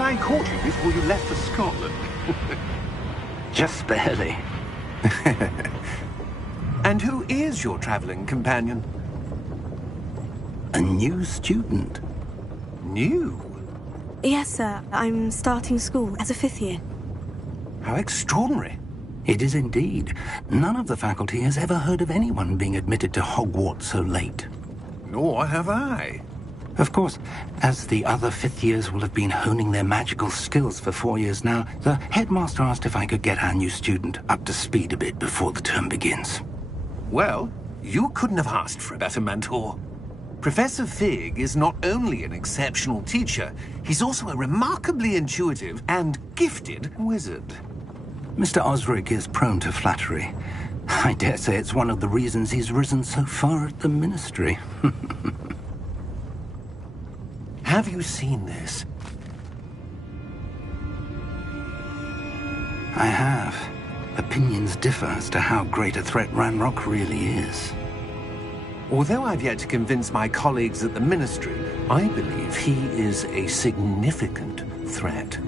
Had I caught you before you left for Scotland? Just barely. And who is your traveling companion? A new student. New? Yes, sir. I'm starting school as a 5th year. How extraordinary. It is indeed. None of the faculty has ever heard of anyone being admitted to Hogwarts so late. Nor have I. Of course, as the other 5th years will have been honing their magical skills for 4 years now, the headmaster asked if I could get our new student up to speed a bit before the term begins. Well, you couldn't have asked for a better mentor. Professor Fig is not only an exceptional teacher, he's also a remarkably intuitive and gifted wizard. Mr. Osric is prone to flattery. I dare say it's one of the reasons he's risen so far at the Ministry. Have you seen this? I have. Opinions differ as to how great a threat Ranrock really is. Although I've yet to convince my colleagues at the Ministry, I believe he is a significant threat.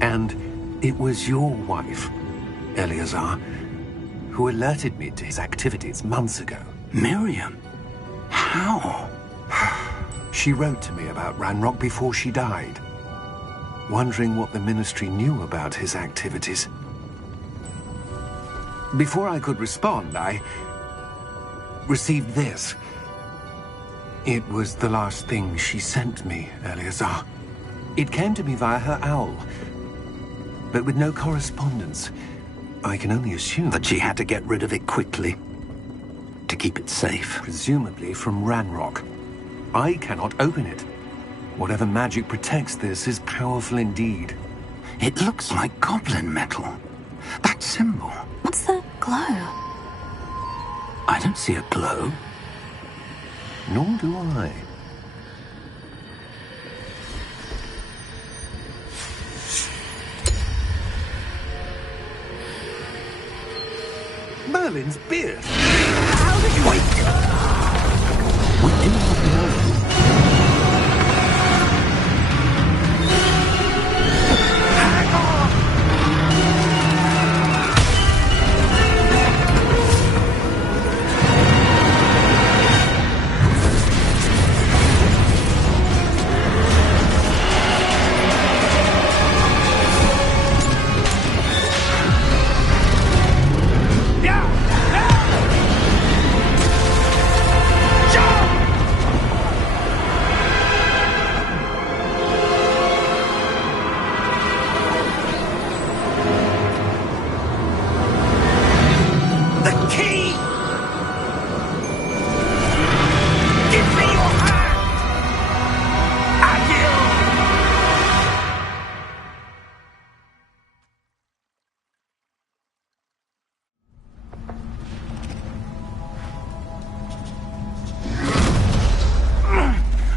And it was your wife, Eleazar, who alerted me to his activities months ago. Miriam? How? She wrote to me about Ranrock before she died, wondering what the Ministry knew about his activities. Before I could respond, I received this. It was the last thing she sent me, Eleazar. It came to me via her owl, but with no correspondence. I can only assume That she had to get rid of it quickly, to keep it safe. presumably from Ranrock. I cannot open it. Whatever magic protects this is powerful indeed. It looks like goblin metal. That symbol. What's the glow? I don't see a glow. Nor do I. Merlin's beard! How did you... Wait! We do not know.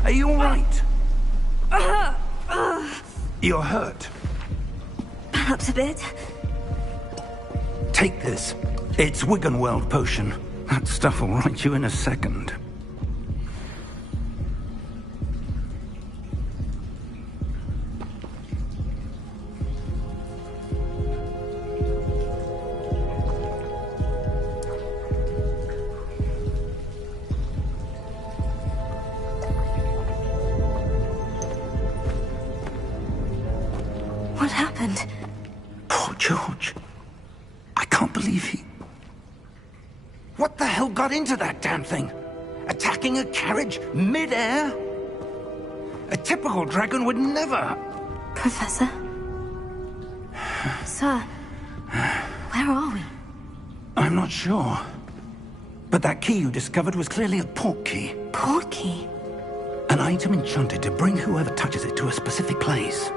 Are you all right? You're hurt. Perhaps a bit. Take this. It's Wiggenweld potion. That stuff will right you in a second. What happened? Poor George. I can't believe he... What the hell got into that damn thing? Attacking a carriage mid-air? A typical dragon would never... Professor? Sir, where are we? I'm not sure. But that key you discovered was clearly a port key. Port key? An item enchanted to bring whoever touches it to a specific place.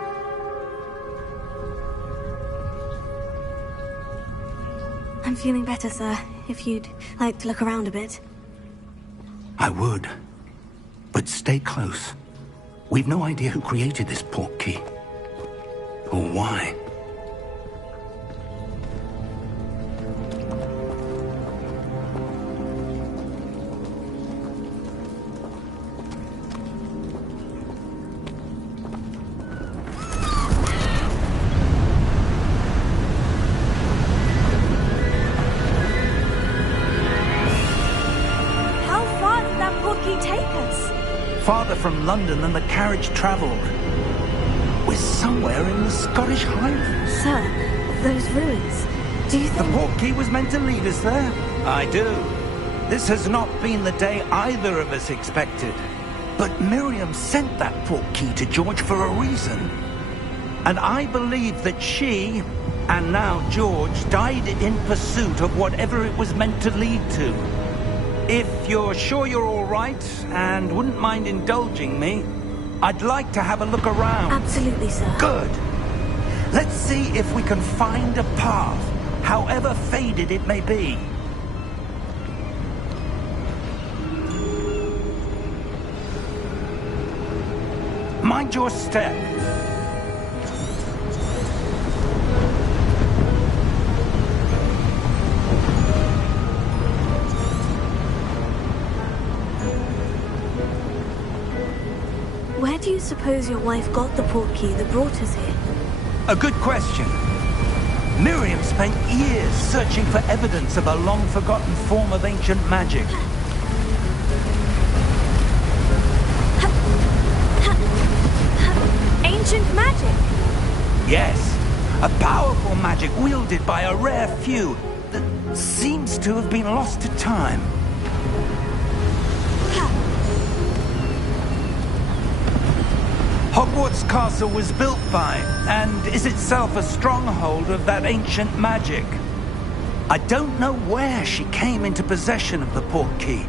I'm feeling better, sir. If you'd like to look around a bit. I would. But stay close. We've no idea who created this port key. Or why. farther from London than the carriage travelled. We're somewhere in the Scottish Highlands. Sir, those ruins. Do you The think... portkey was meant to lead us there? I do. This has not been the day either of us expected. But Miriam sent that portkey to George for a reason. And I believe that she, and now George, died in pursuit of whatever it was meant to lead to. If you're sure you're all right, and wouldn't mind indulging me, I'd like to have a look around. Absolutely, sir. Good. Let's see if we can find a path, however faded it may be. Mind your step. Where do you suppose your wife got the portkey that brought us here? A good question. Miriam spent years searching for evidence of a long-forgotten form of ancient magic. Ancient magic? Yes, a powerful magic wielded by a rare few that seems to have been lost to time. Hogwarts Castle was built by, and is itself a stronghold of that ancient magic. I don't know where she came into possession of the portkey,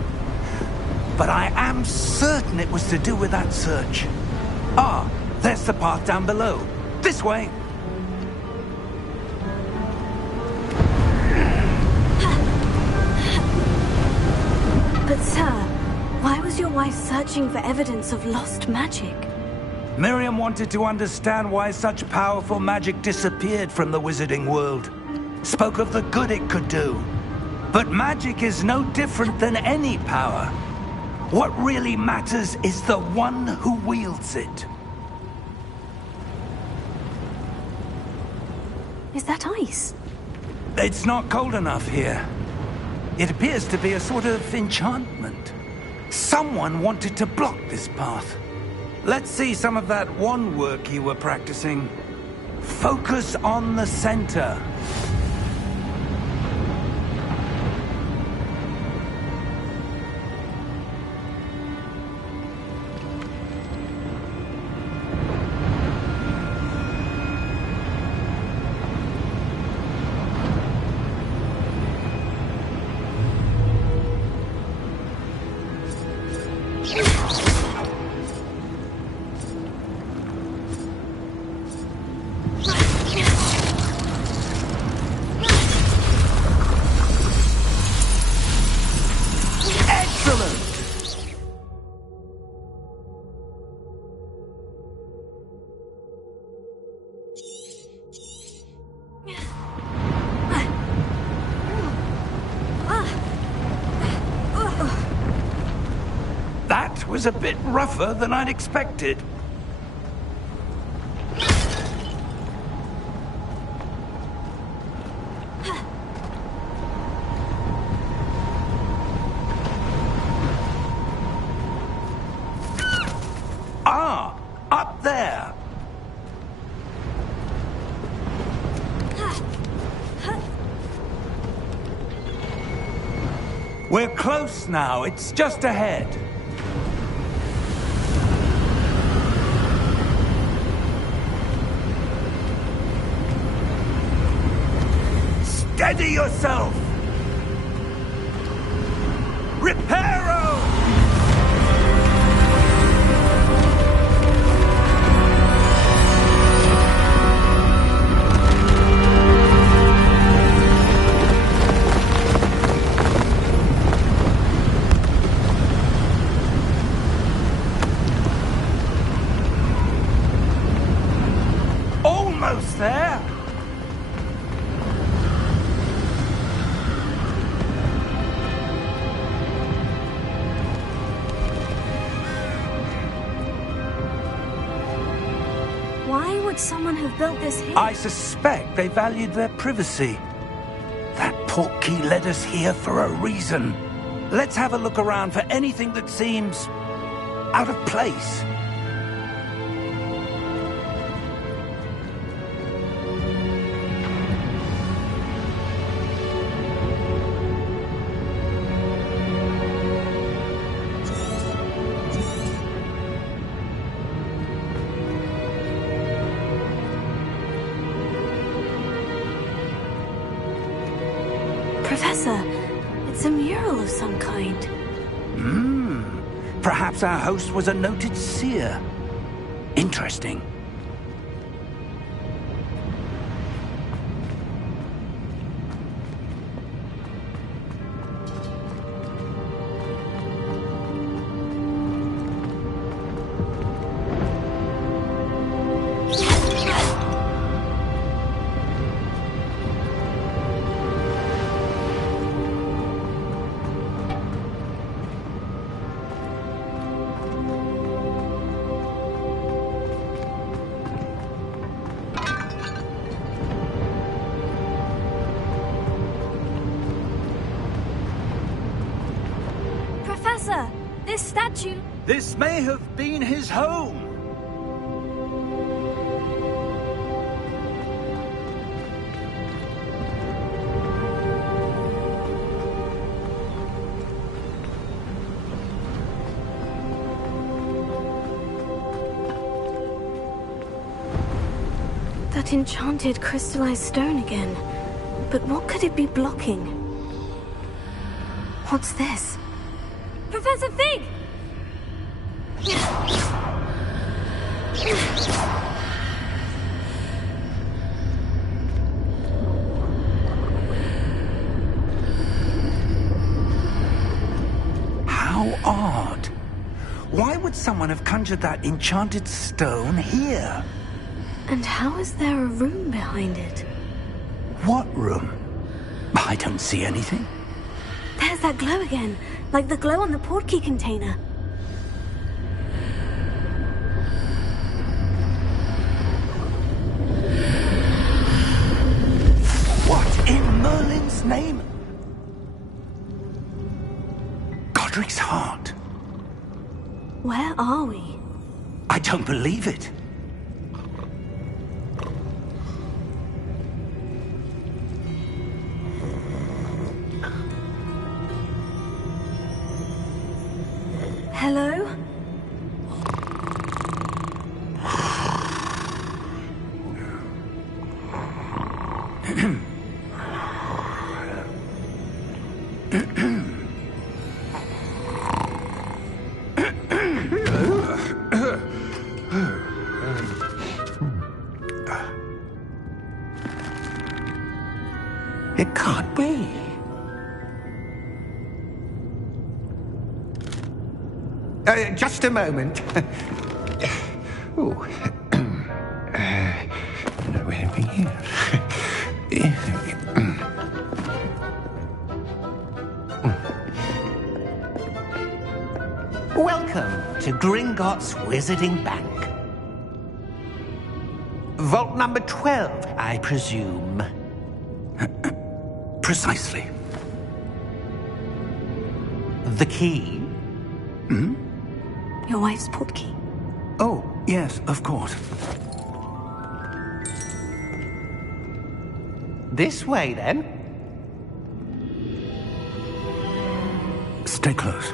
but I am certain it was to do with that search. Ah, there's the path down below. This way. But sir, why was your wife searching for evidence of lost magic? Miriam wanted to understand why such powerful magic disappeared from the wizarding world. Spoke of the good it could do. But magic is no different than any power. What really matters is the one who wields it. Is that ice? It's not cold enough here. It appears to be a sort of enchantment. Someone wanted to block this path. Let's see some of that wand work you were practicing. Focus on the center. That was a bit rougher than I'd expected. Ah, up there. We're close now. It's just ahead. Steady yourself! Reparo! Almost there! Why would someone have built this here? I suspect they valued their privacy. That portkey led us here for a reason. Let's have a look around for anything that seems out of place. Professor, it's a mural of some kind. Perhaps our host was a noted seer. Interesting. Professor, this statue... This may have been his home. That enchanted crystallized stone again. But what could it be blocking? What's this? Professor Fig! How odd. Why would someone have conjured that enchanted stone here? And how is there a room behind it? What room? I don't see anything. There's that glow again, like the glow on the portkey container. What in Merlin's name? Godric's heart. Where are we? I don't believe it. Hello? It can't be. Just a moment. Oh. Anything here? Welcome to Gringotts Wizarding Bank. Vault number 12, I presume. Precisely. The key? Your wife's portkey. Oh, yes, of course. This way, then. Stay close.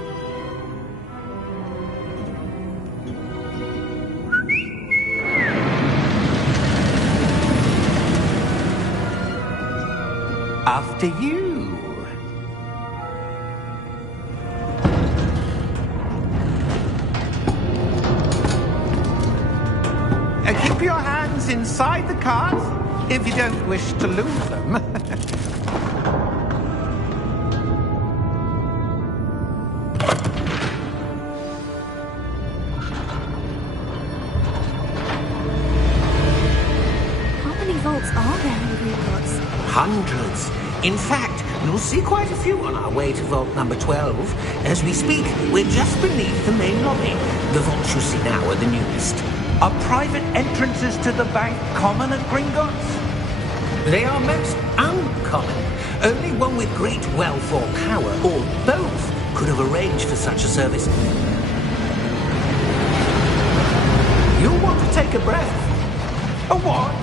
After you. Keep your hands inside the cart if you don't wish to lose them. How many vaults are there in Gringotts? Hundreds. In fact, you'll see quite a few on our way to vault number 12. As we speak, we're just beneath the main lobby. The vaults you see now are the newest. Are private entrances to the bank common at Gringotts? They are most uncommon. Only one with great wealth or power, or both, could have arranged for such a service. You'll want to take a breath. A what?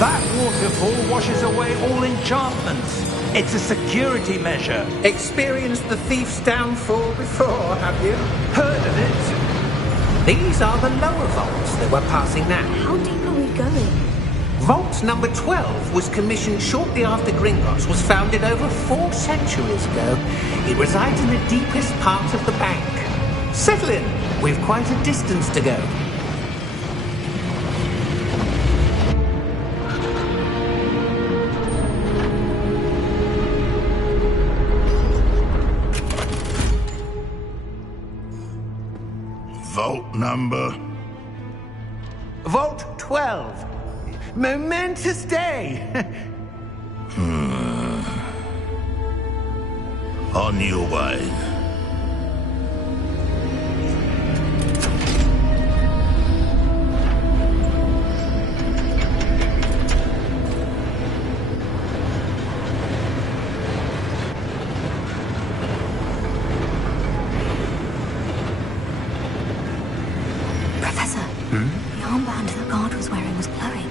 That waterfall washes away all enchantments. It's a security measure. Experienced the thief's downfall before, have you? Heard of it? These are the lower vaults that we're passing now. How deep are we going? Vault number 12 was commissioned shortly after Gringotts was founded over 4 centuries ago. It resides in the deepest part of the bank. Settle in. We've quite a distance to go. Vault number? Vault 12. Momentous day. On your way. Professor, the armband the guard was wearing was glowing.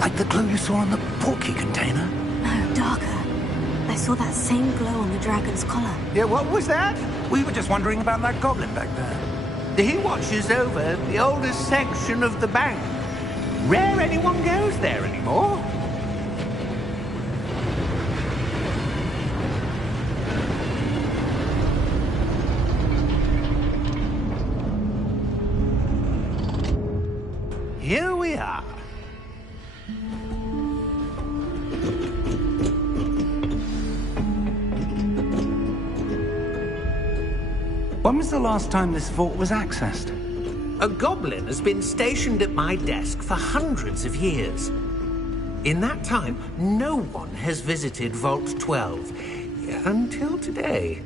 Like the glow you saw on the porky container? No, darker. I saw that same glow on the dragon's collar. Yeah, what was that? We were just wondering about that goblin back there. He watches over the oldest section of the bank. Rare anyone goes there anymore. Here we are. When was the last time this vault was accessed? A goblin has been stationed at my desk for hundreds of years. In that time, no one has visited Vault 12. Until today.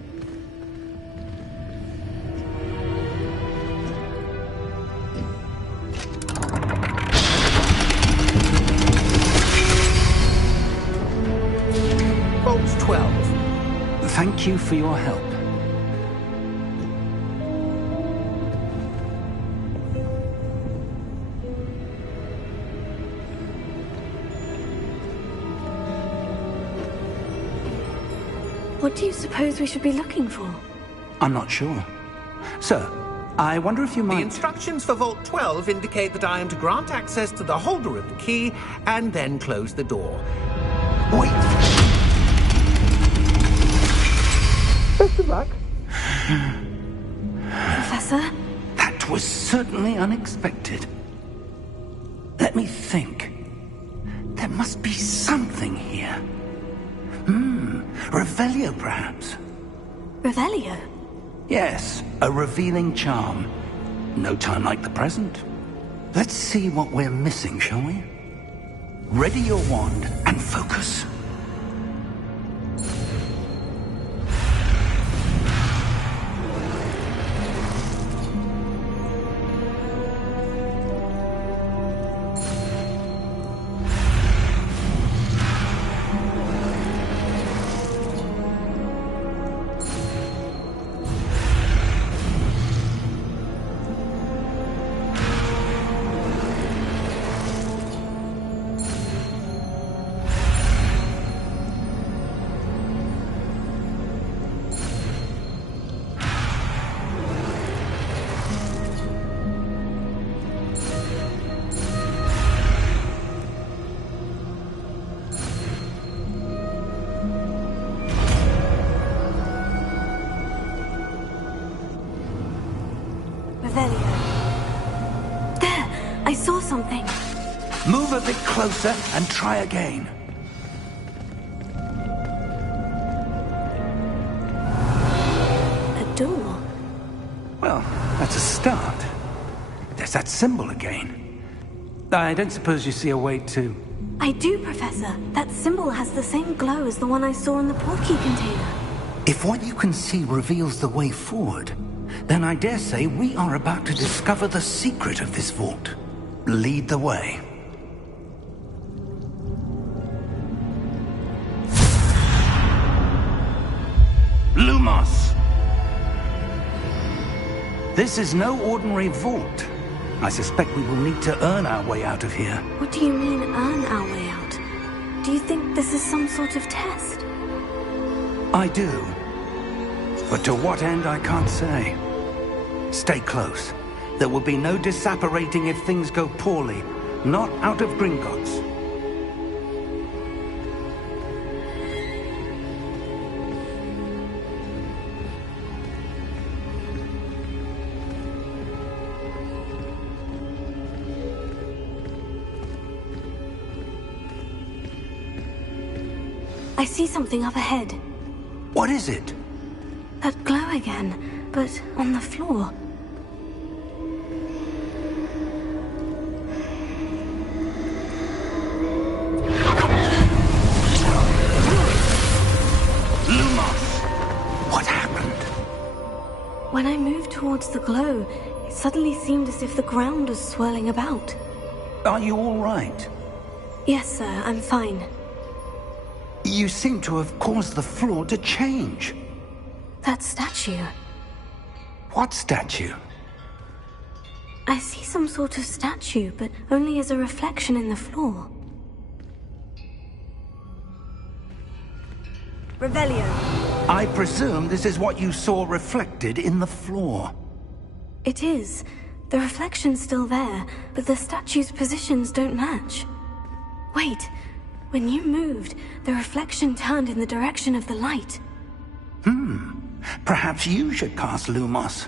Vault 12. Thank you for your help. What do you suppose we should be looking for? I'm not sure. Sir, I wonder if you The might... instructions for Vault 12 indicate that I am to grant access to the holder of the key and then close the door. Wait! Best of luck. Professor? That was certainly unexpected. Let me think. There must be something here. Revelio, perhaps? Revelio? Yes, a revealing charm. No time like the present. Let's see what we're missing, shall we? Ready your wand and focus. Revelio. There! I saw something. Move a bit closer and try again. A door. Well, that's a start. There's that symbol again. I don't suppose you see a way to... I do, Professor. That symbol has the same glow as the one I saw in the portkey container. If what you can see reveals the way forward, then I dare say we are about to discover the secret of this vault. Lead the way. Lumos! This is no ordinary vault. I suspect we will need to earn our way out of here. What do you mean, earn our way out? Do you think this is some sort of test? I do. But to what end, I can't say. Stay close. There will be no disapparating if things go poorly. Not out of Gringotts. I see something up ahead. What is it? That glow again, but on the floor. What happened? When I moved towards the glow, it suddenly seemed as if the ground was swirling about. Are you all right? Yes, sir, I'm fine. You seem to have caused the floor to change. That statue. What statue? I see some sort of statue, but only as a reflection in the floor. Revelio. I presume this is what you saw reflected in the floor. It is. The reflection's still there, but the statue's positions don't match. Wait. When you moved, the reflection turned in the direction of the light. Perhaps you should cast Lumos.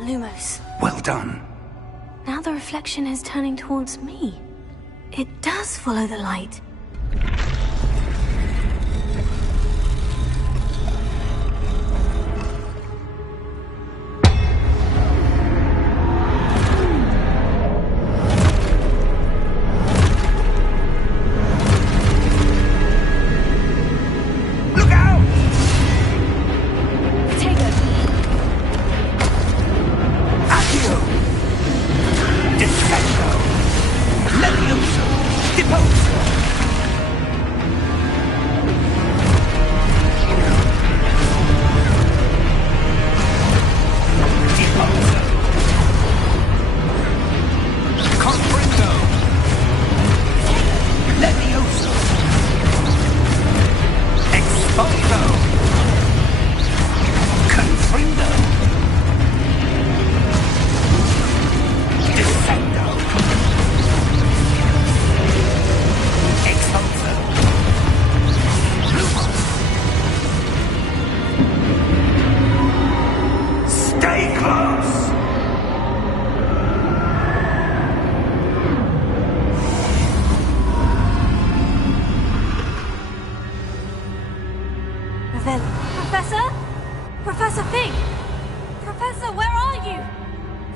Lumos. Well done. Now the reflection is turning towards me. It does follow the light.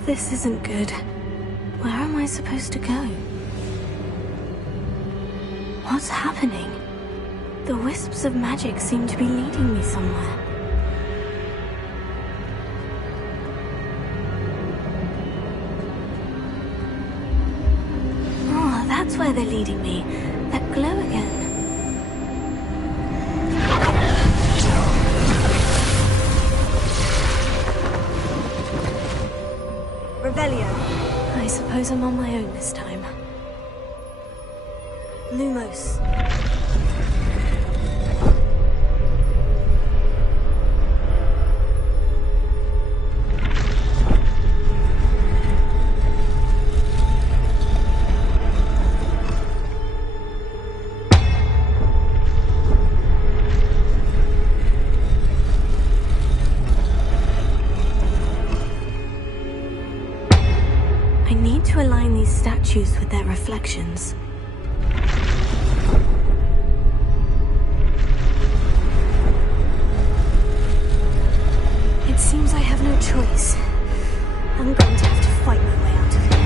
This isn't good. Where am I supposed to go? What's happening? The wisps of magic seem to be leading me somewhere. Oh, that's where they're leading me. That glow again. Revelio. I suppose I'm on my own this time. Lumos. I need to align these statues with their reflections. It seems I have no choice. I'm going to have to fight my way out of here.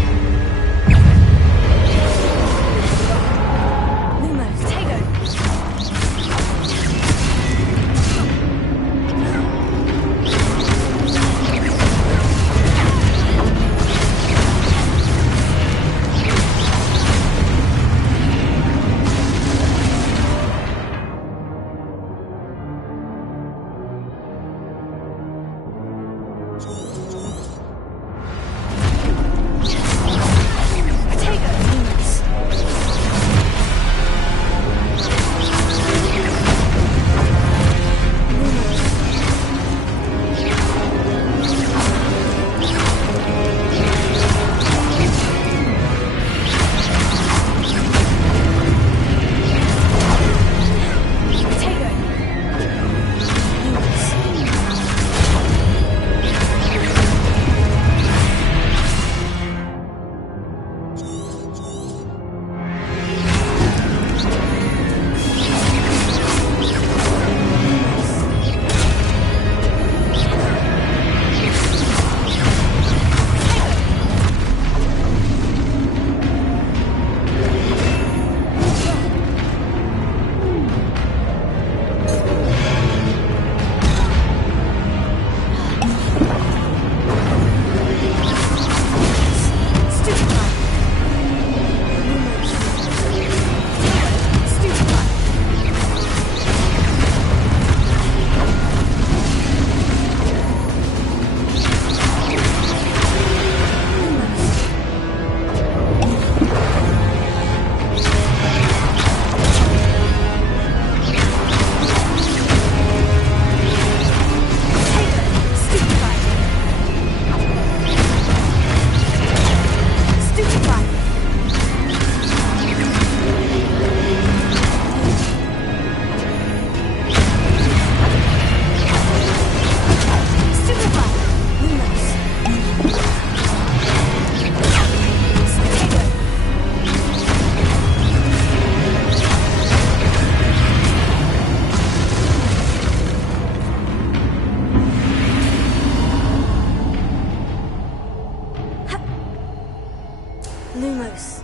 Lumos.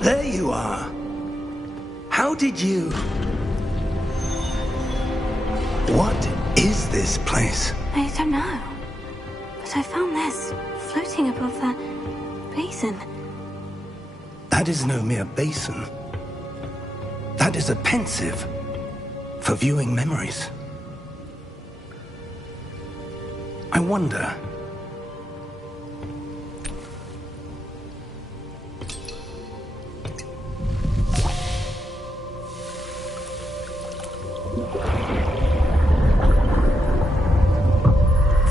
There you are. How did you... What is this place? I don't know. But I found this floating above that basin. That is no mere basin. That is a pensive for viewing memories. I wonder...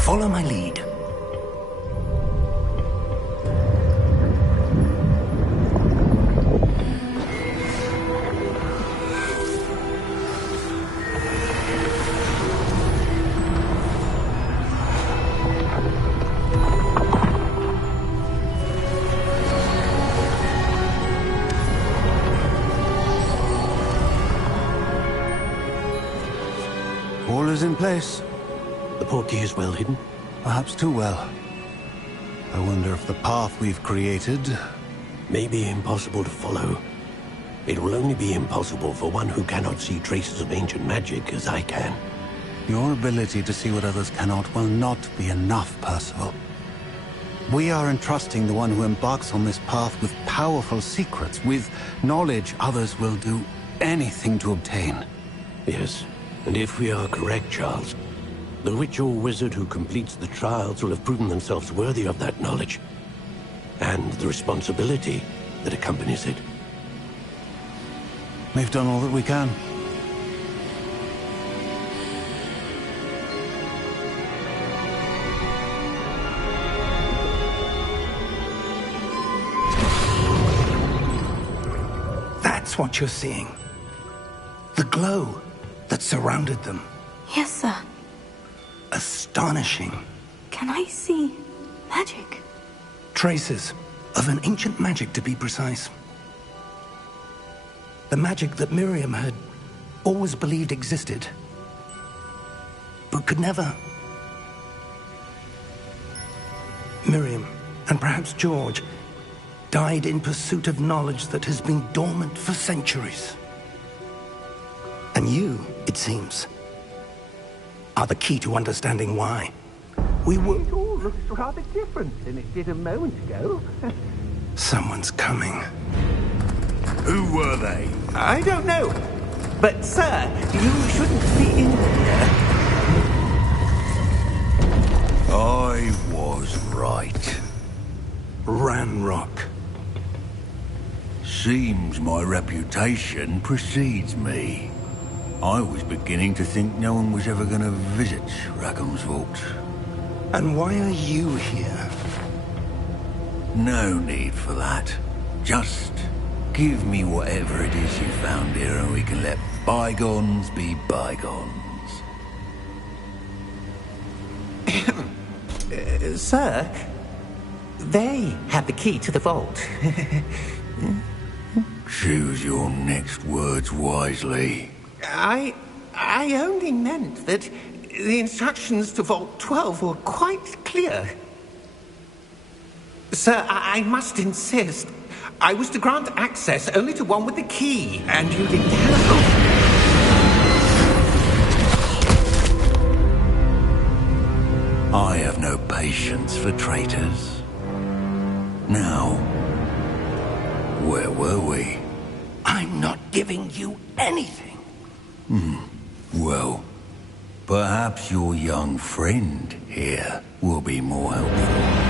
Follow my lead. All is in place. The portkey is well hidden? Perhaps too well. I wonder if the path we've created... May be impossible to follow. It will only be impossible for one who cannot see traces of ancient magic as I can. Your ability to see what others cannot will not be enough, Percival. We are entrusting the one who embarks on this path with powerful secrets, with knowledge others will do anything to obtain. Yes, and if we are correct, Charles, the witch or wizard who completes the trials will have proven themselves worthy of that knowledge, and the responsibility that accompanies it. We've done all that we can. That's what you're seeing. The glow that surrounded them. Yes, sir. Astonishing. Can I see magic? Traces of an ancient magic, to be precise. The magic that Miriam had always believed existed, but could never. Miriam, and perhaps George, died in pursuit of knowledge that has been dormant for centuries. And you, it seems, are the key to understanding why. It all looks rather different than it did a moment ago. Someone's coming. Who were they? I don't know. But, sir, you shouldn't be in here. I was right. Ranrock. Seems my reputation precedes me. I was beginning to think no one was ever going to visit Rackham's Vault. And why are you here? No need for that. Just give me whatever it is you found here and we can let bygones be bygones. Sir, they have the key to the vault. Choose your next words wisely. I only meant that the instructions to Vault 12 were quite clear. Sir, I must insist. I was to grant access only to one with the key, and you didn't have... I have no patience for traitors. Now, where were we? I'm not giving you anything. Well, perhaps your young friend here will be more helpful.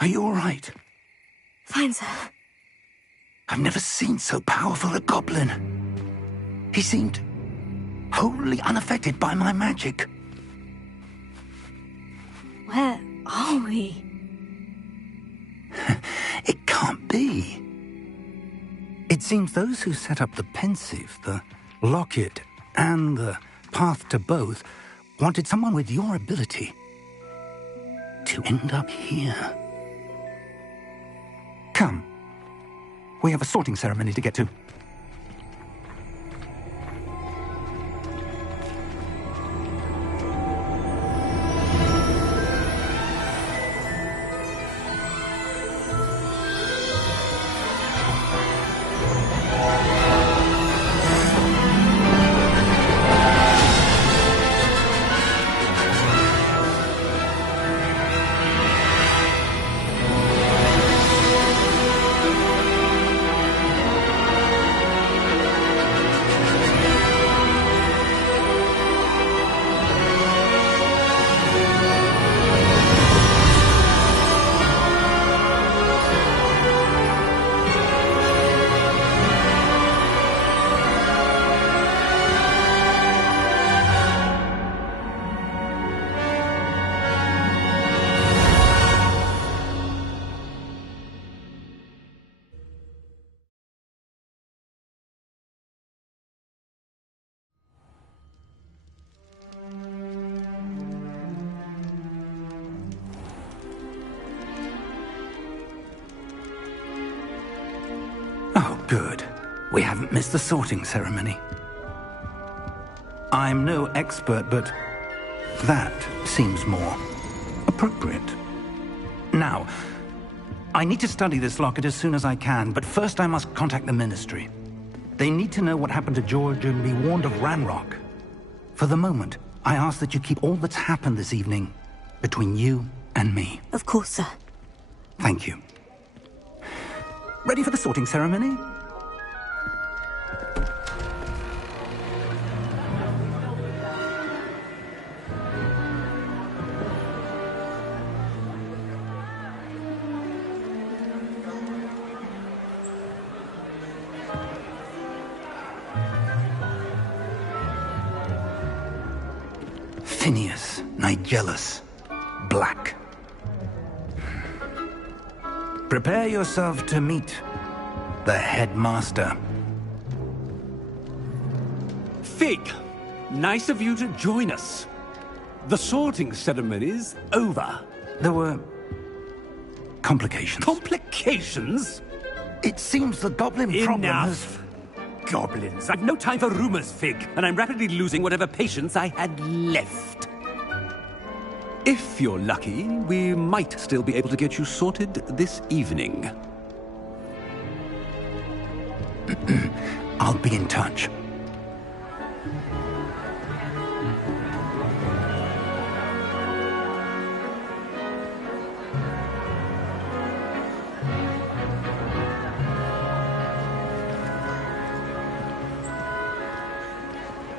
Are you all right? Fine, sir. I've never seen so powerful a goblin. He seemed wholly unaffected by my magic. Where are we? It can't be. It seems those who set up the pensive, the locket, and the path to both wanted someone with your ability to end up here. Come. We have a sorting ceremony to get to. Oh, good. We haven't missed the sorting ceremony. I'm no expert, but that seems more appropriate. Now, I need to study this locket as soon as I can, but first I must contact the Ministry. They need to know what happened to George and be warned of Ranrock. For the moment, I ask that you keep all that's happened this evening between you and me. Of course, sir. Thank you. Ready for the sorting ceremony? Phineas, Nigellus, Black. Prepare yourself to meet the headmaster. Fig, nice of you to join us. The sorting ceremony's over. There were complications. Complications? It seems the goblin problem has... Enough! Goblins. I've no time for rumors, Fig, and I'm rapidly losing whatever patience I had left. If you're lucky, we might still be able to get you sorted this evening. I'll be in touch.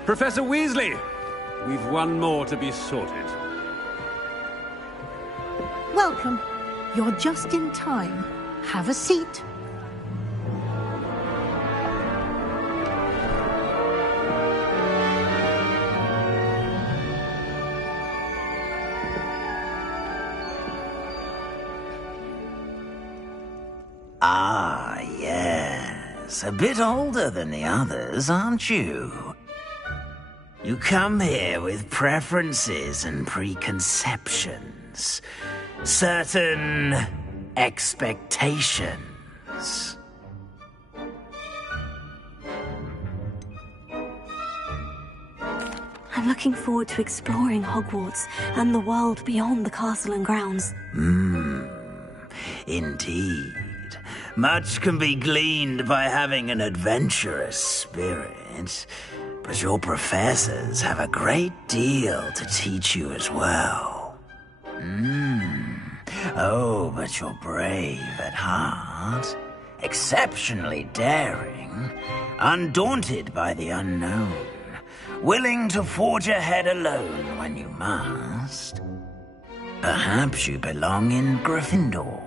Professor Weasley, we've one more to be sorted. Welcome. You're just in time. Have a seat. Ah, yes. A bit older than the others, aren't you? You come here with preferences and preconceptions. Certain expectations. I'm looking forward to exploring Hogwarts and the world beyond the castle and grounds. Indeed. Much can be gleaned by having an adventurous spirit, but your professors have a great deal to teach you as well. Oh, but you're brave at heart, exceptionally daring, undaunted by the unknown, willing to forge ahead alone when you must. Perhaps you belong in Gryffindor.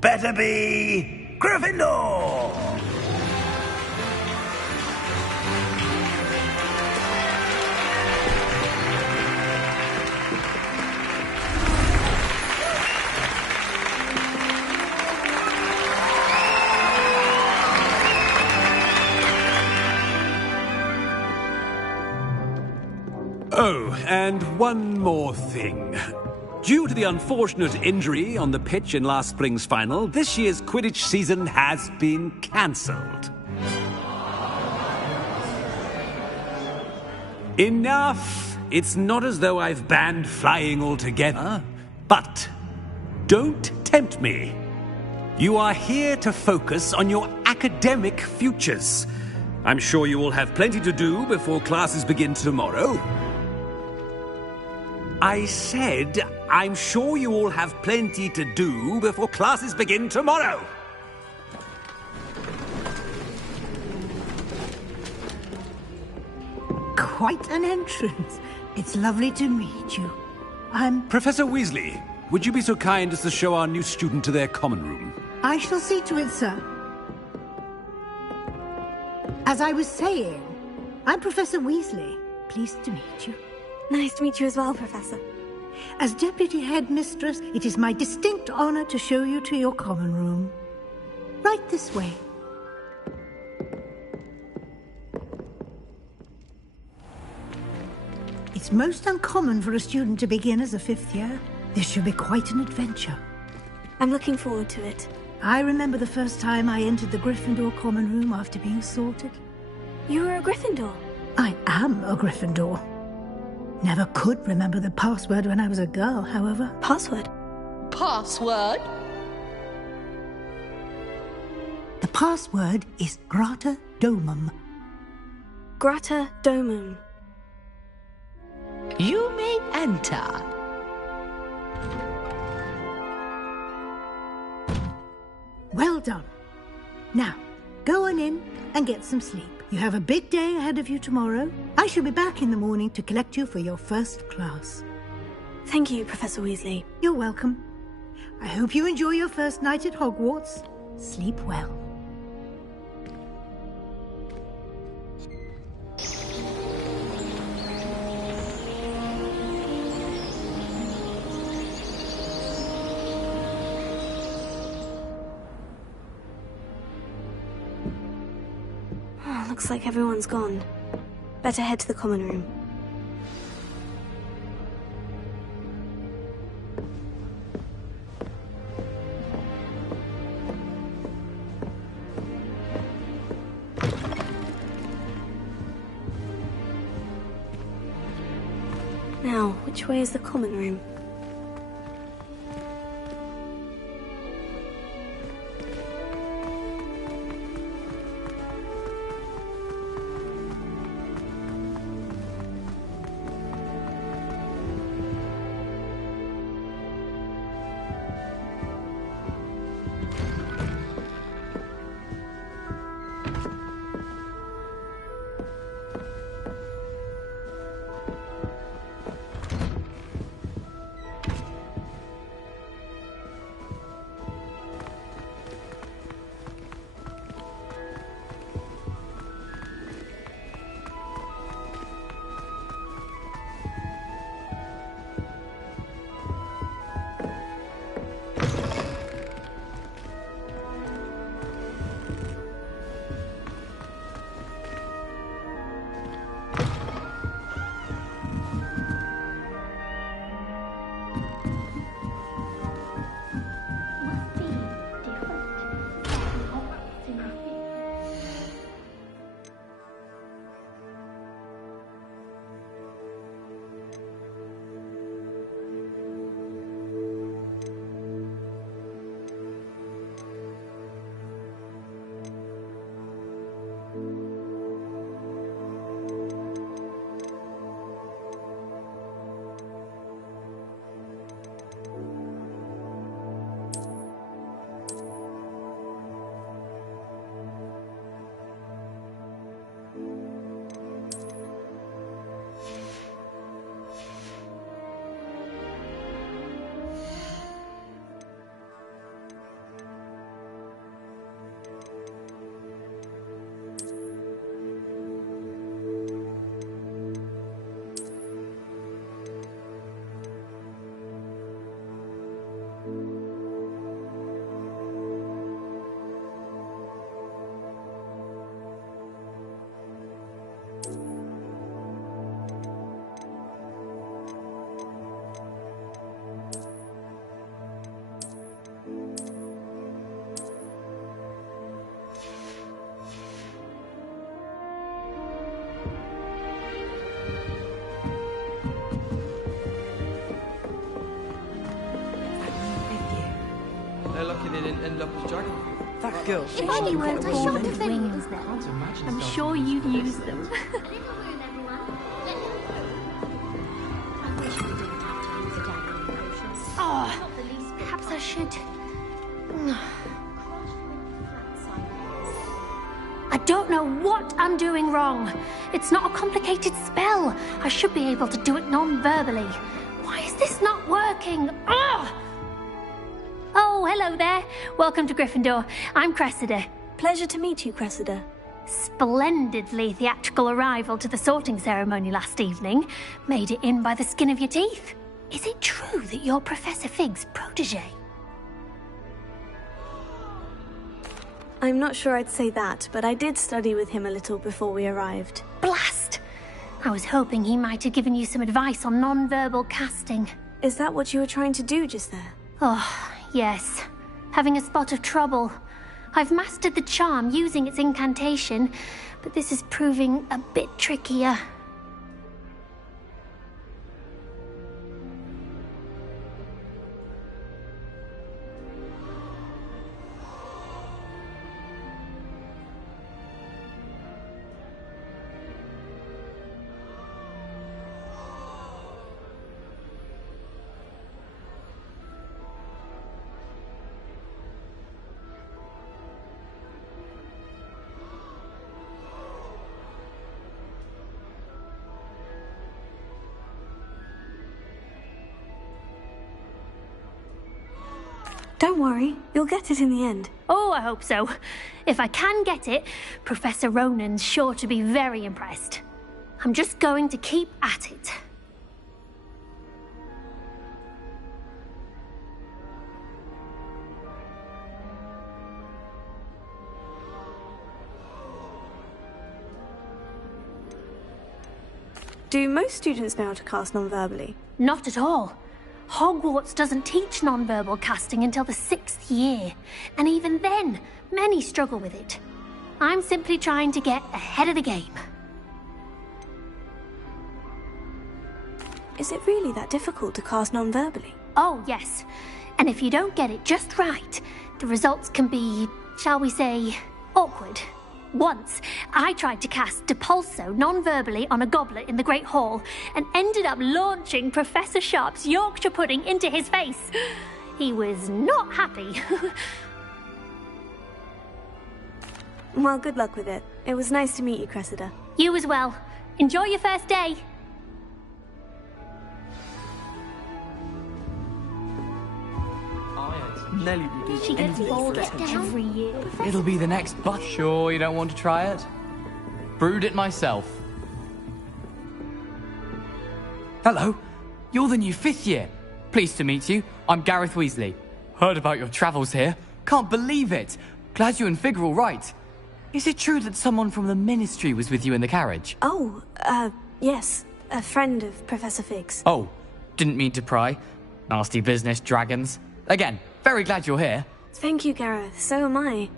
Better be Gryffindor! Oh, and one more thing. Due to the unfortunate injury on the pitch in last spring's final, this year's Quidditch season has been cancelled. Enough! It's not as though I've banned flying altogether, but don't tempt me. You are here to focus on your academic futures. I'm sure you will have plenty to do before classes begin tomorrow. I said, I'm sure you all have plenty to do before classes begin tomorrow. Quite an entrance. It's lovely to meet you. I'm... Professor Weasley, would you be so kind as to show our new student to their common room? I shall see to it, sir. As I was saying, I'm Professor Weasley. Pleased to meet you. Nice to meet you as well, Professor. As Deputy Headmistress, it is my distinct honor to show you to your common room. Right this way. It's most uncommon for a student to begin as a fifth year. This should be quite an adventure. I'm looking forward to it. I remember the first time I entered the Gryffindor common room after being sorted. You were a Gryffindor? I am a Gryffindor. Never could remember the password when I was a girl, however. Password? Password? The password is Grata Domum. Grata Domum. You may enter. Well done. Now, Go on in and get some sleep. You have a big day ahead of you tomorrow. I shall be back in the morning to collect you for your first class. Thank you, Professor Weasley. You're welcome. I hope you enjoy your first night at Hogwarts. Sleep well. Looks like everyone's gone. Better head to the common room. Now, which way is the common room? They're lucky they didn't end up as dragon. That girl. If only weren't a shot of wings there, I'm sure you'd use them. Oh, perhaps I should. I don't know what I'm doing wrong. It's not a complicated spell. I should be able to do it non-verbally. Why is this not working? Ugh! Oh, hello there. Welcome to Gryffindor. I'm Cressida. Pleasure to meet you, Cressida. Splendidly theatrical arrival to the sorting ceremony last evening. Made it in by the skin of your teeth. Is it true that you're Professor Fig's protege? I'm not sure I'd say that, but I did study with him a little before we arrived. Blast! I was hoping he might have given you some advice on non-verbal casting. Is that what you were trying to do just there? Oh, yes. Having a spot of trouble. I've mastered the charm using its incantation, but this is proving a bit trickier. Don't worry, you'll get it in the end. Oh, I hope so. If I can get it, Professor Ronan's sure to be very impressed. I'm just going to keep at it. Do most students know how to cast non-verbally? Not at all. Hogwarts doesn't teach non-verbal casting until the 6th year, and even then, many struggle with it. I'm simply trying to get ahead of the game. Is it really that difficult to cast non-verbally? Oh, yes. And if you don't get it just right, the results can be, shall we say, awkward. Once, I tried to cast Depulso non-verbally on a goblet in the Great Hall and ended up launching Professor Sharp's Yorkshire pudding into his face. He was not happy. Well, good luck with it. It was nice to meet you, Cressida. You as well. Enjoy your first day. Nelly will do She gets bored every year. It'll be the next bus. Sure you don't want to try it? Brewed it myself. Hello. You're the new 5th year. Pleased to meet you. I'm Gareth Weasley. Heard about your travels here. Can't believe it. Glad you and Fig are all right. Is it true that someone from the Ministry was with you in the carriage? Oh, yes. A friend of Professor Fig's. Oh, didn't mean to pry. Nasty business, dragons. Again, very glad you're here. Thank you, Gareth. So am I.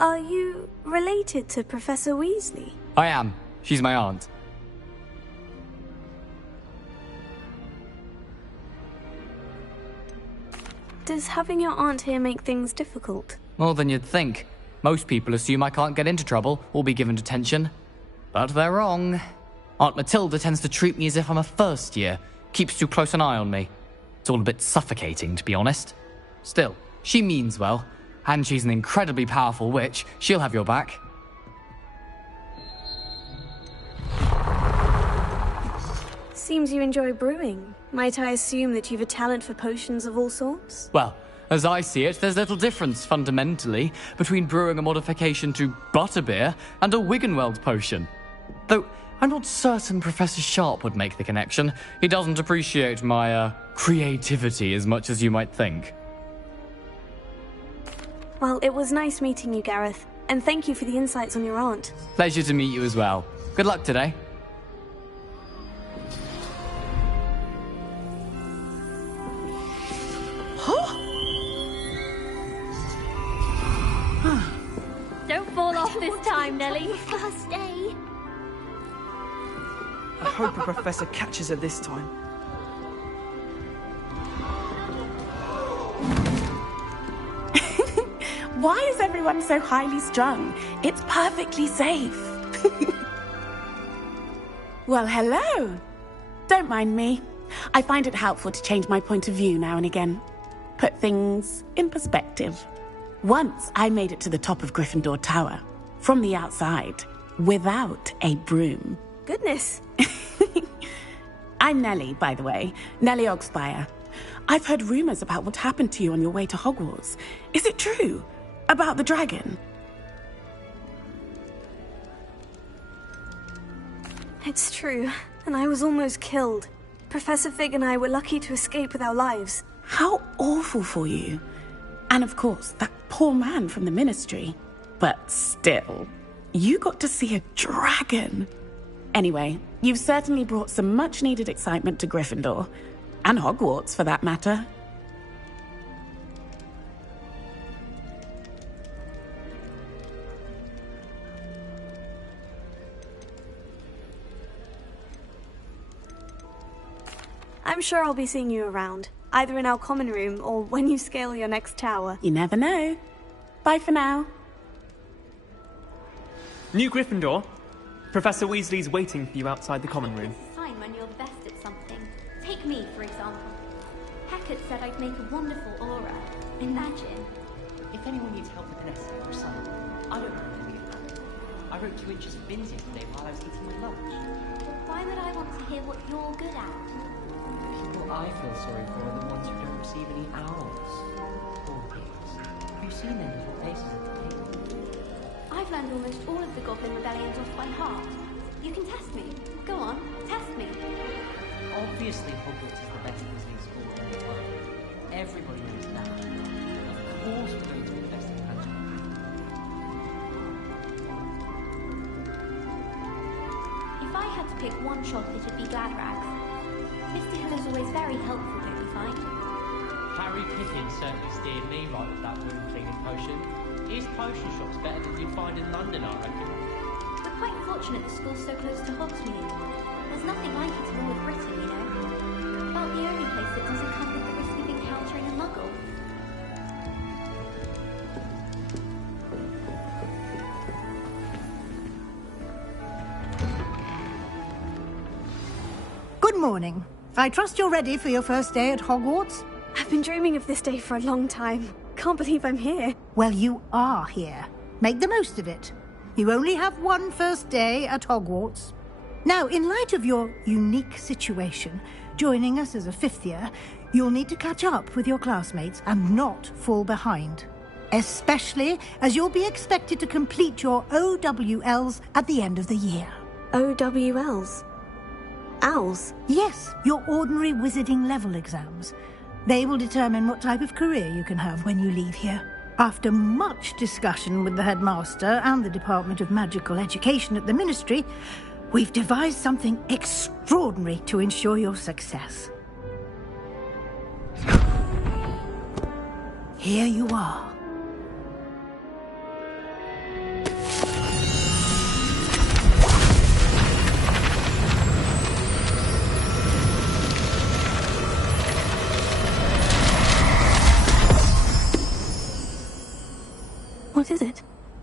Are you related to Professor Weasley? I am. She's my aunt. Does having your aunt here make things difficult? More than you'd think. Most people assume I can't get into trouble or be given detention. But they're wrong. Aunt Matilda tends to treat me as if I'm a first year. Keeps too close an eye on me. It's all a bit suffocating, to be honest. Still, she means well. And she's an incredibly powerful witch. She'll have your back. Seems you enjoy brewing. Might I assume that you've a talent for potions of all sorts? Well, as I see it, there's little difference, fundamentally, between brewing a modification to butterbeer and a Wiggenweld potion. Though, I'm not certain Professor Sharp would make the connection. He doesn't appreciate my, creativity as much as you might think. Well, it was nice meeting you, Gareth. And thank you for the insights on your aunt. Pleasure to meet you as well. Good luck today. Don't fall off this time, Nelly. First day. I hope a professor catches her this time. Why is everyone so highly strung? It's perfectly safe. Well, hello. Don't mind me. I find it helpful to change my point of view now and again. Put things in perspective. Once I made it to the top of Gryffindor Tower, from the outside, without a broom. Goodness. I'm Nellie, by the way. Nellie Ogspire. I've heard rumors about what happened to you on your way to Hogwarts. Is it true? About the dragon? It's true, and I was almost killed. Professor Fig and I were lucky to escape with our lives. How awful for you. And of course, that poor man from the Ministry. But still, you got to see a dragon. Anyway, you've certainly brought some much-needed excitement to Gryffindor. And Hogwarts, for that matter. I'm sure I'll be seeing you around, either in our common room or when you scale your next tower. You never know. Bye for now. New Gryffindor. Professor Weasley's waiting for you outside the common room. It's a sign when you're the best at something. Take me, for example. Hackett said I'd make a wonderful aura. Imagine. If anyone needs help with an essay or something, I don't know anything about it. I wrote 2 inches of bins yesterday while I was eating my lunch. But why would I want to hear what you're good at? People I feel sorry for are the ones who don't receive any owls. Poor people. you seen their little faces at the table? I've learned almost all of the Goblin rebellions off by heart. You can test me. Go on, test me. Obviously, Hogwarts is the best Wizarding school in the world. Everybody knows that. Of course we're going to invest in magic. If I had to pick one shop, it'd be Gladrags. Mr. Hill is always very helpful, don't you find? Harry Pippin certainly steered me right with that wound cleaning potion. His potion shop's better than you'd find in London, I reckon. We're quite fortunate the school's so close to Hogsmeade. There's nothing like it in all of Britain, you know. About the only place that doesn't come with the risk of encountering a muggle. Good morning. I trust you're ready for your first day at Hogwarts? I've been dreaming of this day for a long time. Can't believe I'm here. Well, you are here. Make the most of it. You only have one first day at Hogwarts. Now, in light of your unique situation, joining us as a fifth year, you'll need to catch up with your classmates and not fall behind. Especially as you'll be expected to complete your OWLs at the end of the year. OWLs? Owls? Yes, your ordinary wizarding level exams. They will determine what type of career you can have when you leave here. After much discussion with the headmaster and the Department of Magical Education at the Ministry, we've devised something extraordinary to ensure your success. Here you are. What is it?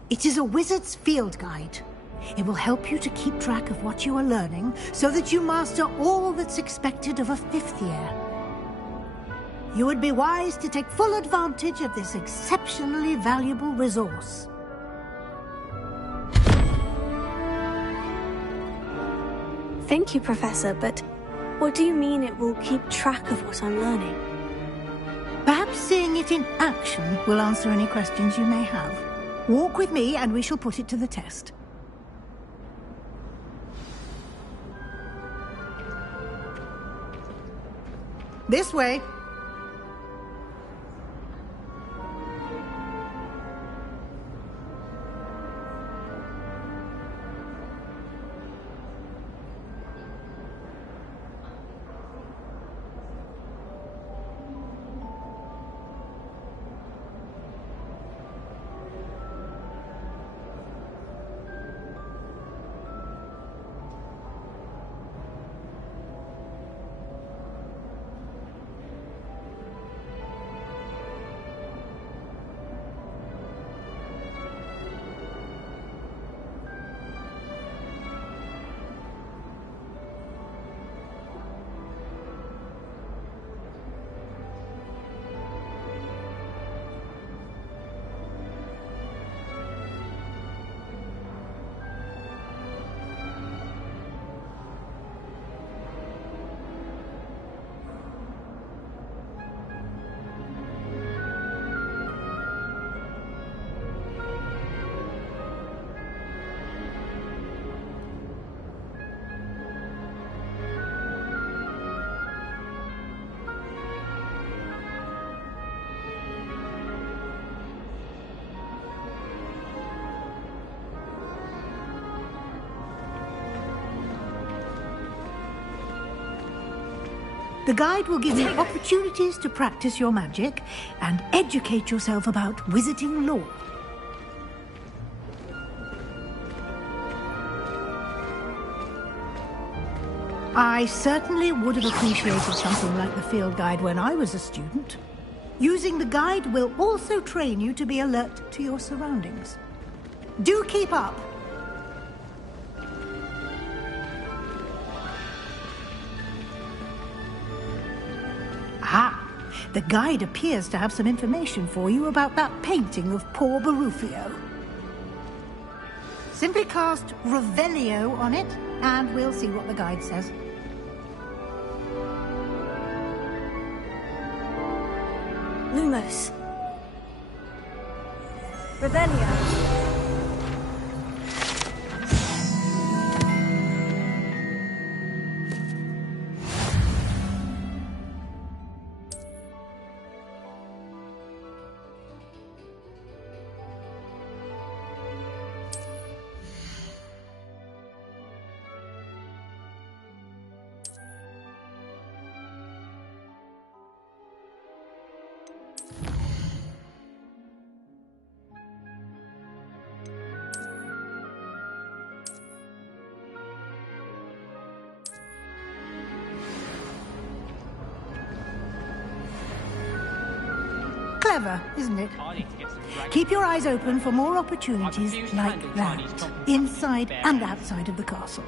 It is a wizard's field guide. It will help you to keep track of what you are learning so that you master all that's expected of a fifth year. You would be wise to take full advantage of this exceptionally valuable resource. Thank you, Professor, but what do you mean it will keep track of what I'm learning? Perhaps seeing it in action will answer any questions you may have. Walk with me and we shall put it to the test. This way. The guide will give you opportunities to practice your magic and educate yourself about wizarding lore. I certainly would have appreciated something like the field guide when I was a student. Using the guide will also train you to be alert to your surroundings. Do keep up! Ah, the guide appears to have some information for you about that painting of poor Barufio. Simply cast Revelio on it, and we'll see what the guide says. Lumos. Revelio. Clever, isn't it? Keep your eyes open for more opportunities like that, inside and outside of the castle.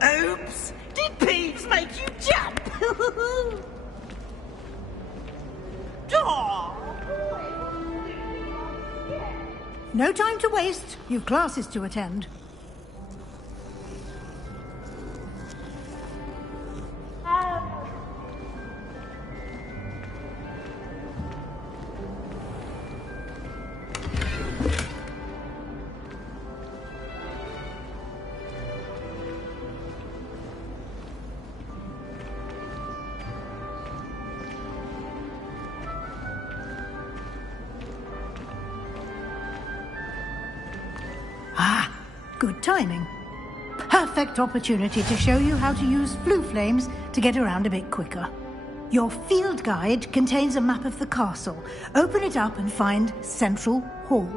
Oops! Did Peeves make you jump? No time to waste. You've classes to attend. Good timing. Perfect opportunity to show you how to use flue flames to get around a bit quicker. Your field guide contains a map of the castle. Open it up and find Central Hall.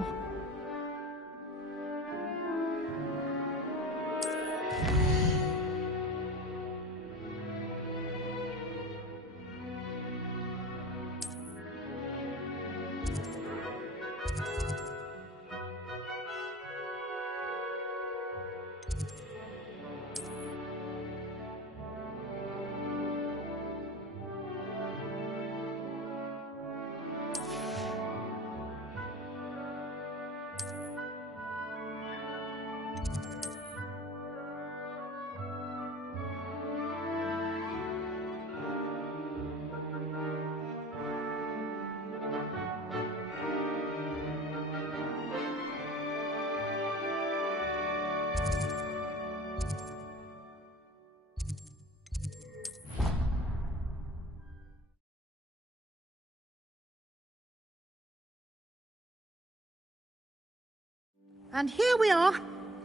And here we are.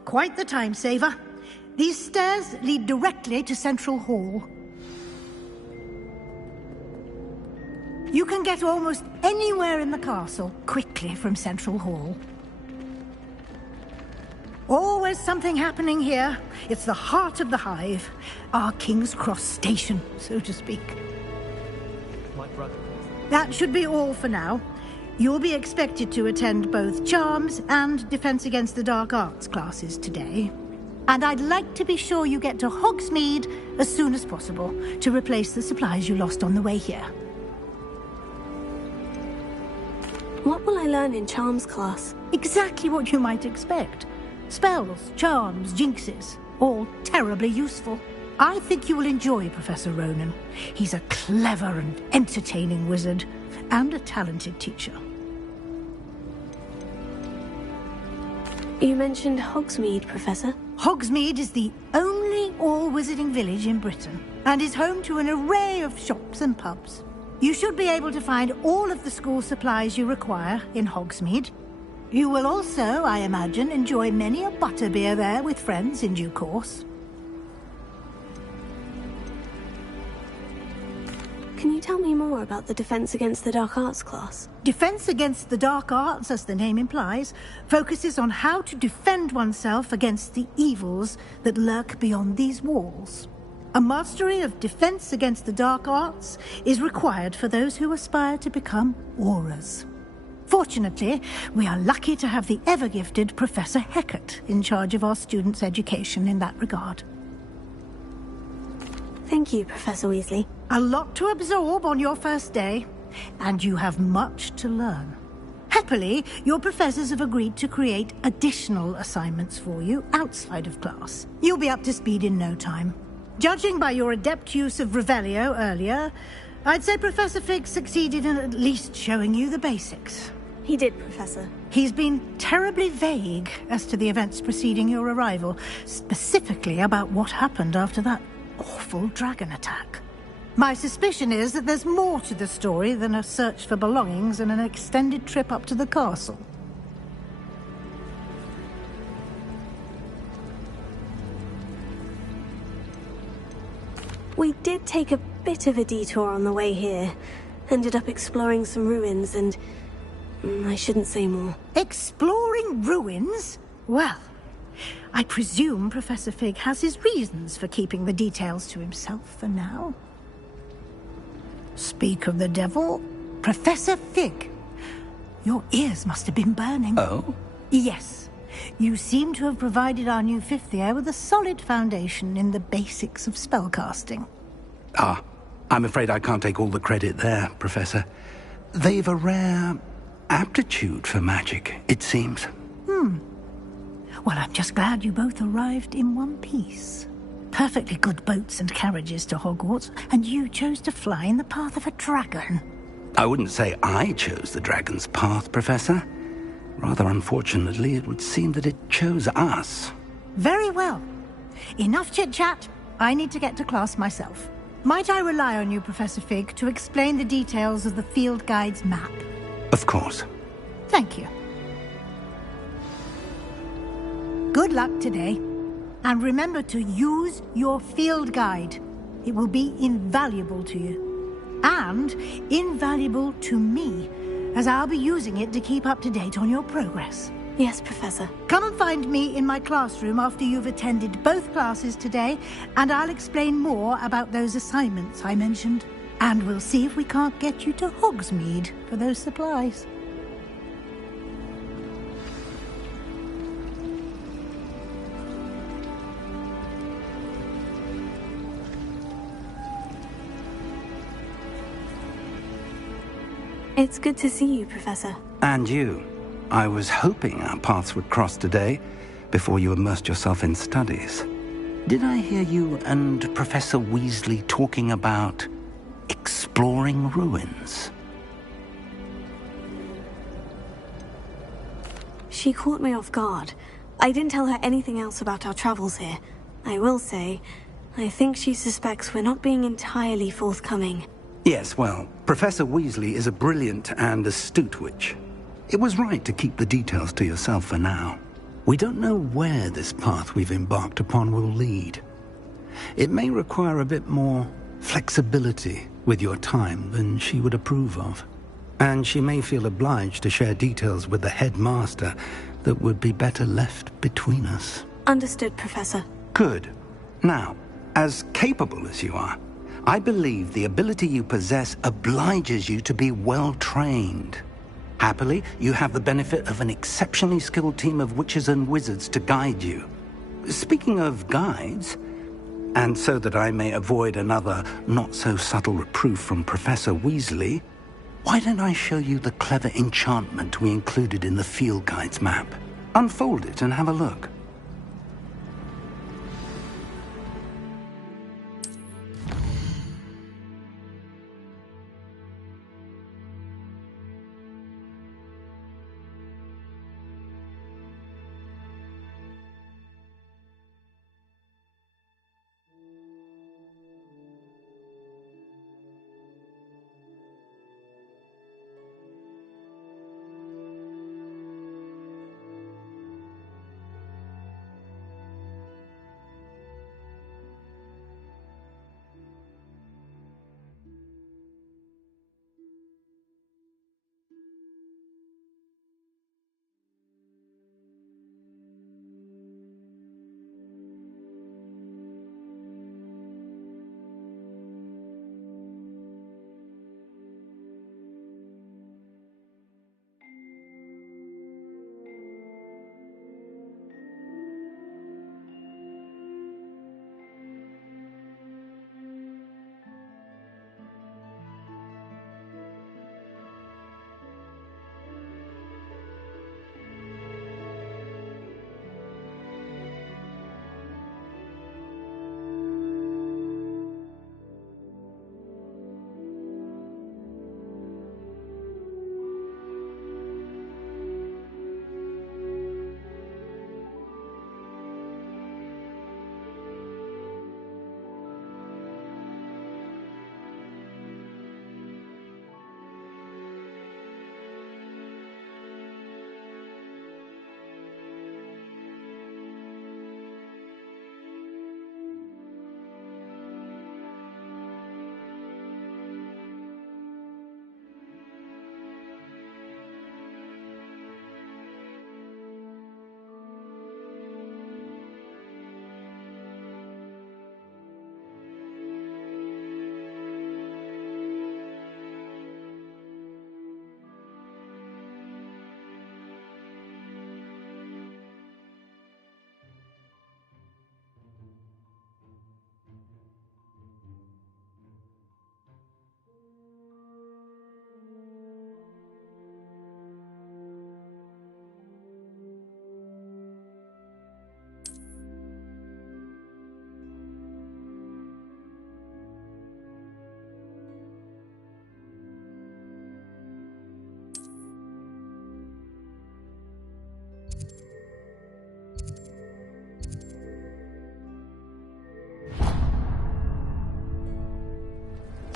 Quite the time saver. These stairs lead directly to Central Hall. You can get almost anywhere in the castle quickly from Central Hall. Always something happening here. It's the heart of the hive. Our King's Cross station, so to speak. My brother. That should be all for now. You'll be expected to attend both Charms and Defense Against the Dark Arts classes today. And I'd like to be sure you get to Hogsmeade as soon as possible to replace the supplies you lost on the way here. What will I learn in Charms class? Exactly what you might expect. Spells, charms, jinxes, all terribly useful. I think you will enjoy Professor Ronan. He's a clever and entertaining wizard, and a talented teacher. You mentioned Hogsmeade, Professor. Hogsmeade is the only all-wizarding village in Britain, and is home to an array of shops and pubs. You should be able to find all of the school supplies you require in Hogsmeade. You will also, I imagine, enjoy many a butterbeer there with friends in due course. Can you tell me more about the Defense Against the Dark Arts class? Defense Against the Dark Arts, as the name implies, focuses on how to defend oneself against the evils that lurk beyond these walls. A mastery of Defense Against the Dark Arts is required for those who aspire to become Aurors. Fortunately, we are lucky to have the ever-gifted Professor Hecat in charge of our students' education in that regard. Thank you, Professor Weasley. A lot to absorb on your first day, and you have much to learn. Happily, your professors have agreed to create additional assignments for you outside of class. You'll be up to speed in no time. Judging by your adept use of Revelio earlier, I'd say Professor Fig succeeded in at least showing you the basics. He did, Professor. He's been terribly vague as to the events preceding your arrival, specifically about what happened after that awful dragon attack. My suspicion is that there's more to the story than a search for belongings and an extended trip up to the castle. We did take a bit of a detour on the way here. Ended up exploring some ruins and... I shouldn't say more. Exploring ruins? Well, I presume Professor Fig has his reasons for keeping the details to himself for now. Speak of the devil, Professor Fig. Your ears must have been burning. Oh? Yes. You seem to have provided our new fifth year with a solid foundation in the basics of spellcasting. Ah, I'm afraid I can't take all the credit there, Professor. They've a rare aptitude for magic, it seems. Well, I'm just glad you both arrived in one piece. Perfectly good boats and carriages to Hogwarts, and you chose to fly in the path of a dragon. I wouldn't say I chose the dragon's path, Professor. Rather unfortunately, it would seem that it chose us. Very well. Enough chit-chat. I need to get to class myself. Might I rely on you, Professor Fig, to explain the details of the field guide's map? Of course. Thank you. Good luck today. And remember to use your field guide. It will be invaluable to you. And invaluable to me, as I'll be using it to keep up to date on your progress. Yes, Professor. Come and find me in my classroom after you've attended both classes today, and I'll explain more about those assignments I mentioned. And we'll see if we can't get you to Hogsmeade for those supplies. It's good to see you, Professor. And you. I was hoping our paths would cross today, before you immersed yourself in studies. Did I hear you and Professor Weasley talking about exploring ruins? She caught me off guard. I didn't tell her anything else about our travels here. I will say, I think she suspects we're not being entirely forthcoming. Yes, well, Professor Weasley is a brilliant and astute witch. It was right to keep the details to yourself for now. We don't know where this path we've embarked upon will lead. It may require a bit more flexibility with your time than she would approve of. And she may feel obliged to share details with the headmaster that would be better left between us. Understood, Professor. Good. Now, as capable as you are, I believe the ability you possess obliges you to be well-trained. Happily, you have the benefit of an exceptionally skilled team of witches and wizards to guide you. Speaking of guides, and so that I may avoid another not-so-subtle reproof from Professor Weasley, why don't I show you the clever enchantment we included in the field guide's map? Unfold it and have a look.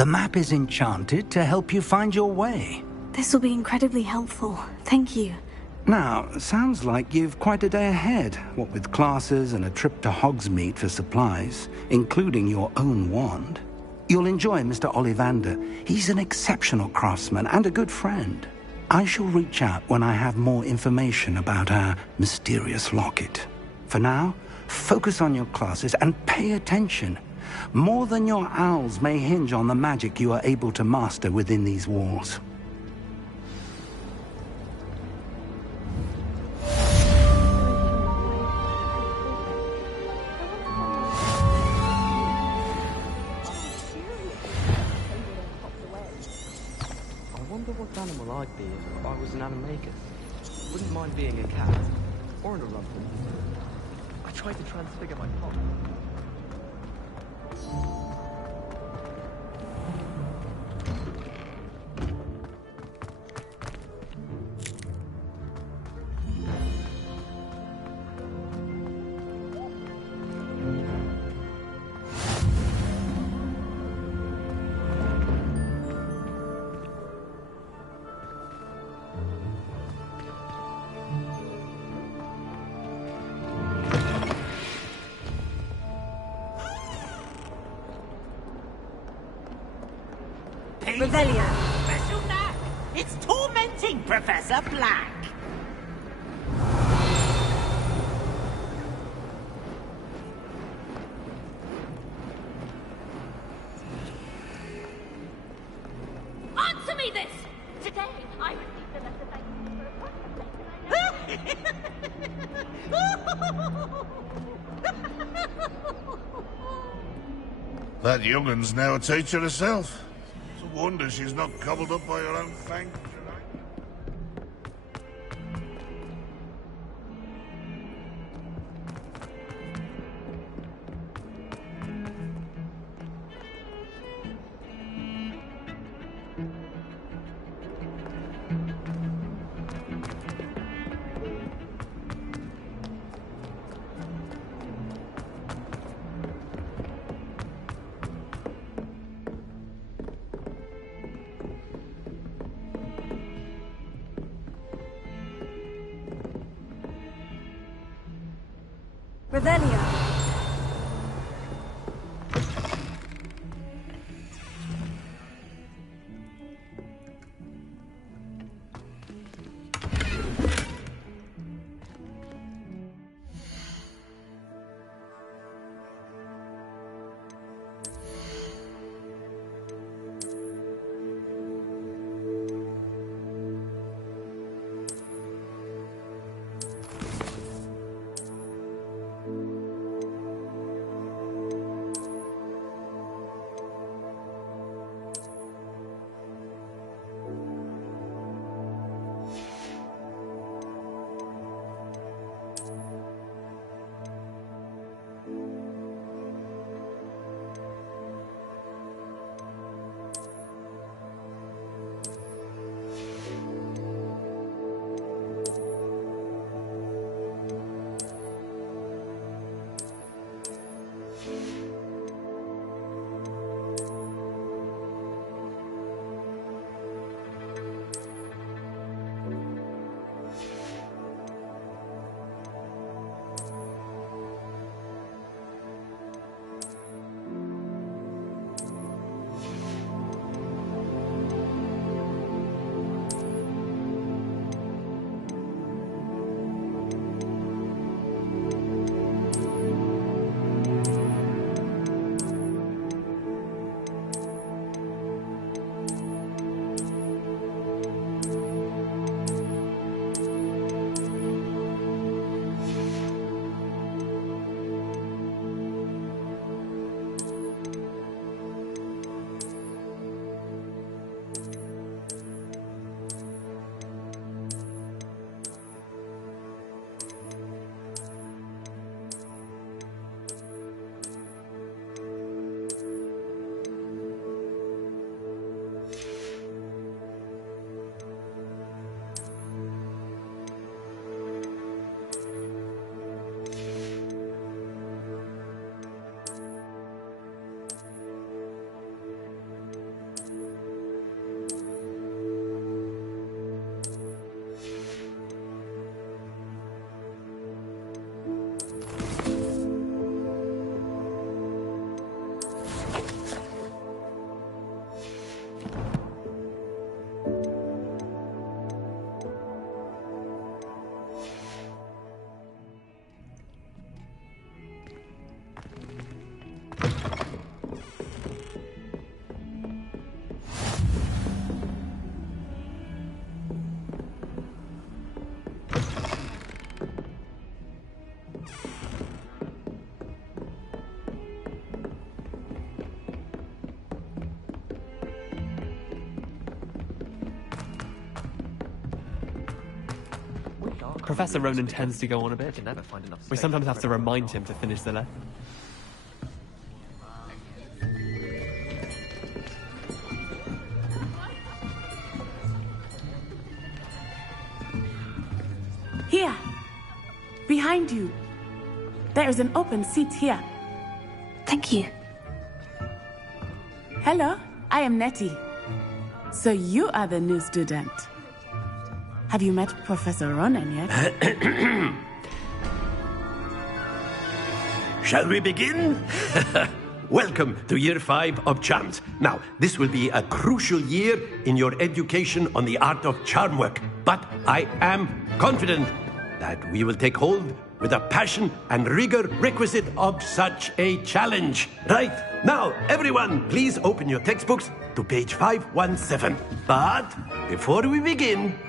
The map is enchanted to help you find your way. This will be incredibly helpful. Thank you. Now, sounds like you've quite a day ahead, what with classes and a trip to Hogsmeade for supplies, including your own wand. You'll enjoy Mr. Ollivander. He's an exceptional craftsman and a good friend. I shall reach out when I have more information about our mysterious locket. For now, focus on your classes and pay attention. More than your owls may hinge on the magic you are able to master within these walls. I wonder what animal I'd be if I was an animagus. Wouldn't mind being a cat, or an orangutan. I tried to transfigure my pot. Revelio. Special knack. It's tormenting Professor Black. Answer me this! Today, I received a letter thanking you for a That young'un's now a teacher herself. It's a wonder she's not gobbled up by her own fang. Revelio. Professor Ronan tends to go on a bit. can never find enough We space sometimes for have to remind him to finish the letter. Here. Behind you. There is an open seat here. Thank you. Hello, I am Nettie. So you are the new student. Have you met Professor Ronan yet? Shall we begin? Welcome to Year 5 of Charms. Now, this will be a crucial year in your education on the art of charm work. But I am confident that we will take hold with the passion and rigor requisite of such a challenge. Right, now, everyone, please open your textbooks to page 517. But before we begin,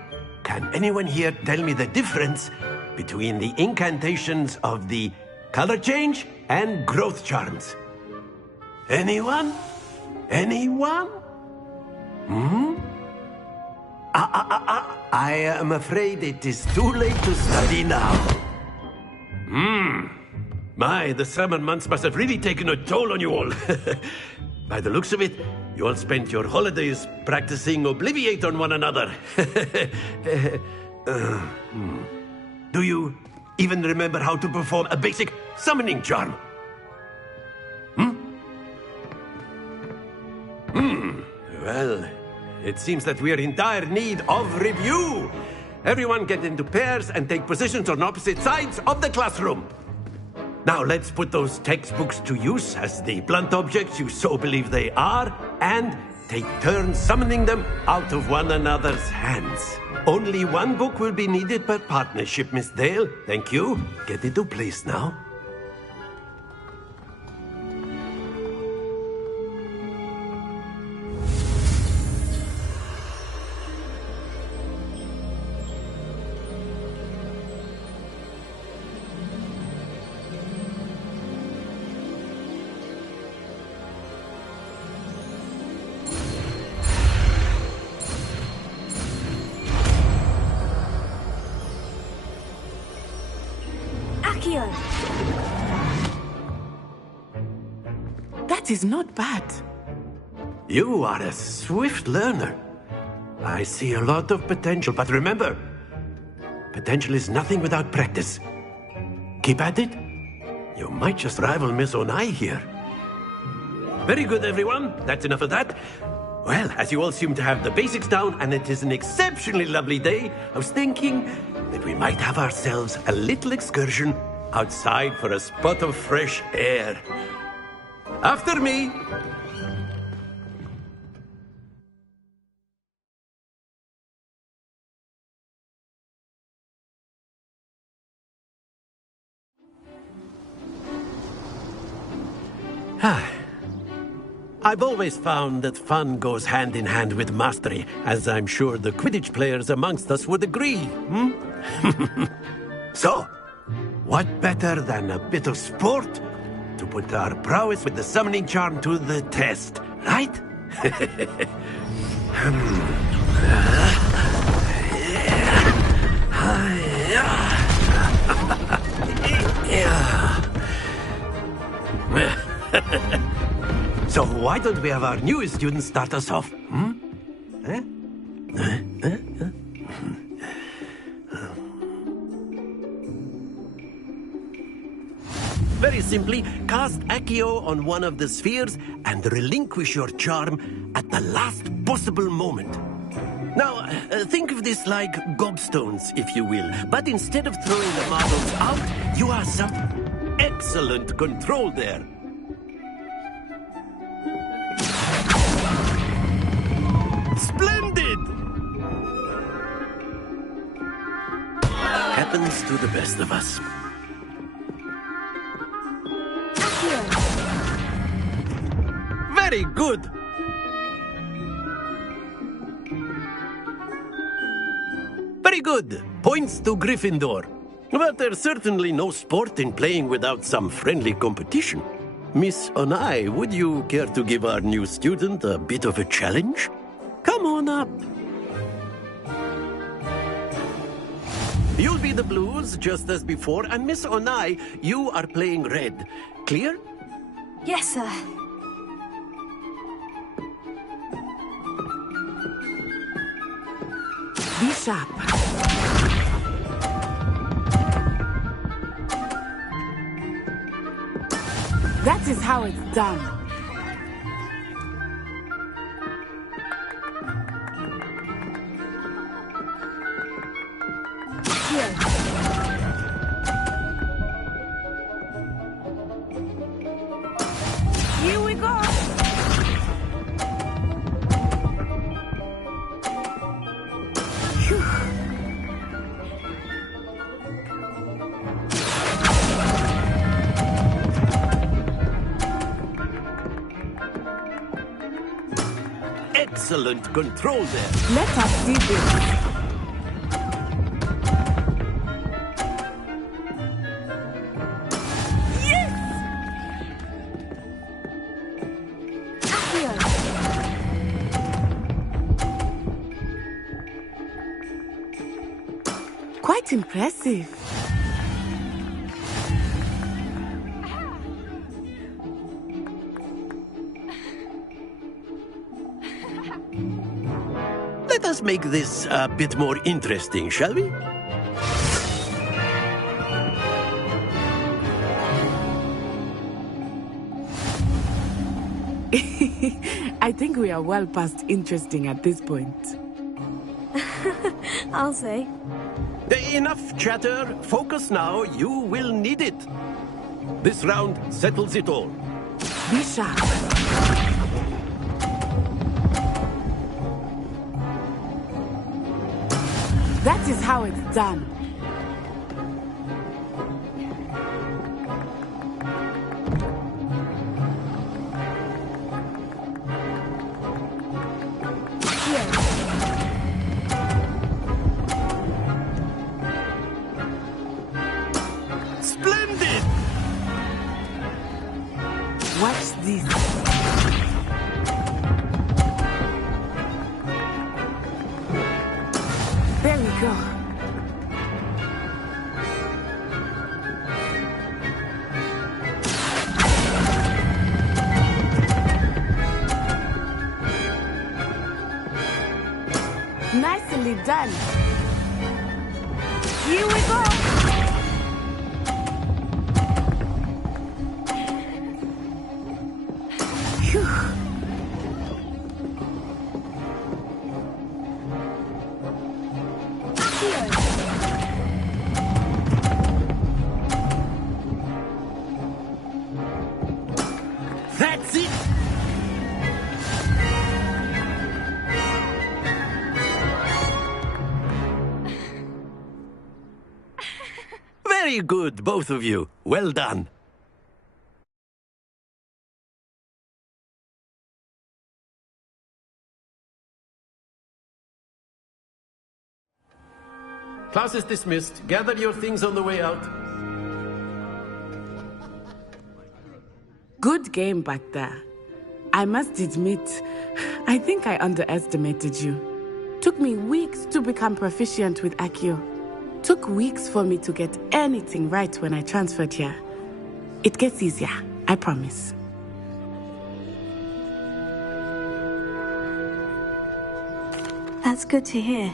can anyone here tell me the difference between the incantations of the color change and growth charms? Anyone? Anyone? I am afraid it is too late to study now. My, the summer months must have really taken a toll on you all. By the looks of it, you all spent your holidays practicing Obliviate on one another. Do you even remember how to perform a basic summoning charm? Well, it seems that we are in dire need of review. Everyone get into pairs and take positions on opposite sides of the classroom. Now let's put those textbooks to use as the blunt objects you so believe they are, and take turns summoning them out of one another's hands. Only one book will be needed per partnership, Miss Dale. Thank you. Get into place now. That is not bad. You are a swift learner. I see a lot of potential, but remember, potential is nothing without practice. Keep at it. You might just rival Miss Onai here. Very good, everyone. That's enough of that. Well, as you all seem to have the basics down, and it is an exceptionally lovely day, I was thinking that we might have ourselves a little excursion outside for a spot of fresh air. After me. I've always found that fun goes hand in hand with mastery, as I'm sure the Quidditch players amongst us would agree. So, what better than a bit of sport to put our prowess with the summoning charm to the test, right? So why don't we have our newest student start us off? Very simply, cast Accio on one of the spheres and relinquish your charm at the last possible moment. Now, think of this like gobstones, if you will. But instead of throwing the marbles out, you have some excellent control there. Splendid! Happens to the best of us. Very good! Very good! Points to Gryffindor. But there's certainly no sport in playing without some friendly competition. Miss Onai, would you care to give our new student a bit of a challenge? Come on up. You'll be the blues, just as before, and Miss Onai, you are playing red. Clear? Yes, sir. Be sharp. That is how it's done. Here. Here we go. Phew. Excellent control there. Let us see this. Quite impressive. Let us make this a bit more interesting, shall we? I think we are well past interesting at this point. I'll say. Enough chatter. Focus now. You will need it. This round settles it all. Be sharp. That is how it's done. Splendid! Watch this. There we go. Nicely done. Here we go. Phew. That's it! Very good, both of you. Well done. Class is dismissed. Gather your things on the way out. Good game back there. I must admit, I think I underestimated you. Took me weeks to become proficient with Accio. Took weeks for me to get anything right when I transferred here. It gets easier, I promise. That's good to hear.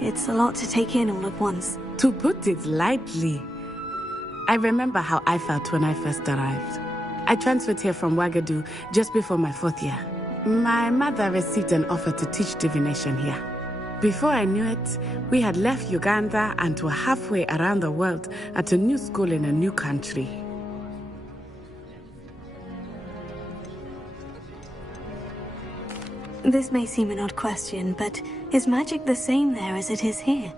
It's a lot to take in all at once. To put it lightly, I remember how I felt when I first arrived. I transferred here from Ouagadougou just before my 4th year. My mother received an offer to teach divination here. Before I knew it, we had left Uganda and were halfway around the world at a new school in a new country. This may seem an odd question, but is magic the same there as it is here?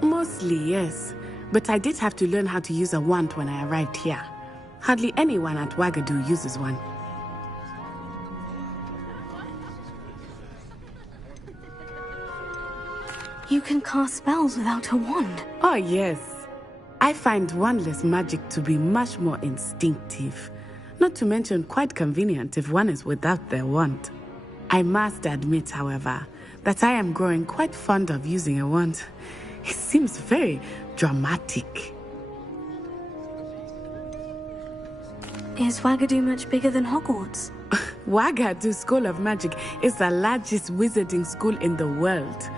Mostly, yes. But I did have to learn how to use a wand when I arrived here. Hardly anyone at Ouagadougou uses one. You can cast spells without a wand? Oh, yes. I find wandless magic to be much more instinctive. Not to mention quite convenient if one is without their wand. I must admit, however, that I am growing quite fond of using a wand. He seems very dramatic. Is Wagadu much bigger than Hogwarts? Wagadu School of Magic is the largest wizarding school in the world.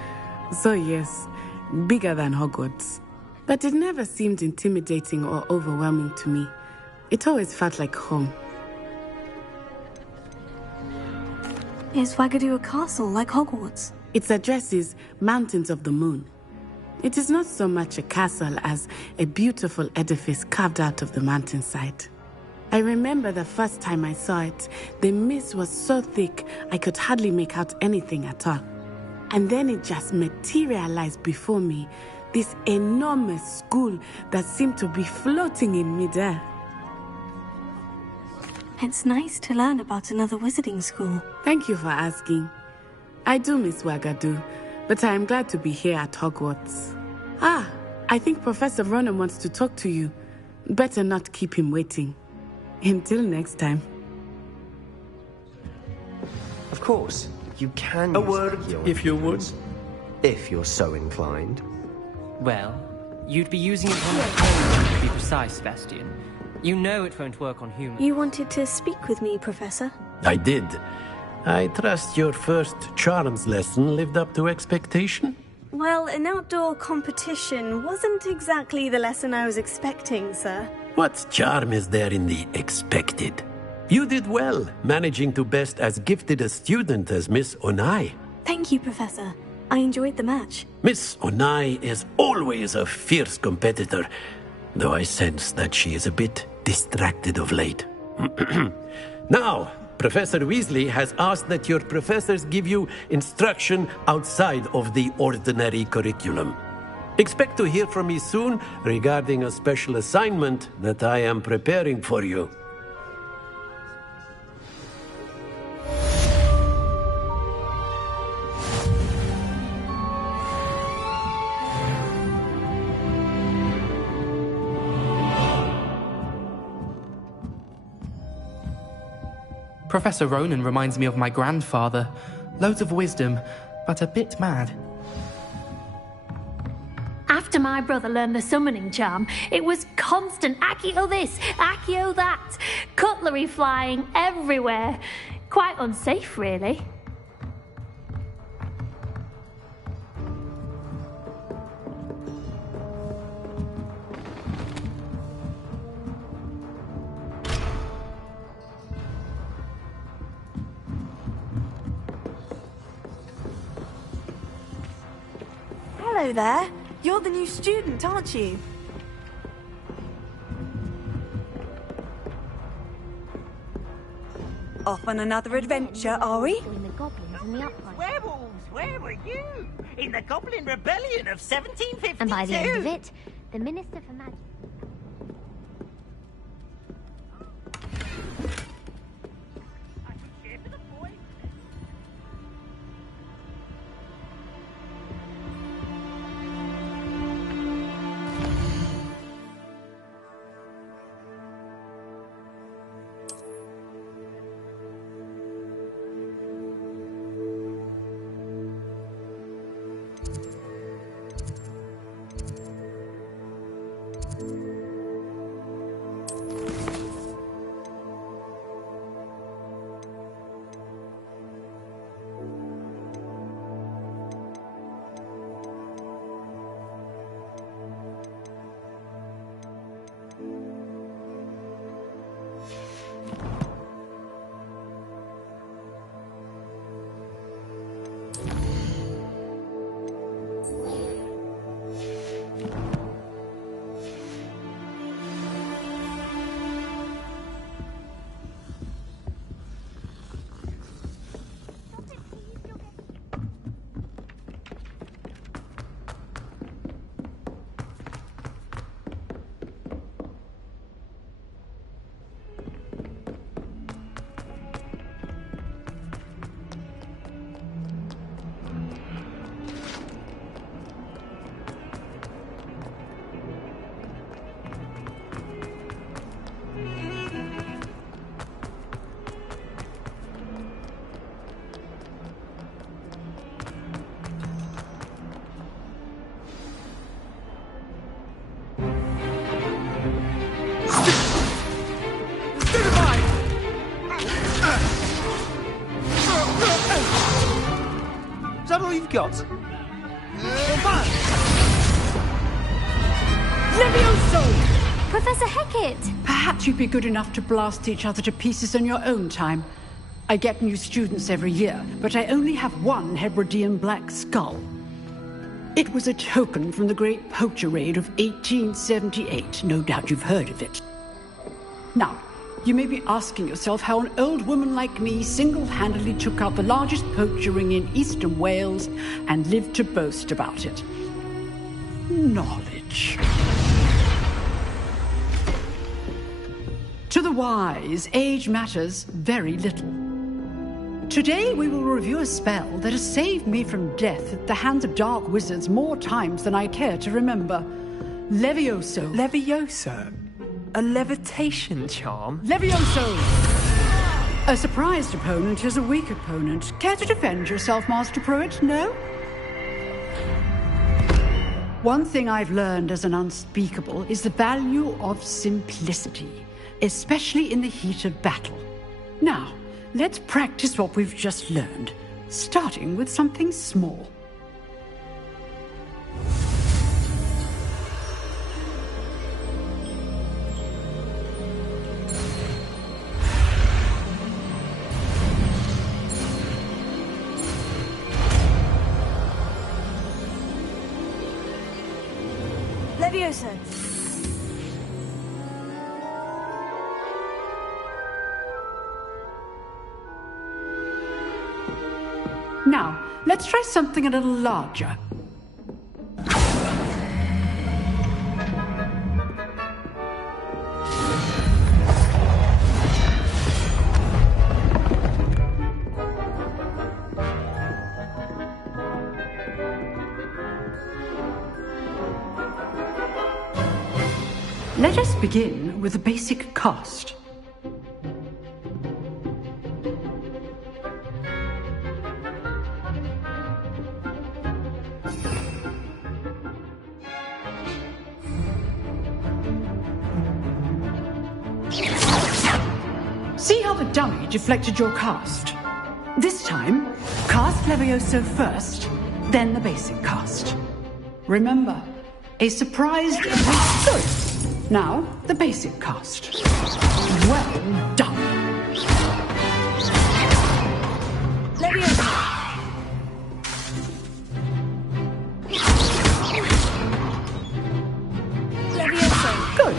So yes, bigger than Hogwarts. But it never seemed intimidating or overwhelming to me. It always felt like home. Is Wagadu a castle like Hogwarts? Its address is Mountains of the Moon. It is not so much a castle as a beautiful edifice carved out of the mountainside. I remember the first time I saw it, the mist was so thick I could hardly make out anything at all. And then it just materialized before me, this enormous school that seemed to be floating in midair. It's nice to learn about another wizarding school. Thank you for asking. I do miss Wagadu, but I am glad to be here at Hogwarts. Ah, I think Professor Ronan wants to talk to you. Better not keep him waiting. Until next time. Of course, you can A use word, Accio if you would. if you're so inclined. Well, you'd be using it on the phone, to be precise, Sebastian. You know it won't work on humans. You wanted to speak with me, Professor? I did. I trust your first charms lesson lived up to expectation? Well, an outdoor competition wasn't exactly the lesson I was expecting, sir. What charm is there in the expected? You did well, managing to best as gifted a student as Miss Onai. Thank you, Professor. I enjoyed the match. Miss Onai is always a fierce competitor, though I sense that she is a bit distracted of late. Now, Professor Weasley has asked that your professors give you instruction outside of the ordinary curriculum. Expect to hear from me soon regarding a special assignment that I am preparing for you. Professor Ronan reminds me of my grandfather. Loads of wisdom, but a bit mad. After my brother learned the summoning charm, it was constant Accio this, Accio that, cutlery flying everywhere. Quite unsafe, really. Hello there. You're the new student, aren't you? Off on another adventure, are we? Werewolves, where were you? In the Goblin Rebellion of 1752. And by the end of it, the Minister for Magic... that all you've got? Levioso! Professor Hecat! Perhaps you'd be good enough to blast each other to pieces in your own time. I get new students every year, but I only have one Hebridean black skull. It was a token from the Great Poacher Raid of 1878. No doubt you've heard of it. Now, you may be asking yourself how an old woman like me single-handedly took out the largest poacher ring in eastern Wales and lived to boast about it. Knowledge. To the wise, age matters very little. Today we will review a spell that has saved me from death at the hands of dark wizards more times than I care to remember. Levioso. Levioso? A levitation charm? Levioso! A surprised opponent is a weak opponent. Care to defend yourself, Master Pruitt? No? One thing I've learned as an unspeakable is the value of simplicity, especially in the heat of battle. Now, let's practice what we've just learned, starting with something small. Levioso. Now, let's try something a little larger. Let us begin with the basic cast. See how the dummy deflected your cast? This time, cast Levioso first, then the basic cast. Remember, a surprised... Good. Now, the basic cast. Well done. Levioso. Levioso. Good.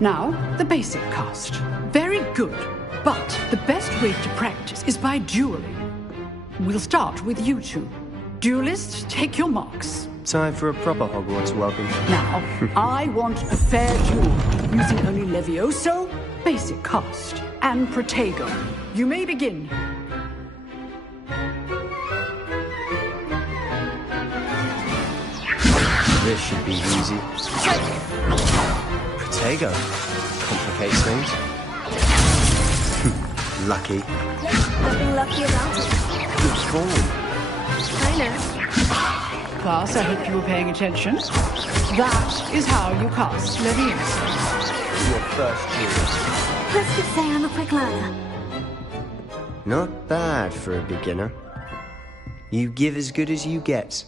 Now, the basic cast. Very good. But the best way to practice is by dueling. We'll start with you two. Duelists, take your marks. Time for a proper Hogwarts welcome. Now, I want a fair duel, using only Levioso, basic cast, and Protego. You may begin. This should be easy. Protego. Complicates things. Lucky. Nothing lucky about it. Good form. I know. Class, I hope you were paying attention. That is how you cast Levioso. Your first duel. Let's just say I'm a quick learner. Not bad for a beginner. You give as good as you get.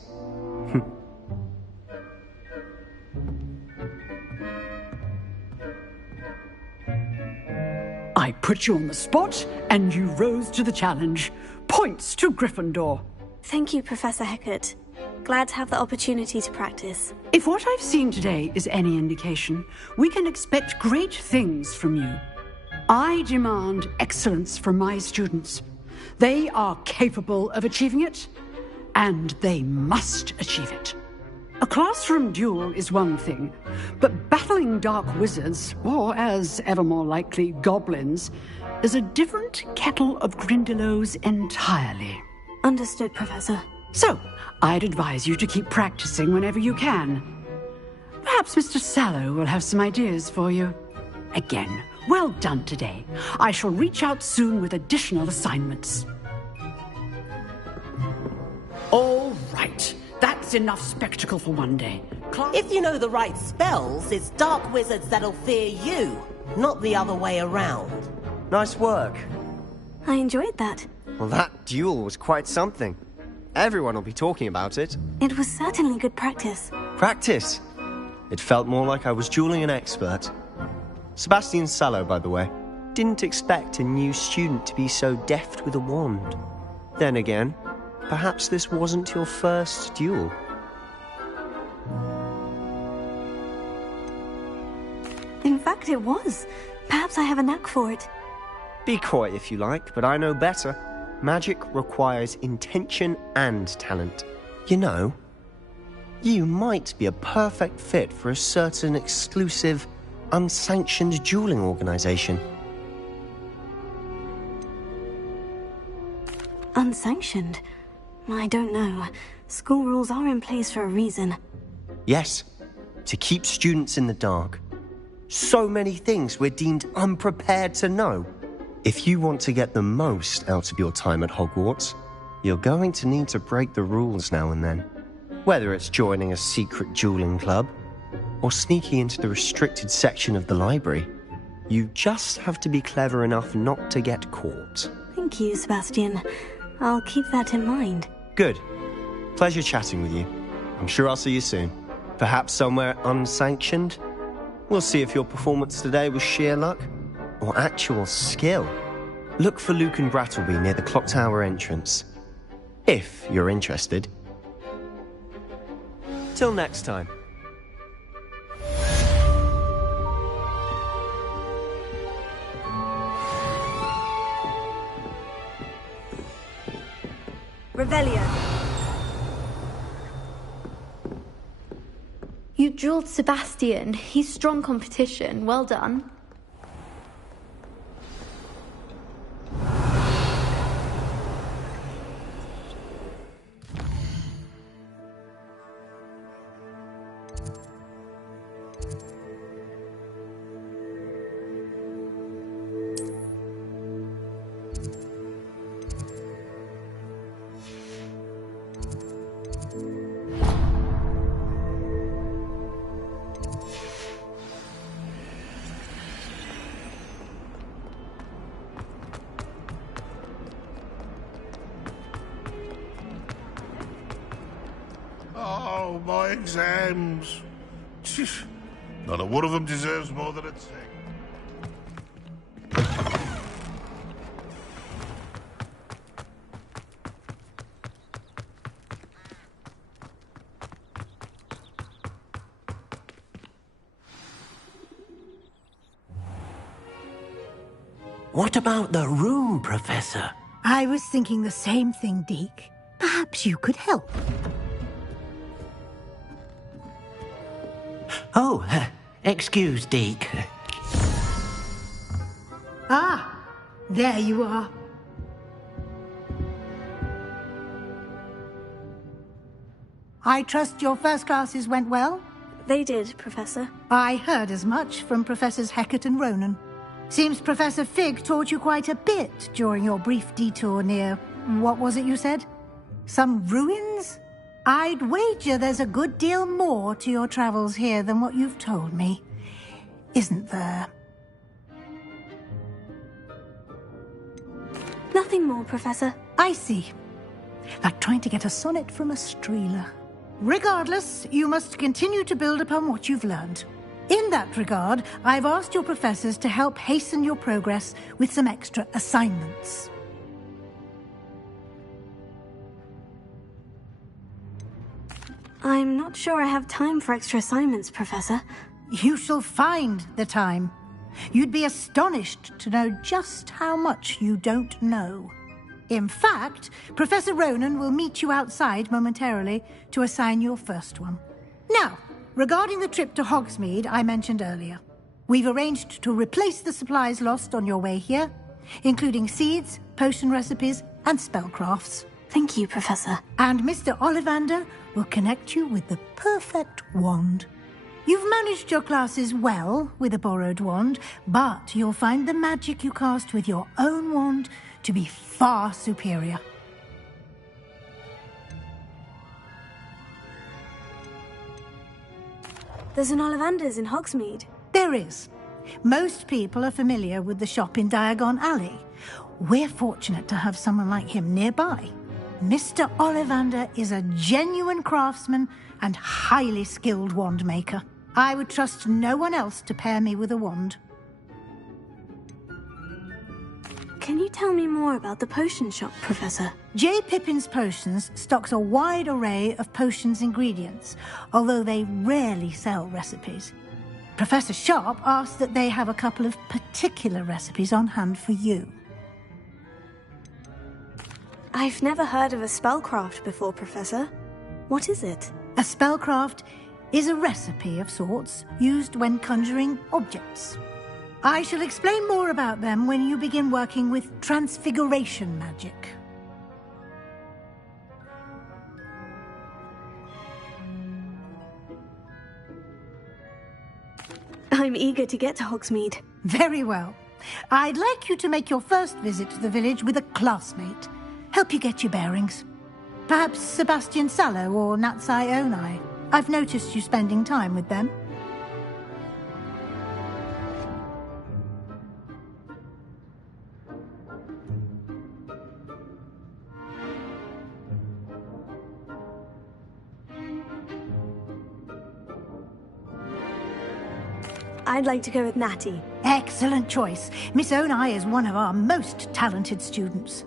I put you on the spot, and you rose to the challenge. Points to Gryffindor. Thank you, Professor Hecat. Glad to have the opportunity to practice. If what I've seen today is any indication, we can expect great things from you. I demand excellence from my students. They are capable of achieving it, and they must achieve it. A classroom duel is one thing, but battling dark wizards, or as ever more likely, goblins, is a different kettle of Grindylows entirely. Understood, Professor. So, I'd advise you to keep practicing whenever you can. Perhaps Mr. Sallow will have some ideas for you. Again, well done today. I shall reach out soon with additional assignments. All right. That's enough spectacle for one day. If you know the right spells, it's dark wizards that'll fear you, not the other way around. Nice work. I enjoyed that. Well, that duel was quite something. Everyone will be talking about it. It was certainly good practice. Practice? It felt more like I was dueling an expert. Sebastian Sallow, by the way. Didn't expect a new student to be so deft with a wand. Then again, perhaps this wasn't your first duel. In fact, it was. Perhaps I have a knack for it. Be coy if you like, but I know better. Magic requires intention and talent. You know, you might be a perfect fit for a certain exclusive, unsanctioned dueling organization. Unsanctioned? I don't know. School rules are in place for a reason. Yes, to keep students in the dark. So many things we're deemed unprepared to know. If you want to get the most out of your time at Hogwarts, you're going to need to break the rules now and then. Whether it's joining a secret dueling club, or sneaking into the restricted section of the library, you just have to be clever enough not to get caught. Thank you, Sebastian. I'll keep that in mind. Good. Pleasure chatting with you. I'm sure I'll see you soon. Perhaps somewhere unsanctioned? We'll see if your performance today was sheer luck or actual skill. Look for Luke and Brattleby near the clock tower entrance. If you're interested. Till next time. Revelio. You dueled Sebastian. He's strong competition. Well done. Oh, my exams. Not a one of them deserves more than a 10. What about the room, Professor? I was thinking the same thing, Deke. Perhaps you could help. Oh, excuse, Deke. Ah, there you are. I trust your first classes went well? They did, Professor. I heard as much from Professors Hecat and Ronan. Seems Professor Fig taught you quite a bit during your brief detour near... what was it you said? Some ruins? I'd wager there's a good deal more to your travels here than what you've told me. Isn't there? Nothing more, Professor. I see. Like trying to get a sonnet from a streeler. Regardless, you must continue to build upon what you've learned. In that regard, I've asked your professors to help hasten your progress with some extra assignments. I'm not sure I have time for extra assignments, Professor. You shall find the time. You'd be astonished to know just how much you don't know. In fact, Professor Ronan will meet you outside momentarily to assign your first one. Now, regarding the trip to Hogsmeade I mentioned earlier, we've arranged to replace the supplies lost on your way here, including seeds, potion recipes, and spellcrafts. Thank you, Professor. And Mr. Ollivander will connect you with the perfect wand. You've managed your classes well with a borrowed wand, but you'll find the magic you cast with your own wand to be far superior. There's an Ollivander's in Hogsmeade. There is. Most people are familiar with the shop in Diagon Alley. We're fortunate to have someone like him nearby. Mr. Ollivander is a genuine craftsman and highly skilled wand maker. I would trust no one else to pair me with a wand. Can you tell me more about the potion shop, Professor? J. Pippin's Potions stocks a wide array of potions ingredients, although they rarely sell recipes. Professor Sharp asked that they have a couple of particular recipes on hand for you. I've never heard of a spellcraft before, Professor. What is it? A spellcraft is a recipe of sorts used when conjuring objects. I shall explain more about them when you begin working with transfiguration magic. I'm eager to get to Hogsmeade. Very well. I'd like you to make your first visit to the village with a classmate. Help you get your bearings. Perhaps Sebastian Sallow or Natsai Onai. I've noticed you spending time with them. I'd like to go with Natty. Excellent choice. Miss Onai is one of our most talented students.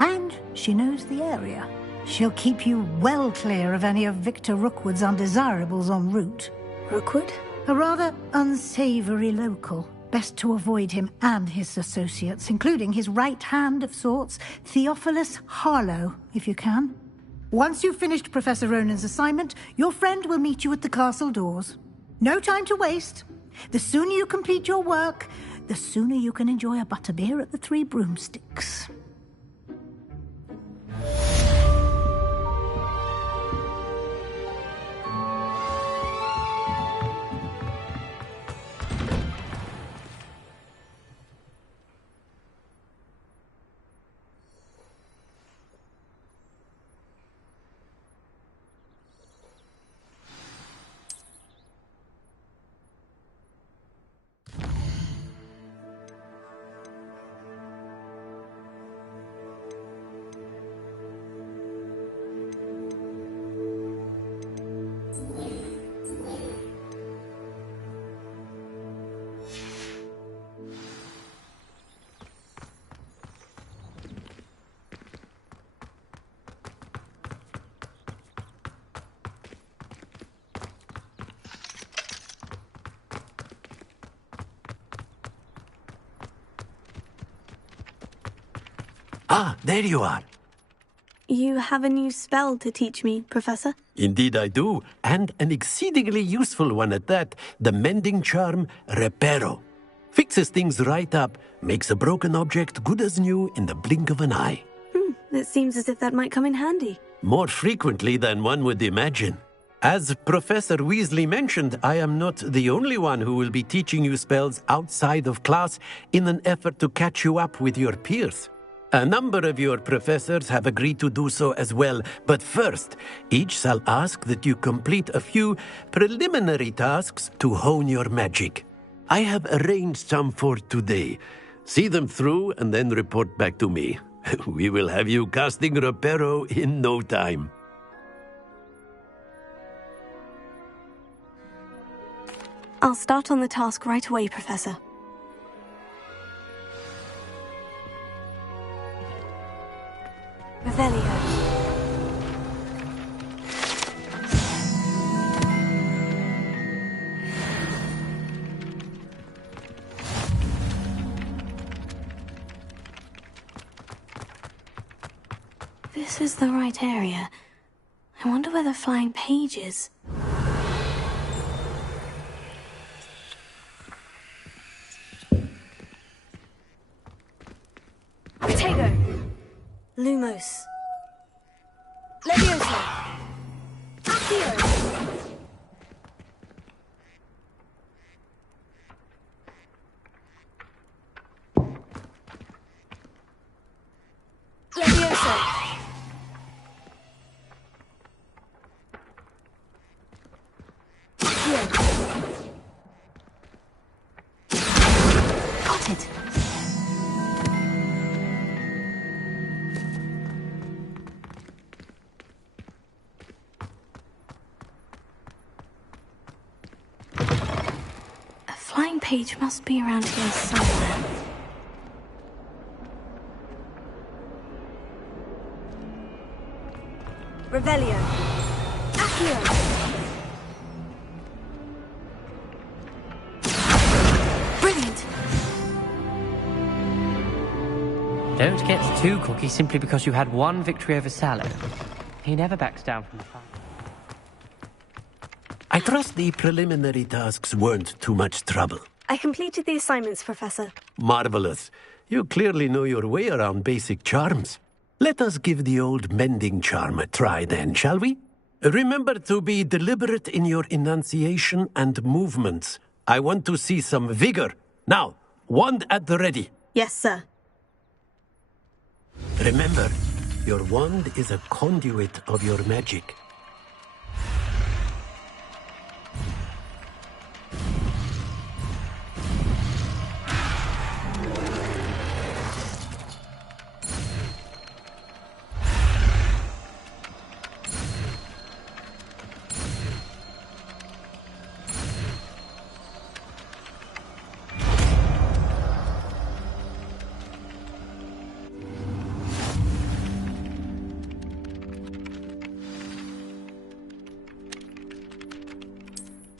And she knows the area. She'll keep you well clear of any of Victor Rookwood's undesirables en route. Rookwood? A rather unsavoury local. Best to avoid him and his associates, including his right hand of sorts, Theophilus Harlow, if you can. Once you've finished Professor Ronan's assignment, your friend will meet you at the castle doors. No time to waste. The sooner you complete your work, the sooner you can enjoy a butterbeer at the Three Broomsticks. Ah, there you are. You have a new spell to teach me, Professor? Indeed I do, and an exceedingly useful one at that. The mending charm, Reparo. Fixes things right up, makes a broken object good as new in the blink of an eye. It seems as if that might come in handy. More frequently than one would imagine. As Professor Weasley mentioned, I am not the only one who will be teaching you spells outside of class in an effort to catch you up with your peers. A number of your professors have agreed to do so as well, but first, each shall ask that you complete a few preliminary tasks to hone your magic. I have arranged some for today. See them through and then report back to me. We will have you casting Reparo in no time. I'll start on the task right away, Professor. Revelio. This is the right area. I wonder where the flying page is. Potato! Lumos. Leviosa. Accio. Leviosa. Got it. second page must be around here somewhere. Revelio. Accio. Brilliant. Don't get too cocky simply because you had one victory over Sallow. He never backs down from the fight. I trust the preliminary tasks weren't too much trouble. I completed the assignments, Professor. Marvelous. You clearly know your way around basic charms. Let us give the old mending charm a try then, shall we? Remember to be deliberate in your enunciation and movements. I want to see some vigor. Now, wand at the ready. Yes, sir. Remember, your wand is a conduit of your magic.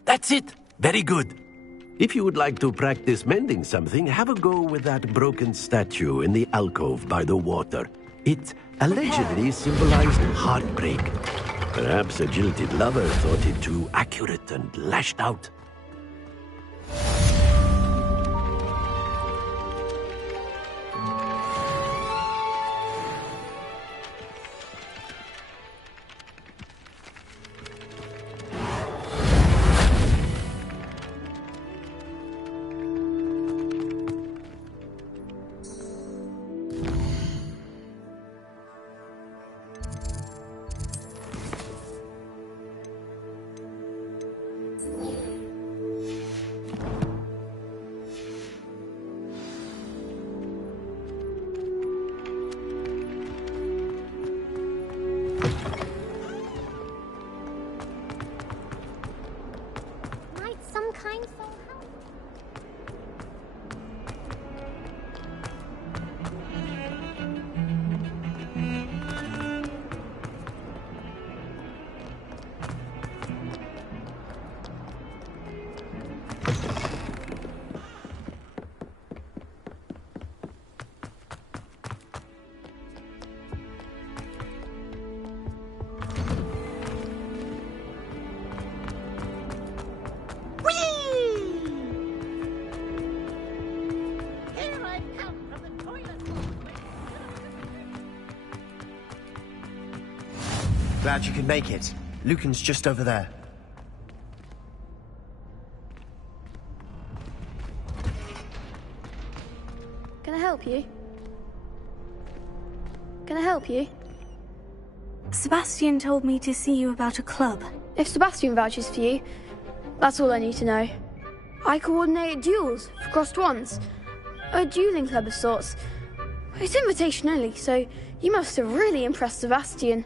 That's it! Very good. If you would like to practice mending something, have a go with that broken statue in the alcove by the water. It allegedly symbolized heartbreak. Perhaps a jilted lover thought it too accurate and lashed out. Glad you could make it. Lucan's just over there. Can I help you? Can I help you? Sebastian told me to see you about a club. If Sebastian vouches for you, that's all I need to know. I coordinate duels for crossed wands. A dueling club of sorts. It's invitation only, so you must have really impressed Sebastian.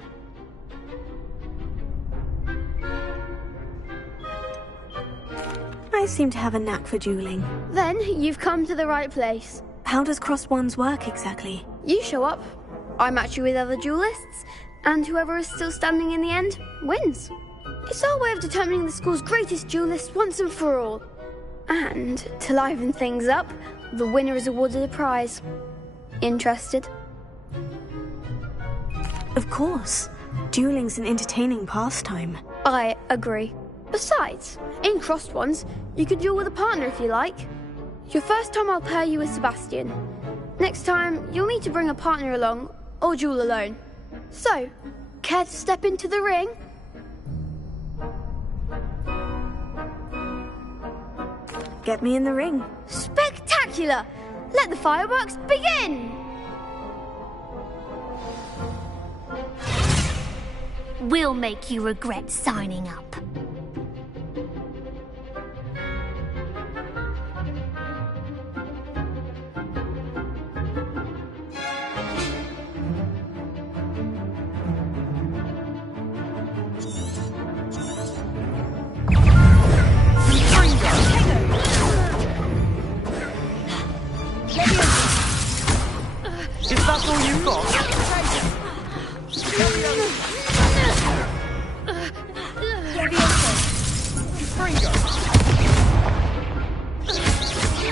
I seem to have a knack for dueling. Then you've come to the right place. How does crossed wands work exactly? You show up, I match you with other duelists, and whoever is still standing in the end wins. It's our way of determining the school's greatest duelist once and for all. And to liven things up, the winner is awarded a prize. Interested? Of course. Dueling's an entertaining pastime. I agree. Besides, in crossed ones, you can duel with a partner if you like. Your first time I'll pair you with Sebastian. Next time, you'll need to bring a partner along, or duel alone. So, care to step into the ring? Get me in the ring. Spectacular! Let the fireworks begin! We'll make you regret signing up.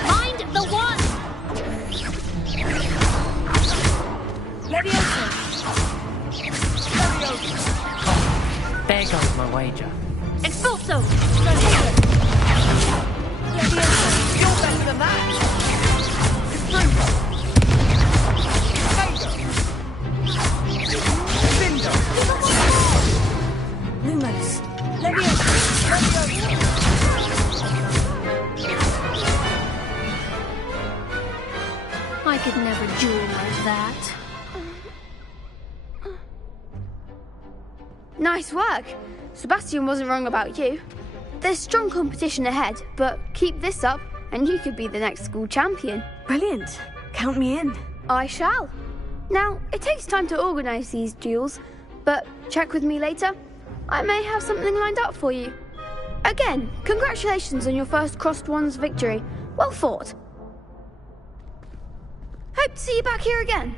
Mind the one! Leviosa! There goes my wager. Expulso! Leviosa! You're better than that! Lumos! Leviosa! I could never duel like that. Nice work. Sebastian wasn't wrong about you. There's strong competition ahead, but keep this up and you could be the next school champion. Brilliant. Count me in. I shall. Now, it takes time to organise these duels, but check with me later. I may have something lined up for you. Again, congratulations on your first Crossed Wands victory. Well fought. Hope to see you back here again.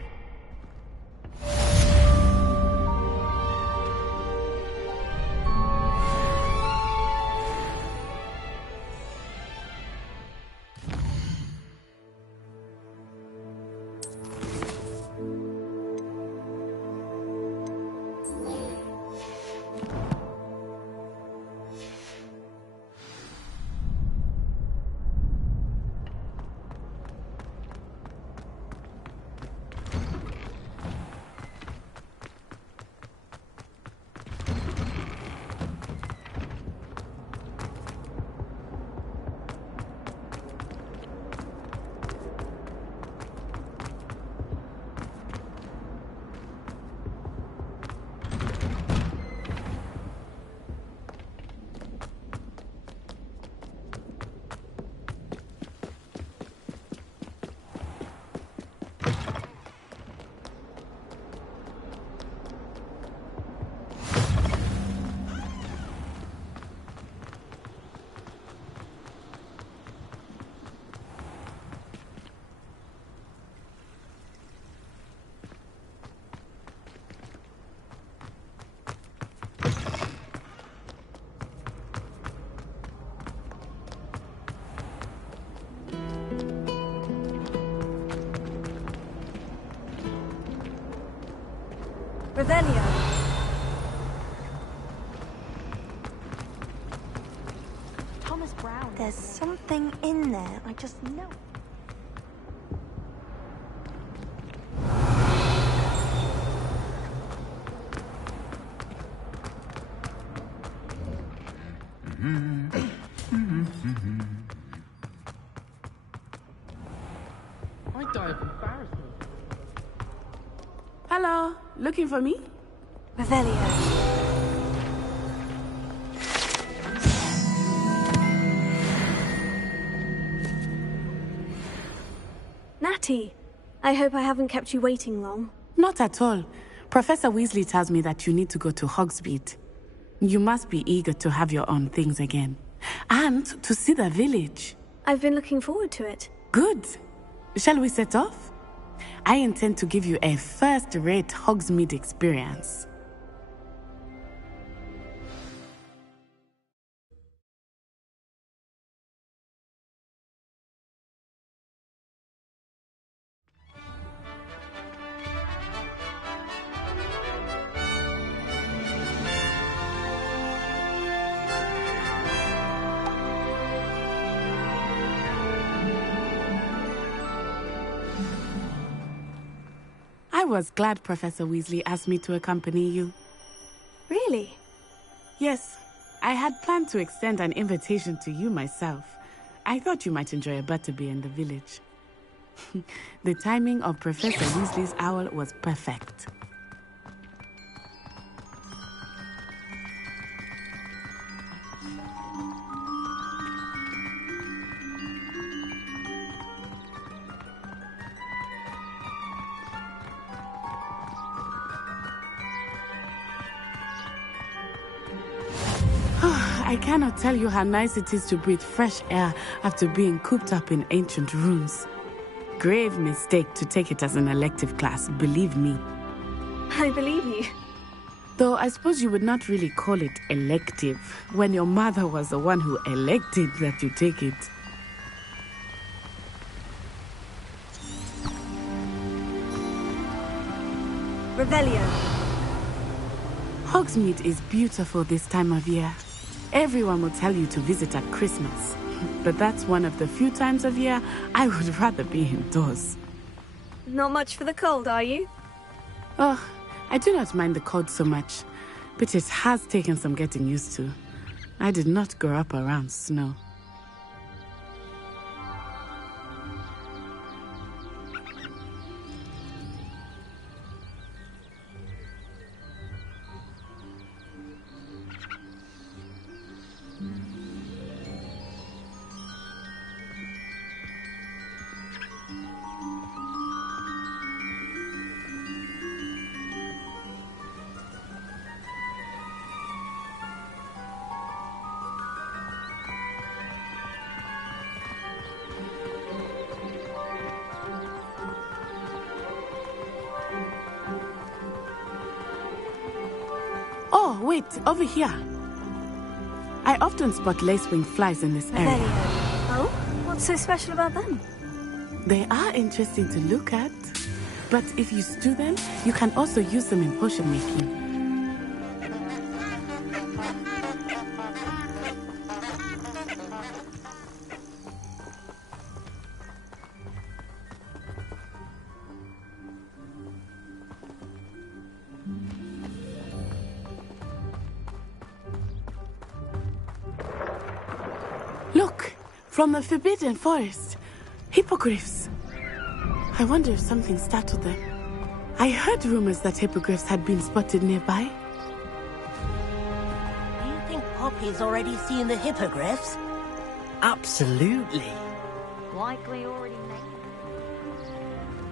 Revelio. Thomas Brown. There's something in there, I just know. I die of embarrassment. Hello, looking for me? Revelio. Natty, I hope I haven't kept you waiting long. Not at all. Professor Weasley tells me that you need to go to Hogsmeade. You must be eager to have your own things again. And to see the village. I've been looking forward to it. Good. Shall we set off? I intend to give you a first-rate Hogsmeade experience. I was glad Professor Weasley asked me to accompany you. Really? Yes. I had planned to extend an invitation to you myself. I thought you might enjoy a butterbeer in the village. The timing of Professor Weasley's owl was perfect. I cannot tell you how nice it is to breathe fresh air after being cooped up in ancient rooms. Grave mistake to take it as an elective class, believe me. I believe you. Though I suppose you would not really call it elective when your mother was the one who elected that you take it. Revelio. Hogsmeade is beautiful this time of year. Everyone will tell you to visit at Christmas. But that's one of the few times of year I would rather be indoors. Not much for the cold, are you? Oh, I do not mind the cold so much, but it has taken some getting used to. I did not grow up around snow. Oh, wait, over here. I often spot lacewing flies in this area. Oh? What's so special about them? They are interesting to look at. But if you stew them, you can also use them in potion making. Look, from the Forbidden Forest. Hippogriffs. I wonder if something startled them. I heard rumors that hippogriffs had been spotted nearby. Do you think Poppy's already seen the hippogriffs? Absolutely. Likely already made.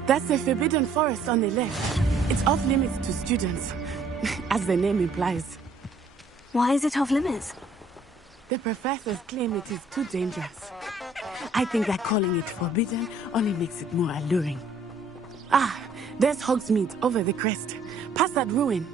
That's the Forbidden Forest on the left. It's off limits to students, as the name implies. Why is it off limits? The professors claim it is too dangerous. I think that calling it forbidden only makes it more alluring. Ah, there's Hogsmeade over the crest. Past that ruin.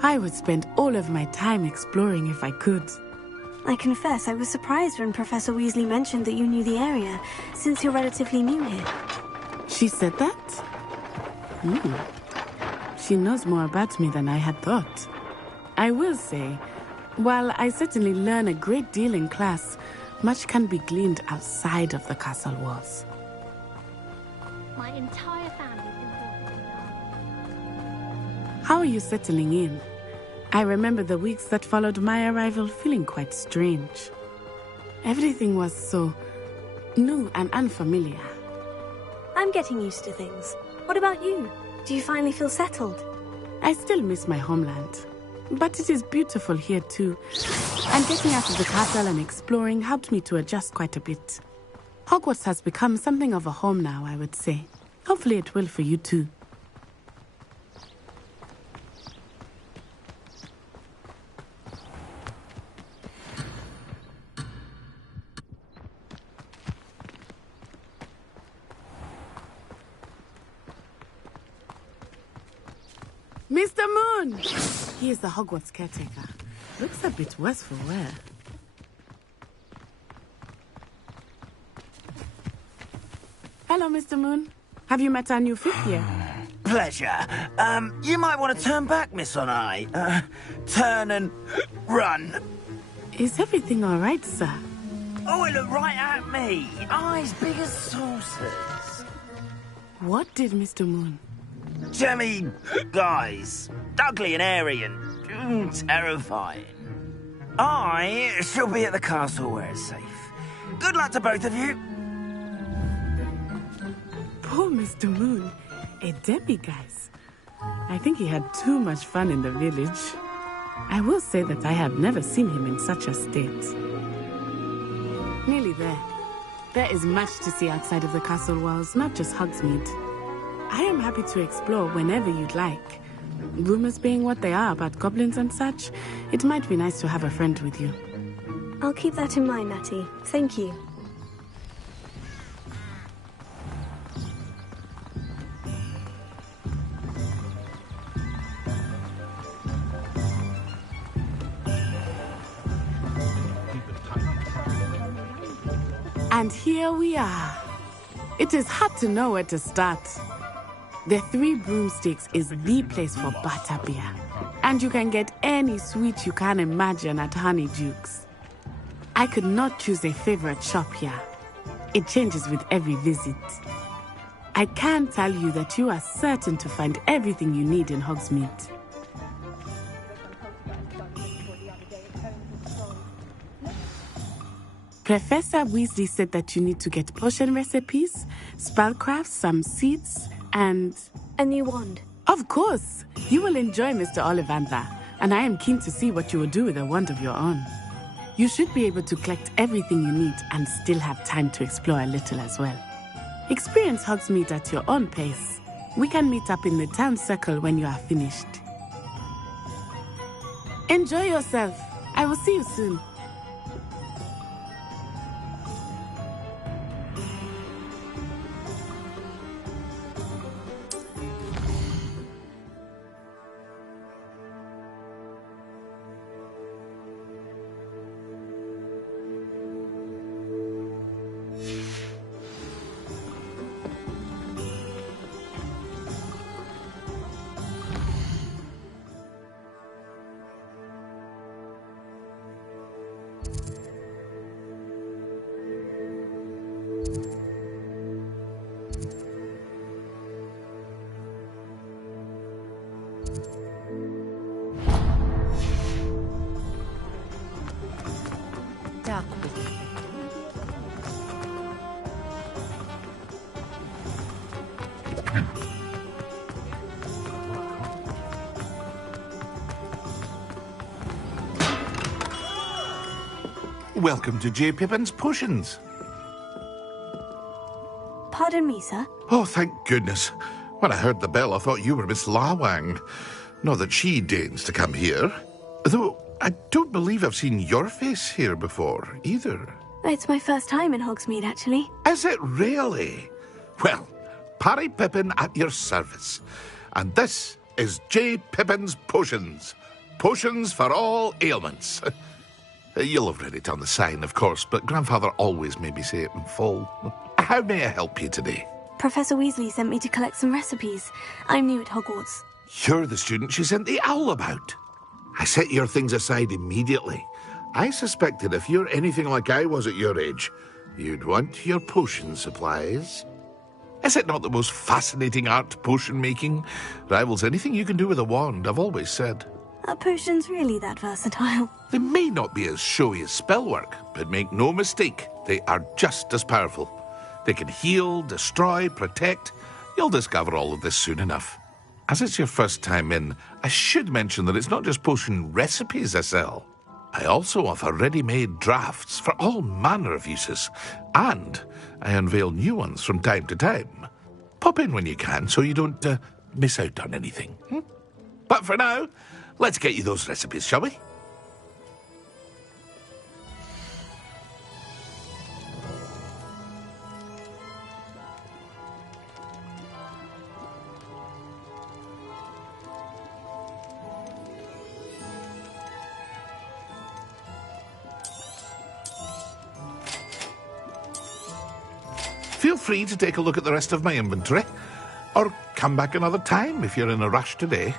I would spend all of my time exploring if I could. I confess I was surprised when Professor Weasley mentioned that you knew the area, since you're relatively new here. She said that? She knows more about me than I had thought. I will say, while I certainly learn a great deal in class, much can be gleaned outside of the castle walls. My entire family's important. How are you settling in? I remember the weeks that followed my arrival feeling quite strange. Everything was so new and unfamiliar. I'm getting used to things. What about you? Do you finally feel settled? I still miss my homeland, but it is beautiful here too. And getting out of the castle and exploring helped me to adjust quite a bit. Hogwarts has become something of a home now, I would say. Hopefully it will for you too. Mr. Moon! He is the Hogwarts caretaker. Looks a bit worse for wear. Hello, Mr. Moon. Have you met our new fifth year? Pleasure. You might want to turn back, Miss Onai. Turn and run. Is everything all right, sir? Oh, it looked right at me. Eyes big as saucers. What did Mr. Moon? Jemmy guys. Ugly and airy and terrifying. I shall be at the castle where it's safe. Good luck to both of you. Poor Mr. Moon. A demiguise. I think he had too much fun in the village. I will say that I have never seen him in such a state. Nearly there. There is much to see outside of the castle walls, not just Hogsmeade. I am happy to explore whenever you'd like. Rumors being what they are about goblins and such, it might be nice to have a friend with you. I'll keep that in mind, Natty. Thank you. And here we are. It is hard to know where to start. The Three Broomsticks is the place for butterbeer. And you can get any sweet you can imagine at Honeydukes. I could not choose a favorite shop here. It changes with every visit. I can tell you that you are certain to find everything you need in Hogsmeade. Professor Weasley said that you need to get potion recipes, spellcrafts, some seeds, and... a new wand. Of course! You will enjoy Mr. Ollivander, and I am keen to see what you will do with a wand of your own. You should be able to collect everything you need and still have time to explore a little as well. Experience Hogsmeade at your own pace. We can meet up in the town circle when you are finished. Enjoy yourself. I will see you soon. Welcome to J. Pippin's Potions. Pardon me, sir. Oh, thank goodness. When I heard the bell, I thought you were Miss Lawang. Not that she deigns to come here. Though, I don't believe I've seen your face here before, either. It's my first time in Hogsmeade, actually. Is it really? Well, Parry Pippin at your service. And this is J. Pippin's Potions. Potions for all ailments. You'll have read it on the sign, of course, but Grandfather always made me say it in full. How may I help you today? Professor Weasley sent me to collect some recipes. I'm new at Hogwarts. You're the student she sent the owl about. I set your things aside immediately. I suspected if you're anything like I was at your age, you'd want your potion supplies. Is it not the most fascinating art, potion making? Rivals anything you can do with a wand, I've always said. Are potions really that versatile? They may not be as showy as spellwork, but make no mistake, they are just as powerful. They can heal, destroy, protect. You'll discover all of this soon enough. As it's your first time in, I should mention that it's not just potion recipes I sell. I also offer ready-made drafts for all manner of uses, and I unveil new ones from time to time. Pop in when you can so you don't miss out on anything. But for now, let's get you those recipes, shall we? Feel free to take a look at the rest of my inventory, or come back another time if you're in a rush today.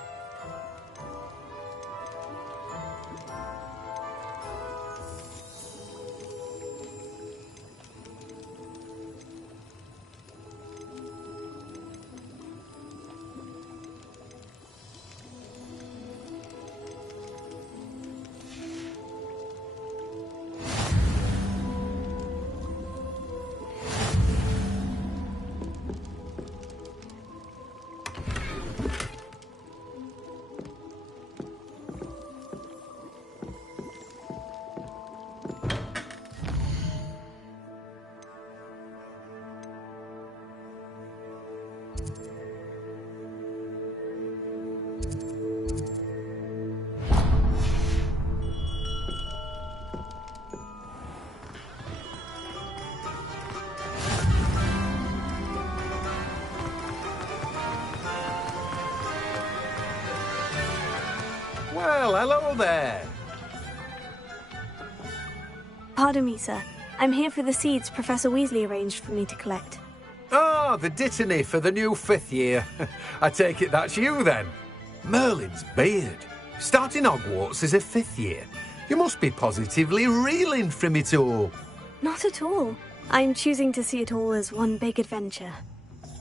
there! Pardon me, sir. I'm here for the seeds Professor Weasley arranged for me to collect. Ah, the dittany for the new 5th year. I take it that's you, then. Merlin's beard. Starting Hogwarts as a 5th year. You must be positively reeling from it all. Not at all. I'm choosing to see it all as one big adventure.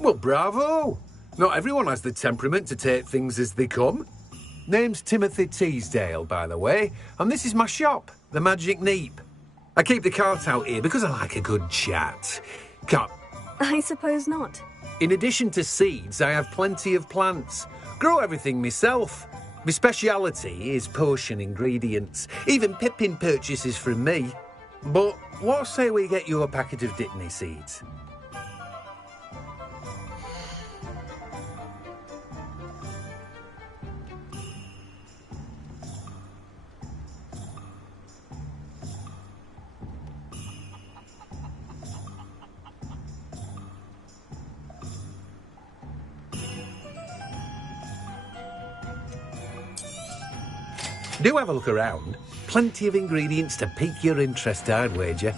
Well, bravo! Not everyone has the temperament to take things as they come. Name's Timothy Teasdale, by the way, and this is my shop, the Magic Neep. I keep the cart out here because I like a good chat. Can't... I suppose not. In addition to seeds, I have plenty of plants. Grow everything myself. My speciality is potion ingredients. Even Pippin purchases from me. But what say we get you a packet of Dittany seeds? Do have a look around. Plenty of ingredients to pique your interest, I'd wager.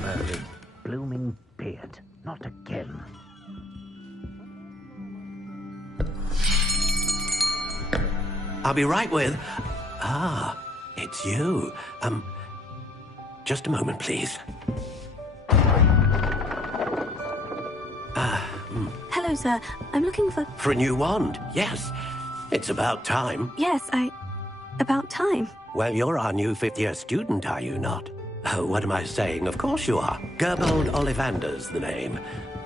Merlin, blooming beard. Not again. I'll be right with... Ah, it's you. Just a moment, please. Hello, sir. I'm looking for... For a new wand, yes. It's about time. Yes, about time. Well, you're our new 5th-year student, are you not? Oh, what am I saying? Of course you are. Gerbold Ollivander's the name.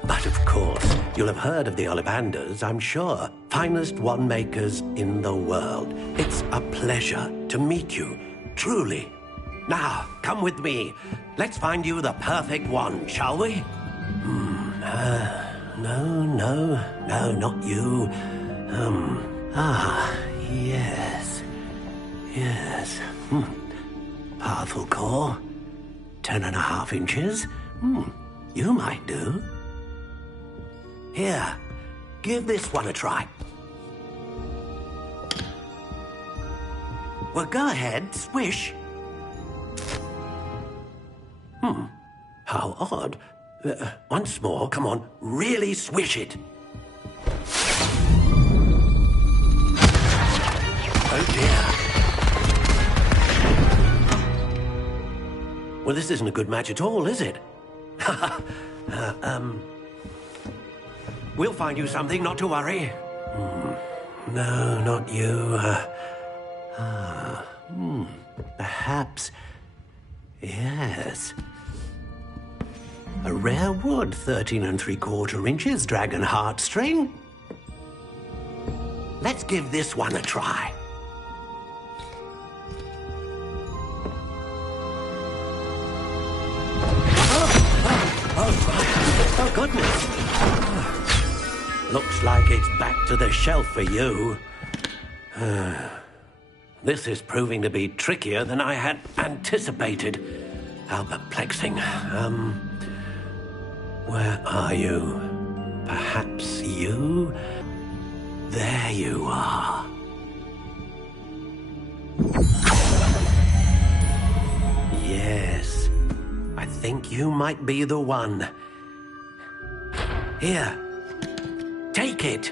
But of course, you'll have heard of the Ollivanders, I'm sure. Finest wand makers in the world. It's a pleasure to meet you, truly. Now, come with me. Let's find you the perfect wand, shall we? No, not you. Yes. Powerful core. 10.5 inches. You might do. Here, give this one a try. Well, go ahead, swish. How odd. Once more, come on, really swish it. Oh dear. Well, this isn't a good match at all, is it? We'll find you something, not to worry. No, not you. Perhaps... Yes. A rare wood, 13 3/4 inches, dragon heartstring. Let's give this one a try. Oh, goodness. Looks like it's back to the shelf for you. This is proving to be trickier than I had anticipated. How perplexing. Where are you? Perhaps you? There you are. think you might be the one. Here, take it.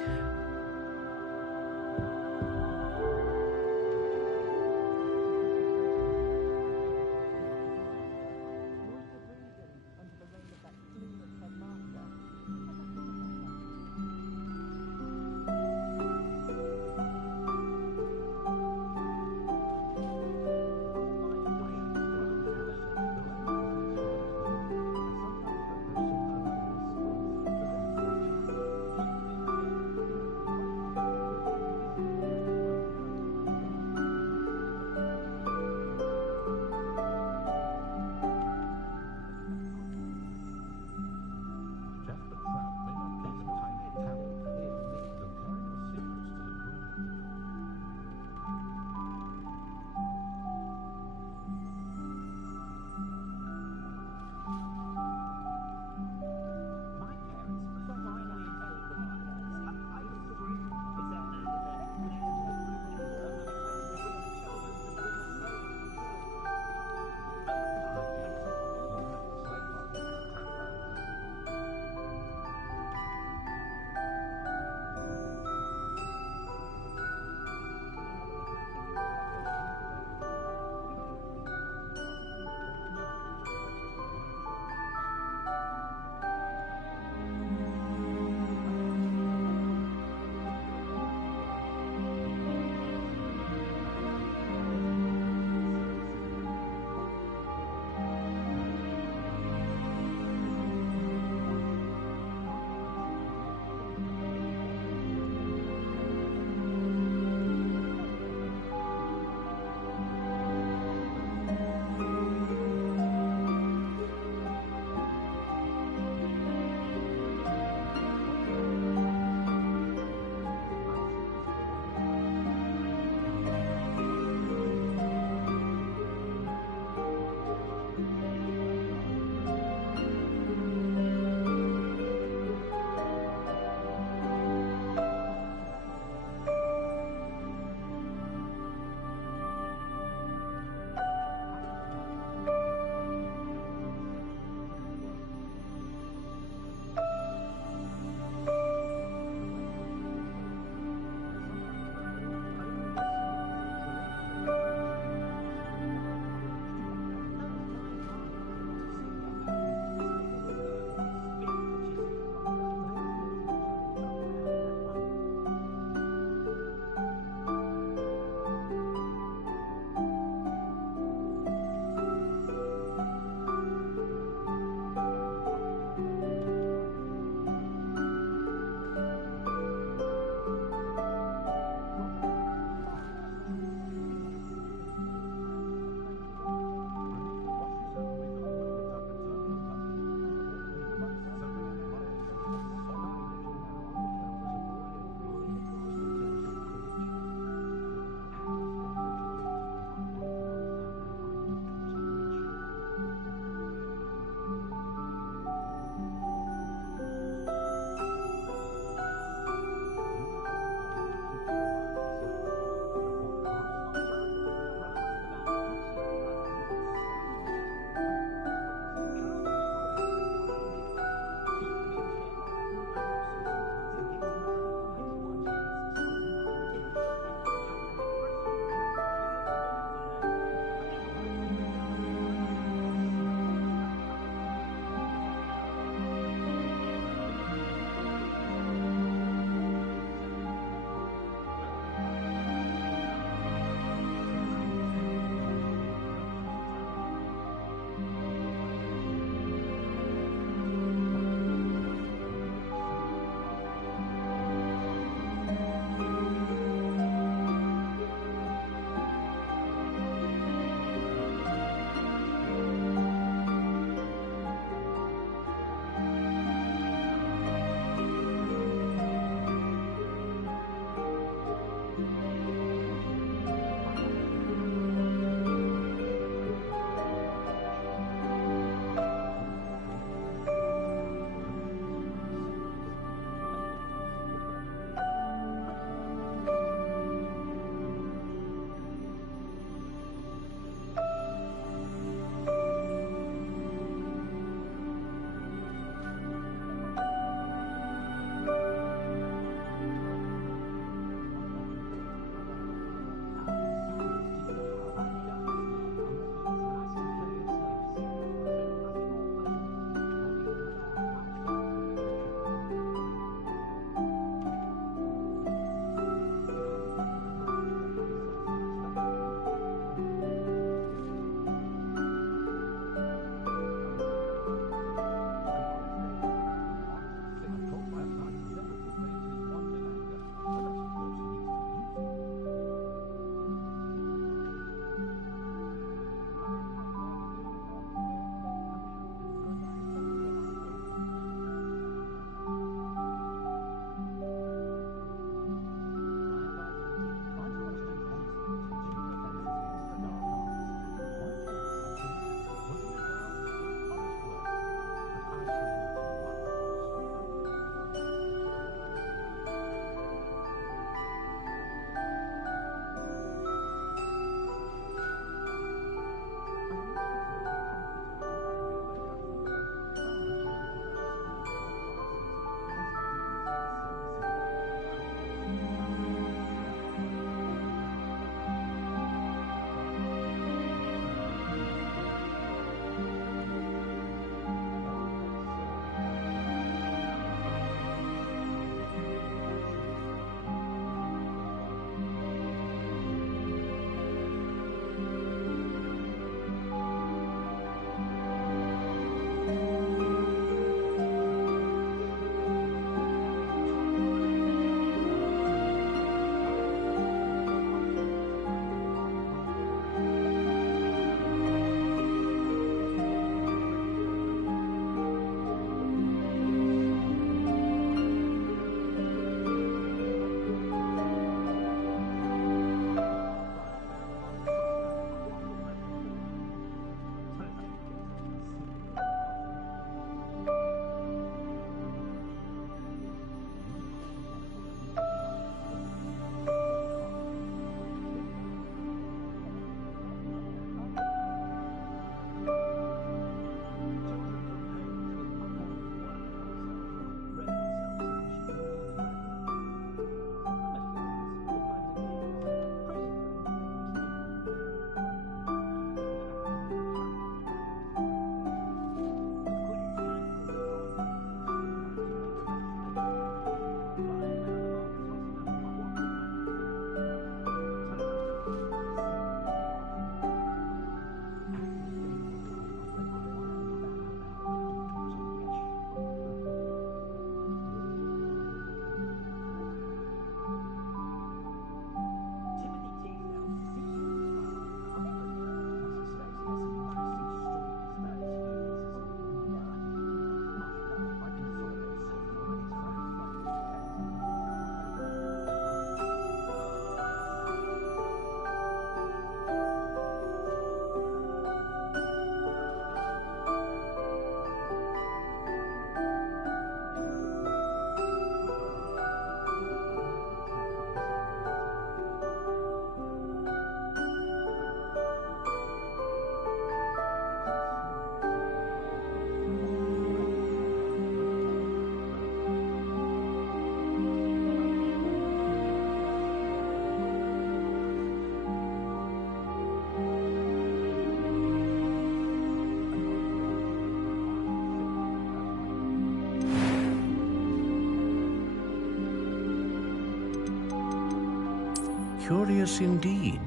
Curious indeed.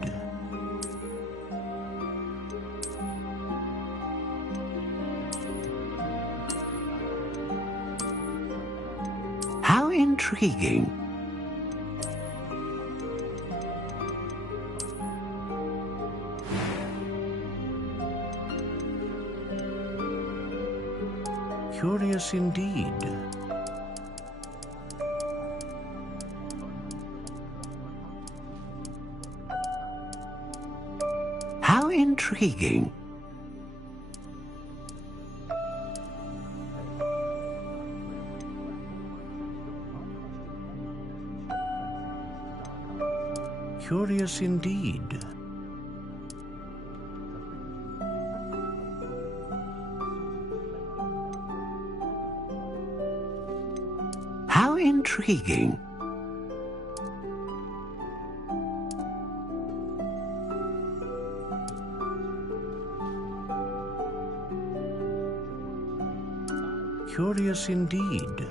How intriguing. Curious indeed. How intriguing. Curious indeed. How intriguing. Curious indeed.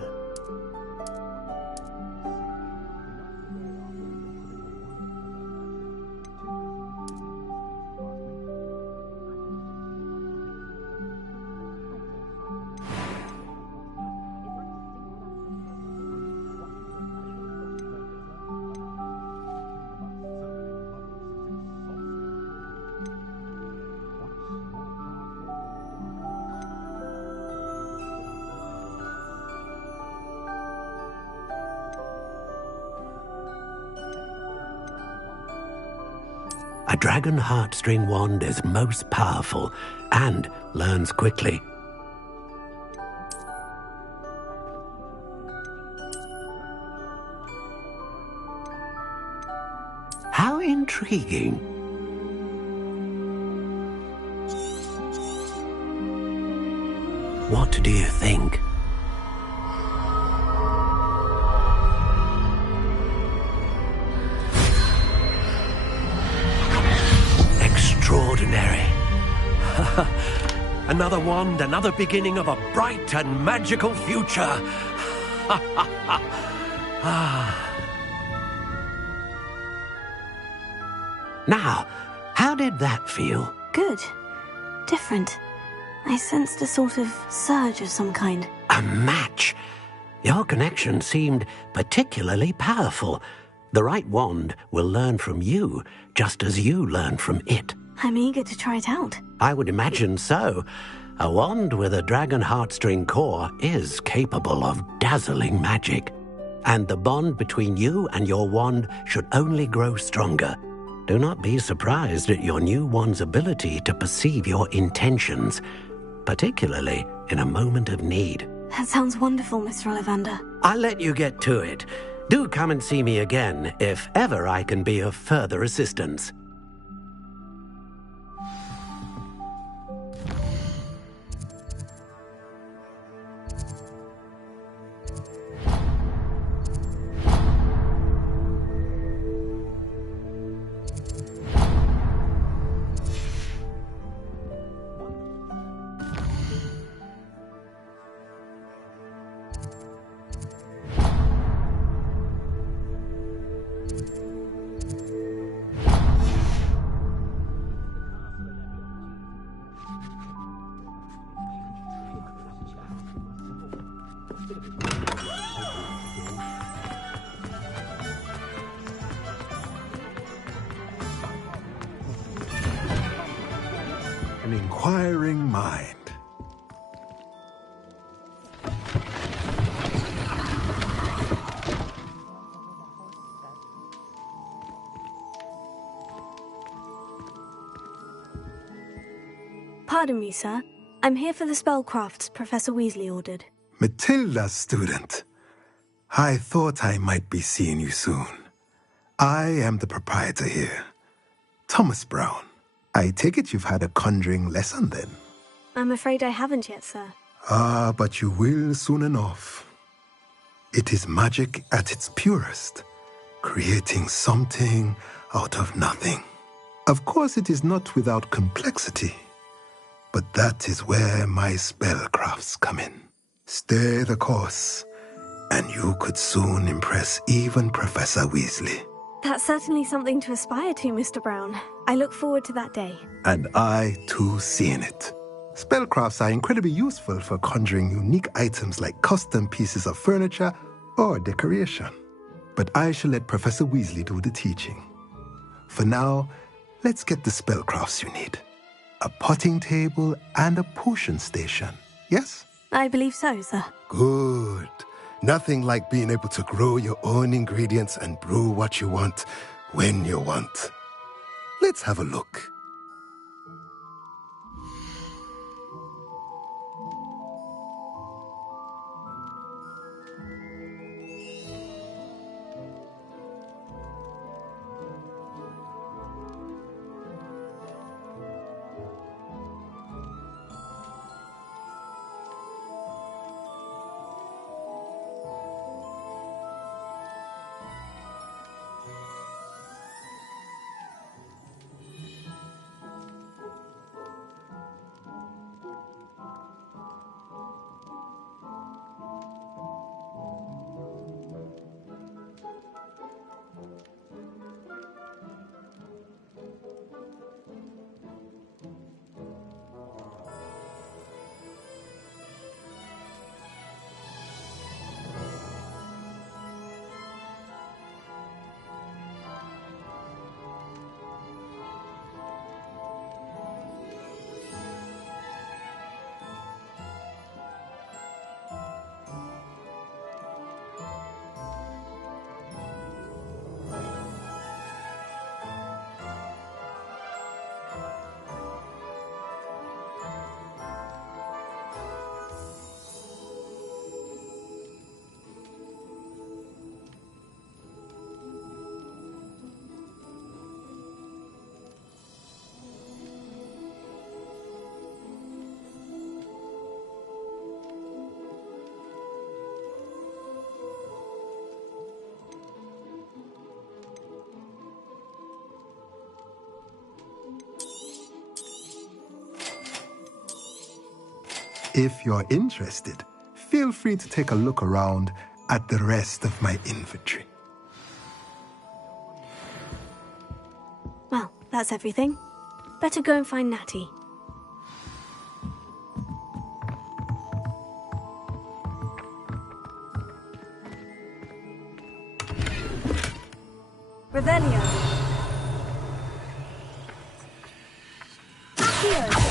A dragon heartstring wand is most powerful and learns quickly. How intriguing. What do you think? Extraordinary. Another wand, another beginning of a bright and magical future. Now, how did that feel? Good. Different. I sensed a sort of surge of some kind. A match. Your connection seemed particularly powerful. The right wand will learn from you, just as you learn from it. I'm eager to try it out. I would imagine so. A wand with a dragon heartstring core is capable of dazzling magic. And the bond between you and your wand should only grow stronger. Do not be surprised at your new wand's ability to perceive your intentions, particularly in a moment of need. That sounds wonderful, Mr. Ollivander. I'll let you get to it. Do come and see me again if ever I can be of further assistance. An inquiring mind. Pardon me, sir. I'm here for the spellcrafts Professor Weasley ordered. Matilda's student. I thought I might be seeing you soon. I am the proprietor here, Thomas Brown. I take it you've had a conjuring lesson then? I'm afraid I haven't yet, sir. Ah, but you will soon enough. It is magic at its purest, creating something out of nothing. Of course, it is not without complexity, but that is where my spellcrafts come in. Stay the course, and you could soon impress even Professor Weasley. That's certainly something to aspire to, Mr. Brown. I look forward to that day. And I, too, seeing it. Spellcrafts are incredibly useful for conjuring unique items like custom pieces of furniture or decoration. But I shall let Professor Weasley do the teaching. For now, let's get the spellcrafts you need. A potting table and a potion station, yes? I believe so, sir. Good. Nothing like being able to grow your own ingredients and brew what you want when you want. Let's have a look. If you're interested, feel free to take a look around at the rest of my inventory. Well, that's everything. Better go and find Natty. Revelio. Accio.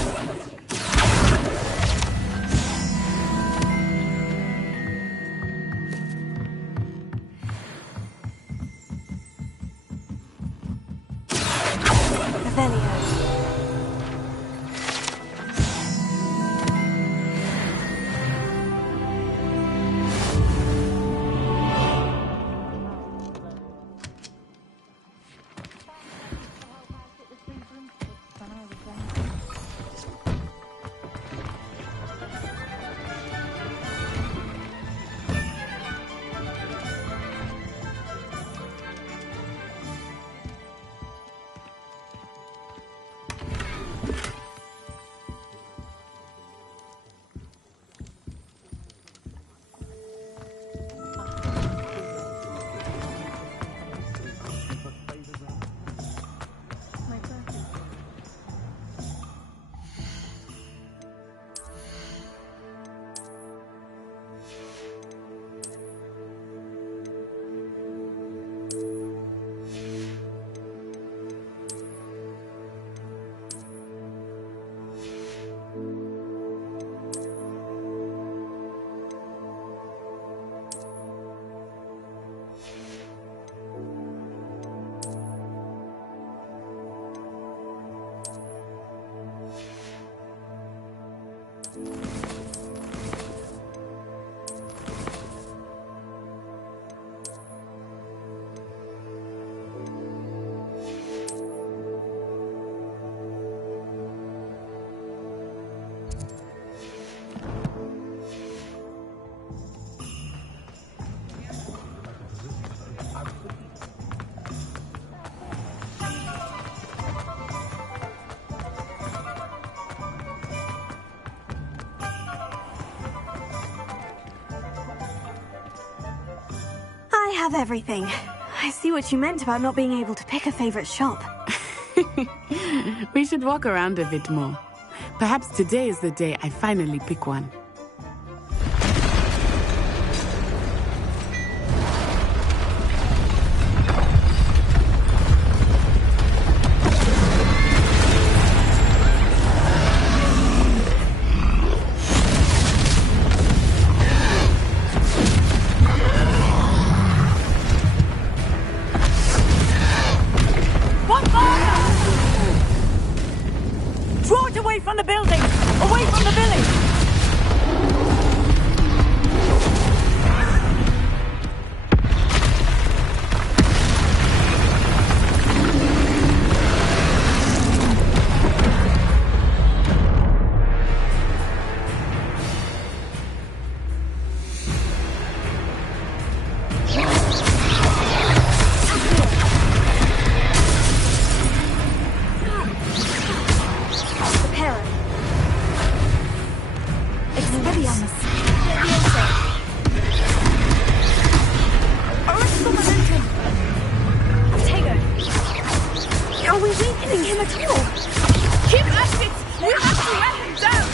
I have everything. I see what you meant about not being able to pick a favorite shop. We should walk around a bit more. Perhaps today is the day I finally pick one. Draw it away from the building! Away from the village! Are we weakening him at all? Keep at it! We have to let him down!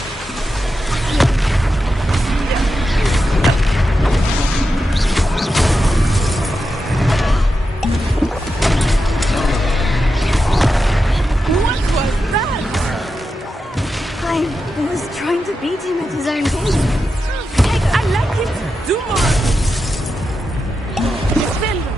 What was that? I was trying to beat him at his own game. I like him! Do more! Defend him!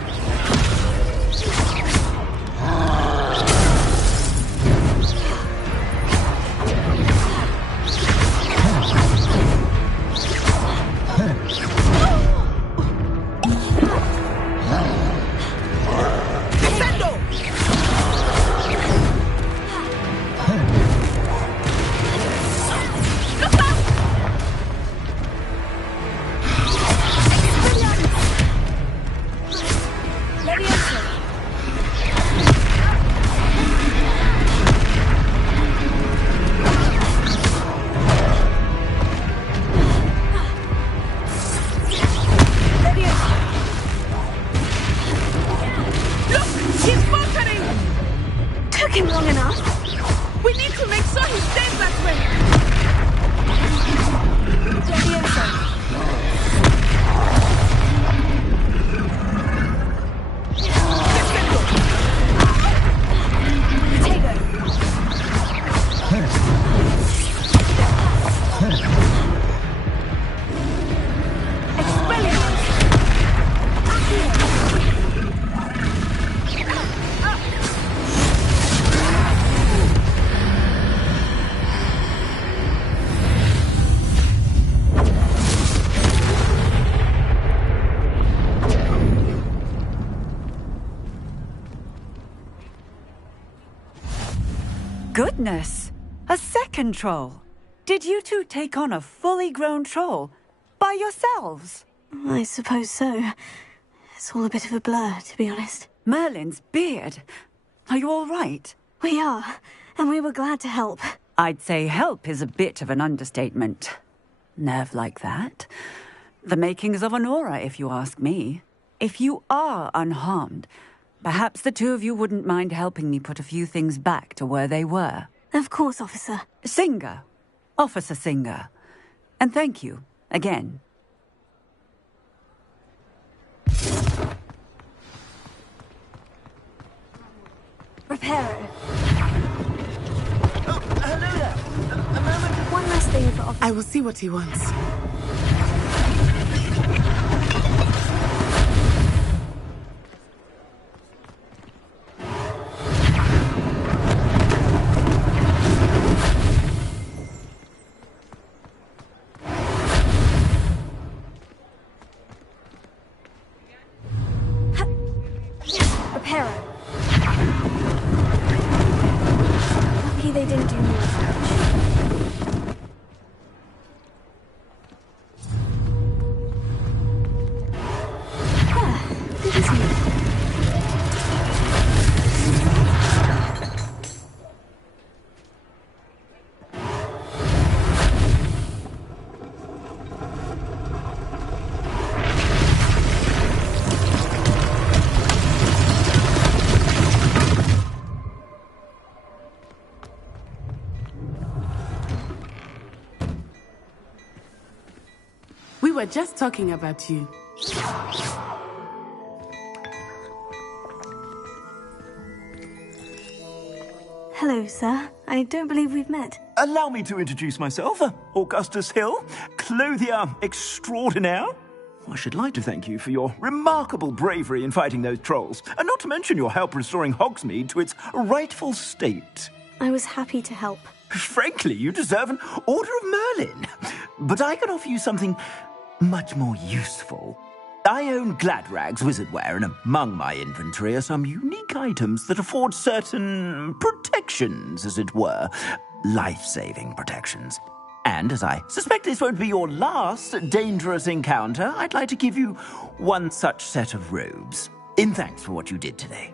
Goodness! A second troll! Did you two take on a fully grown troll? By yourselves? I suppose so. It's all a bit of a blur, to be honest. Merlin's beard. Are you all right? We are, and we were glad to help. I'd say help is a bit of an understatement. Nerve like that. The makings of an aura, if you ask me. If you are unharmed, perhaps the two of you wouldn't mind helping me put a few things back to where they were. Of course, officer. Singer. Officer Singer. And thank you, again. Reparo. Oh, hello there. A moment. One last thing for officer. I will see what he wants. Reparo. Lucky they didn't do more damage. were just talking about you. Hello, sir. I don't believe we've met. Allow me to introduce myself. Augustus Hill, clothier extraordinaire. I should like to thank you for your remarkable bravery in fighting those trolls, and not to mention your help restoring Hogsmeade to its rightful state. I was happy to help. Frankly, you deserve an Order of Merlin. But I can offer you something much more useful. I own Gladrag's wizardware, and among my inventory are some unique items that afford certain protections, as it were. Life-saving protections. And as I suspect this won't be your last dangerous encounter, I'd like to give you one such set of robes, in thanks for what you did today.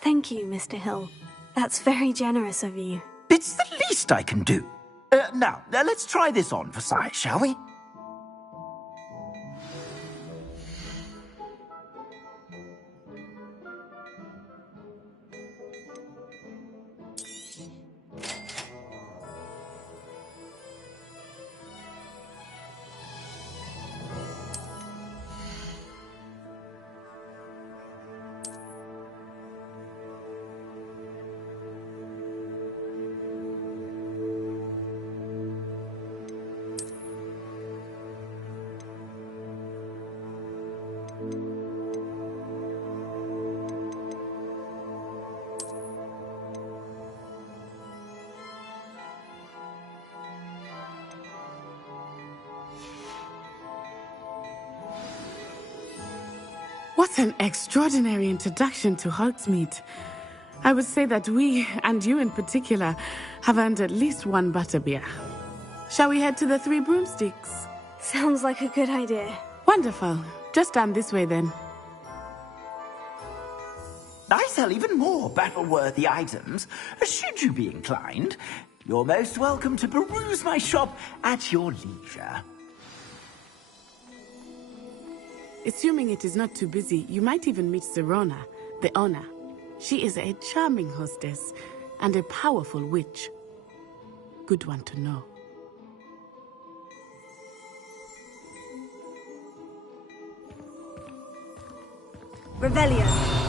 Thank you, Mr. Hill. That's very generous of you. It's the least I can do. Now, let's try this on for size, shall we? What an extraordinary introduction to Hogsmeade. I would say that we, and you in particular, have earned at least one butterbeer. Shall we head to the Three Broomsticks? Sounds like a good idea. Wonderful. Just down this way then. I sell even more battle-worthy items. Should you be inclined, you're most welcome to peruse my shop at your leisure. Assuming it is not too busy, you might even meet Serona, the owner. She is a charming hostess and a powerful witch. Good one to know. Revelio.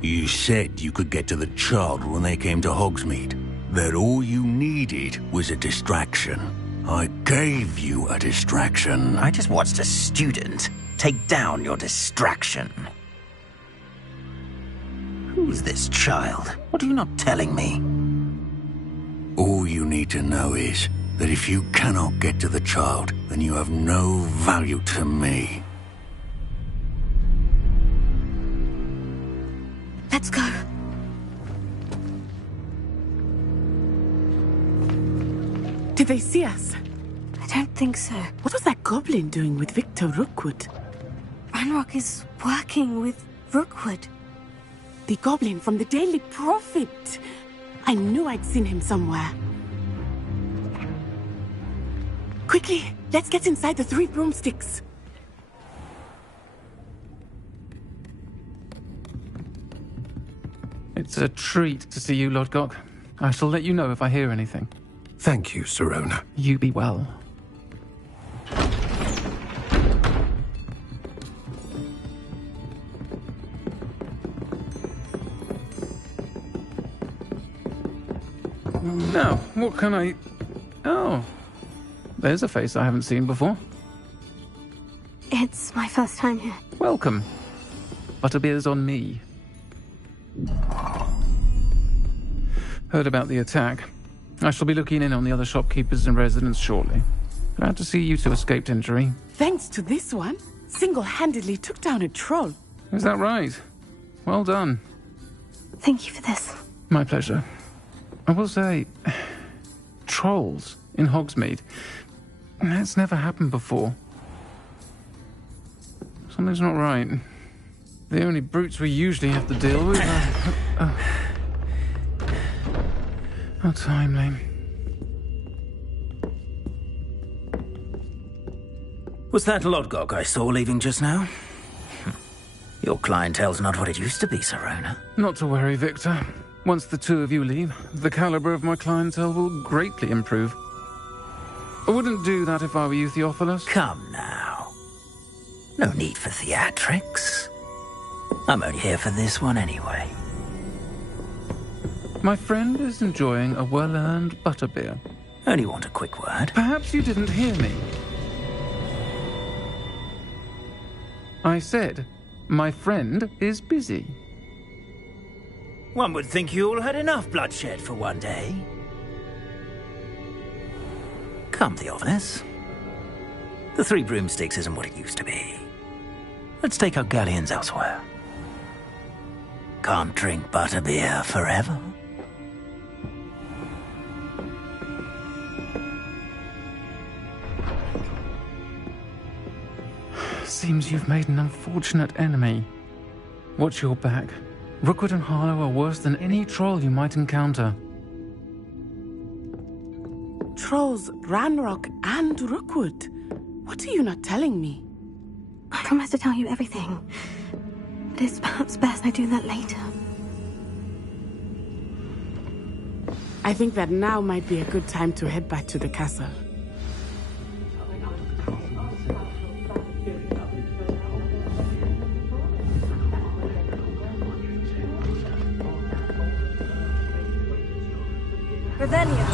You said you could get to the child when they came to Hogsmeade. That all you needed was a distraction. I gave you a distraction. I just watched a student take down your distraction. Who's this child? What are you not telling me? All you need to know is that if you cannot get to the child, then you have no value to me. Let's go. Did they see us? I don't think so. What was that goblin doing with Victor Rookwood? Ranrock is working with Rookwood. The goblin from the Daily Prophet. I knew I'd seen him somewhere. Quickly, let's get inside the Three Broomsticks. It's a treat to see you, Lodgok. I shall let you know if I hear anything. Thank you, Sirona. You be well. Now, what can I... Oh, there's a face I haven't seen before. It's my first time here. Welcome. Butterbeer's on me. Heard about the attack. I shall be looking in on the other shopkeepers and residents shortly. Glad to see you two escaped injury. Thanks to this one, single-handedly took down a troll. Is that right? Well done. Thank you for this. My pleasure. I will say, trolls in Hogsmeade. That's never happened before. Something's not right. The only brutes we usually have to deal with are... How timely. Was that Lodgok I saw leaving just now? Your clientele's not what it used to be, Sirona. Not to worry, Victor. Once the two of you leave, the caliber of my clientele will greatly improve. I wouldn't do that if I were you, Theophilus. Come now. No need for theatrics. I'm only here for this one anyway. My friend is enjoying a well-earned butterbeer. Only want a quick word. Perhaps you didn't hear me. I said, my friend is busy. One would think you all had enough bloodshed for one day. Come, Theophilus. The Three Broomsticks isn't what it used to be. Let's take our galleons elsewhere. Can't drink butterbeer forever. Seems you've made an unfortunate enemy. Watch your back. Rookwood and Harlow are worse than any troll you might encounter. Trolls, Ranrock, and Rookwood. What are you not telling me? I promise to tell you everything. But it's perhaps best I do that later. I think that now might be a good time to head back to the castle. Revelio.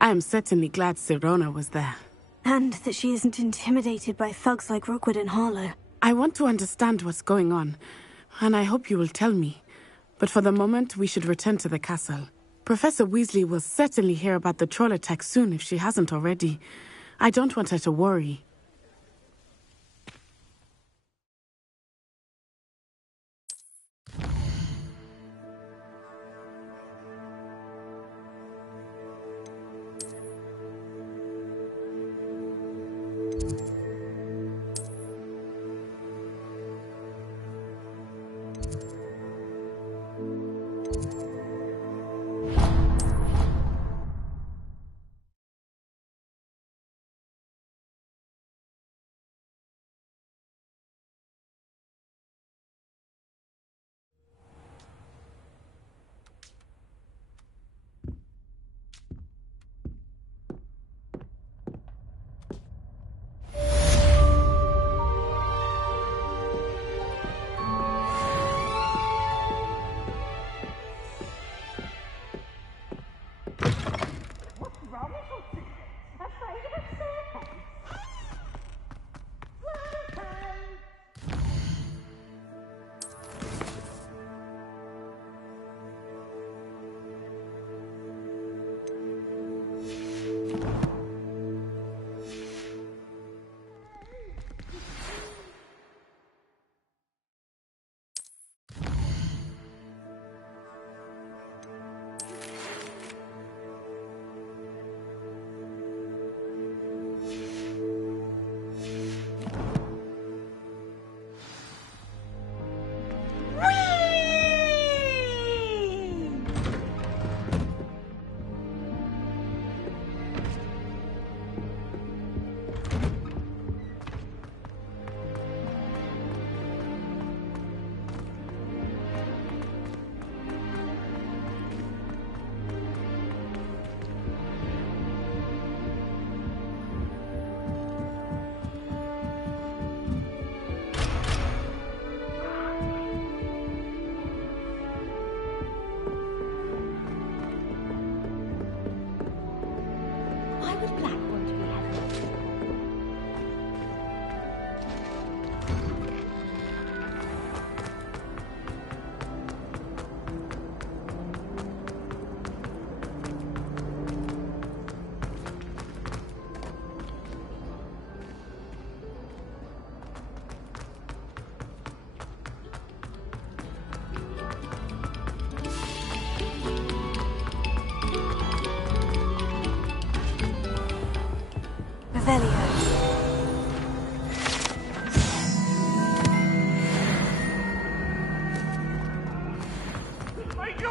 I am certainly glad Sirona was there. And that she isn't intimidated by thugs like Rookwood and Harlow. I want to understand what's going on, and I hope you will tell me. But for the moment, we should return to the castle. Professor Weasley will certainly hear about the troll attack soon if she hasn't already. I don't want her to worry.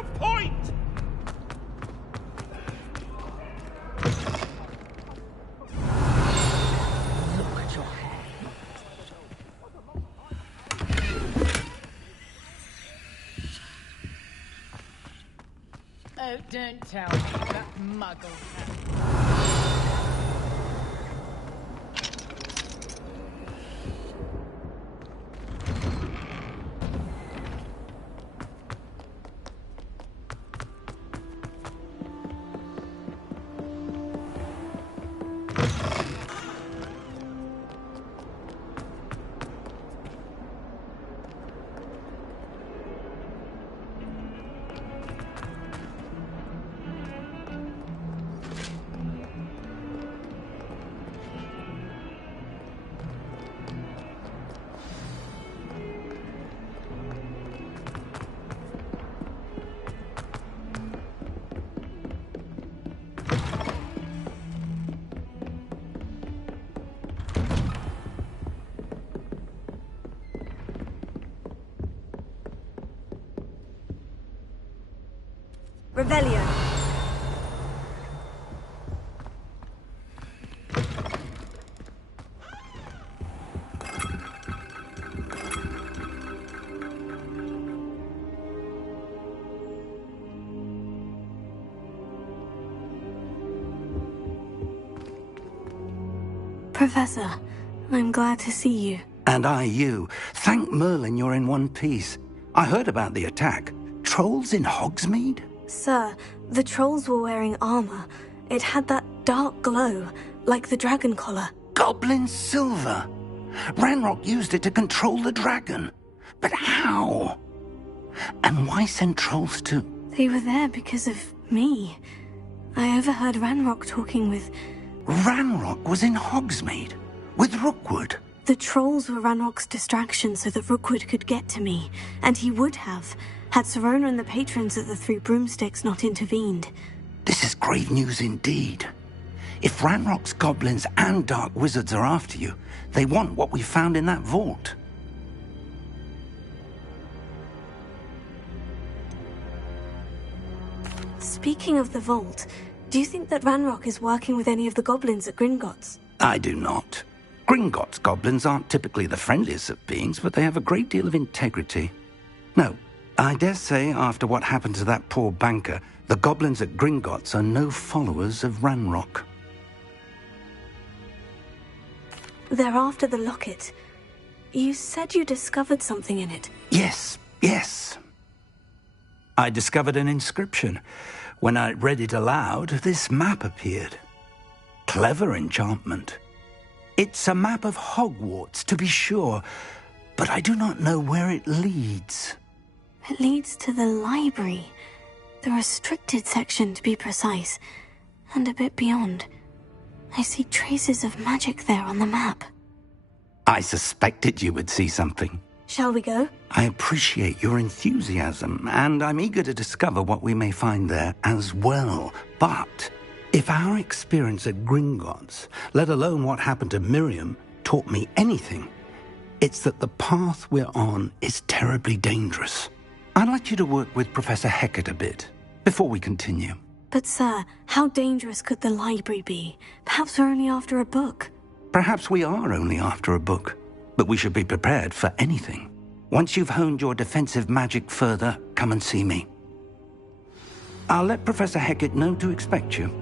Have point! Look at your hair. Oh, don't tell me that muggle hat. Revelio. Professor, I'm glad to see you. And I you. Thank Merlin you're in one piece. I heard about the attack. Trolls in Hogsmeade? Sir, the trolls were wearing armor. It had that dark glow, like the dragon collar. Goblin silver! Ranrock used it to control the dragon. But how? And why send trolls to... They were there because of me. I overheard Ranrock talking with... Ranrock was in Hogsmeade? With Rookwood? The trolls were Ranrock's distraction so that Rookwood could get to me. And he would have, had Serona and the patrons of the Three Broomsticks not intervened. This is grave news indeed. If Ranrock's goblins and dark wizards are after you, they want what we found in that vault. Speaking of the vault, do you think that Ranrock is working with any of the goblins at Gringotts? I do not. Gringotts goblins aren't typically the friendliest of beings, but they have a great deal of integrity. No, I dare say after what happened to that poor banker, the goblins at Gringotts are no followers of Ranrock. They're after the locket. You said you discovered something in it. Yes. I discovered an inscription. When I read it aloud, this map appeared. Clever enchantment. It's a map of Hogwarts, to be sure, but I do not know where it leads. It leads to the library. The restricted section, to be precise. And a bit beyond. I see traces of magic there on the map. I suspected you would see something. Shall we go? I appreciate your enthusiasm, and I'm eager to discover what we may find there as well. But if our experience at Gringotts, let alone what happened to Miriam, taught me anything, it's that the path we're on is terribly dangerous. I'd like you to work with Professor Hecat a bit before we continue. But sir, how dangerous could the library be? Perhaps we're only after a book. Perhaps we are only after a book, but we should be prepared for anything. Once you've honed your defensive magic further, come and see me. I'll let Professor Hecat know to expect you.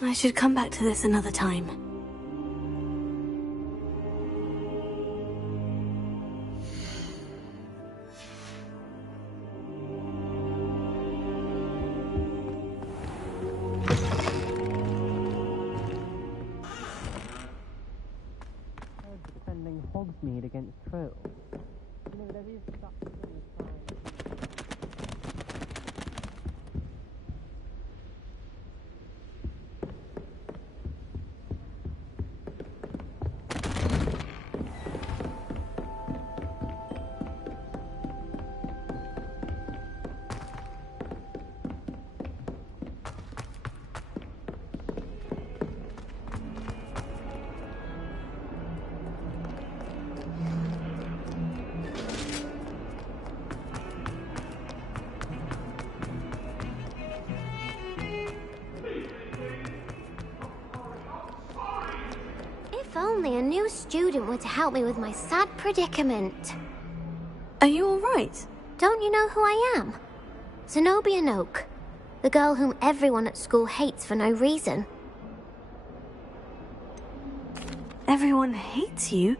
I should come back to this another time. Hogsmeade against Trill. You know, there is such a thing as trying. If only a new student were to help me with my sad predicament. Are you alright? Don't you know who I am? Zenobia Noak, the girl whom everyone at school hates for no reason. Everyone hates you?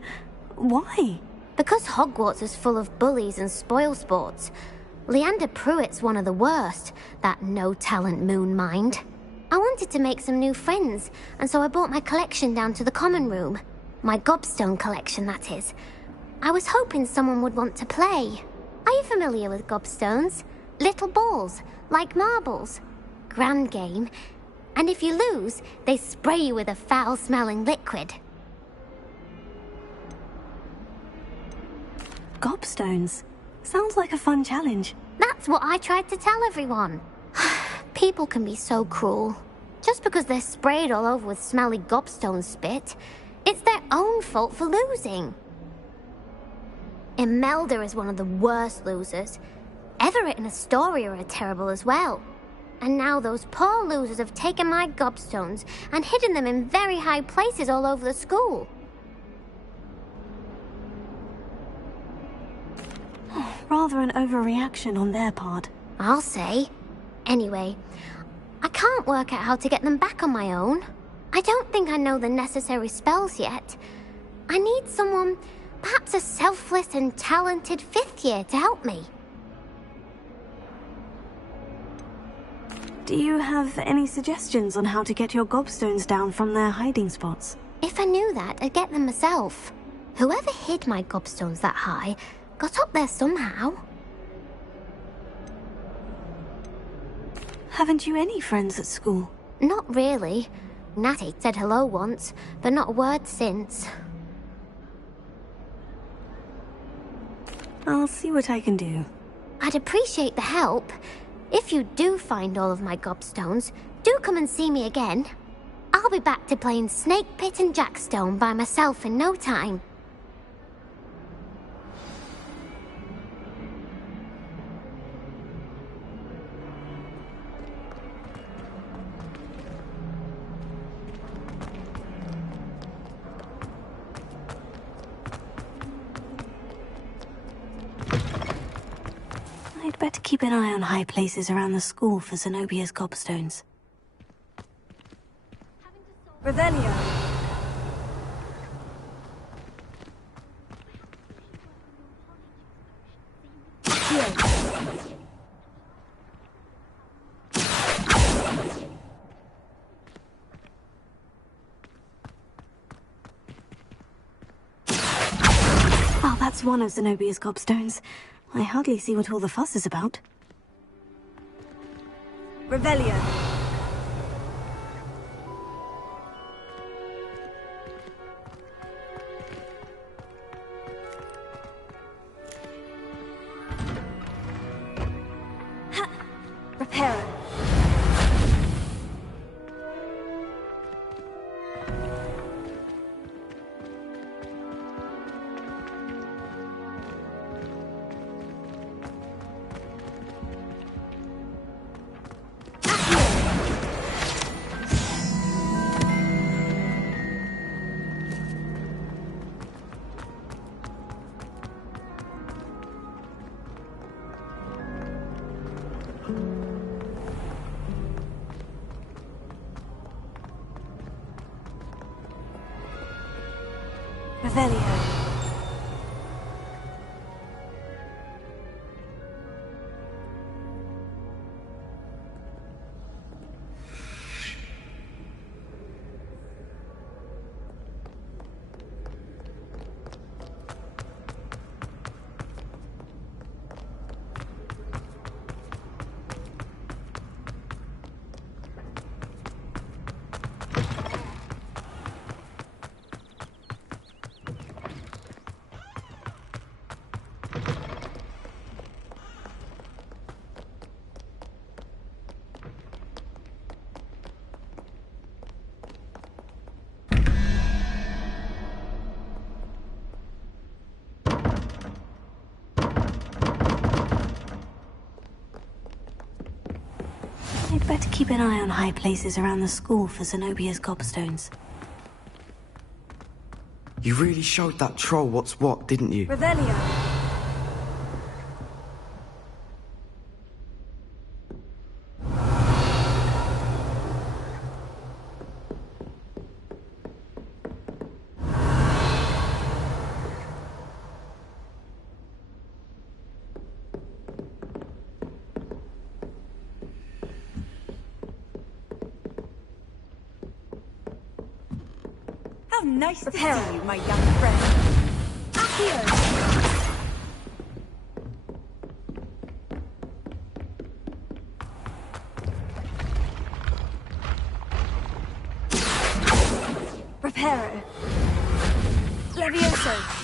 Why? Because Hogwarts is full of bullies and spoilsports. Leander Pruitt's one of the worst, that no-talent moon mind. I wanted to make some new friends, and so I brought my collection down to the common room. My gobstone collection, that is. I was hoping someone would want to play. Are you familiar with gobstones? Little balls, like marbles. Grand game. And if you lose, they spray you with a foul-smelling liquid. Gobstones? Sounds like a fun challenge. That's what I tried to tell everyone. People can be so cruel. Just because they're sprayed all over with smelly gobstone spit, it's their own fault for losing. Imelda is one of the worst losers. Everett and Astoria are terrible as well. And now those poor losers have taken my gobstones and hidden them in very high places all over the school. Rather an overreaction on their part. I'll say. Anyway, I can't work out how to get them back on my own. I don't think I know the necessary spells yet. I need someone, perhaps a selfless and talented fifth year to help me. Do you have any suggestions on how to get your gobstones down from their hiding spots? If I knew that, I'd get them myself. Whoever hid my gobstones that high got up there somehow. Haven't you any friends at school? Not really. Natty said hello once, but not a word since. I'll see what I can do. I'd appreciate the help. If you do find all of my gobstones, do come and see me again. I'll be back to playing Snake Pit and Jackstone by myself in no time. I'd better keep an eye on high places around the school for Zenobia's gobstones. Revelio! Well, that's one of Zenobia's gobstones. I hardly see what all the fuss is about. Revelio. Ha! Reparo. Revelio. better keep an eye on high places around the school for Zenobia's gobstones. You really showed that troll what's what, didn't you? Revelio. How nice to see you, my young friend. Accio! Reparo. Levioso.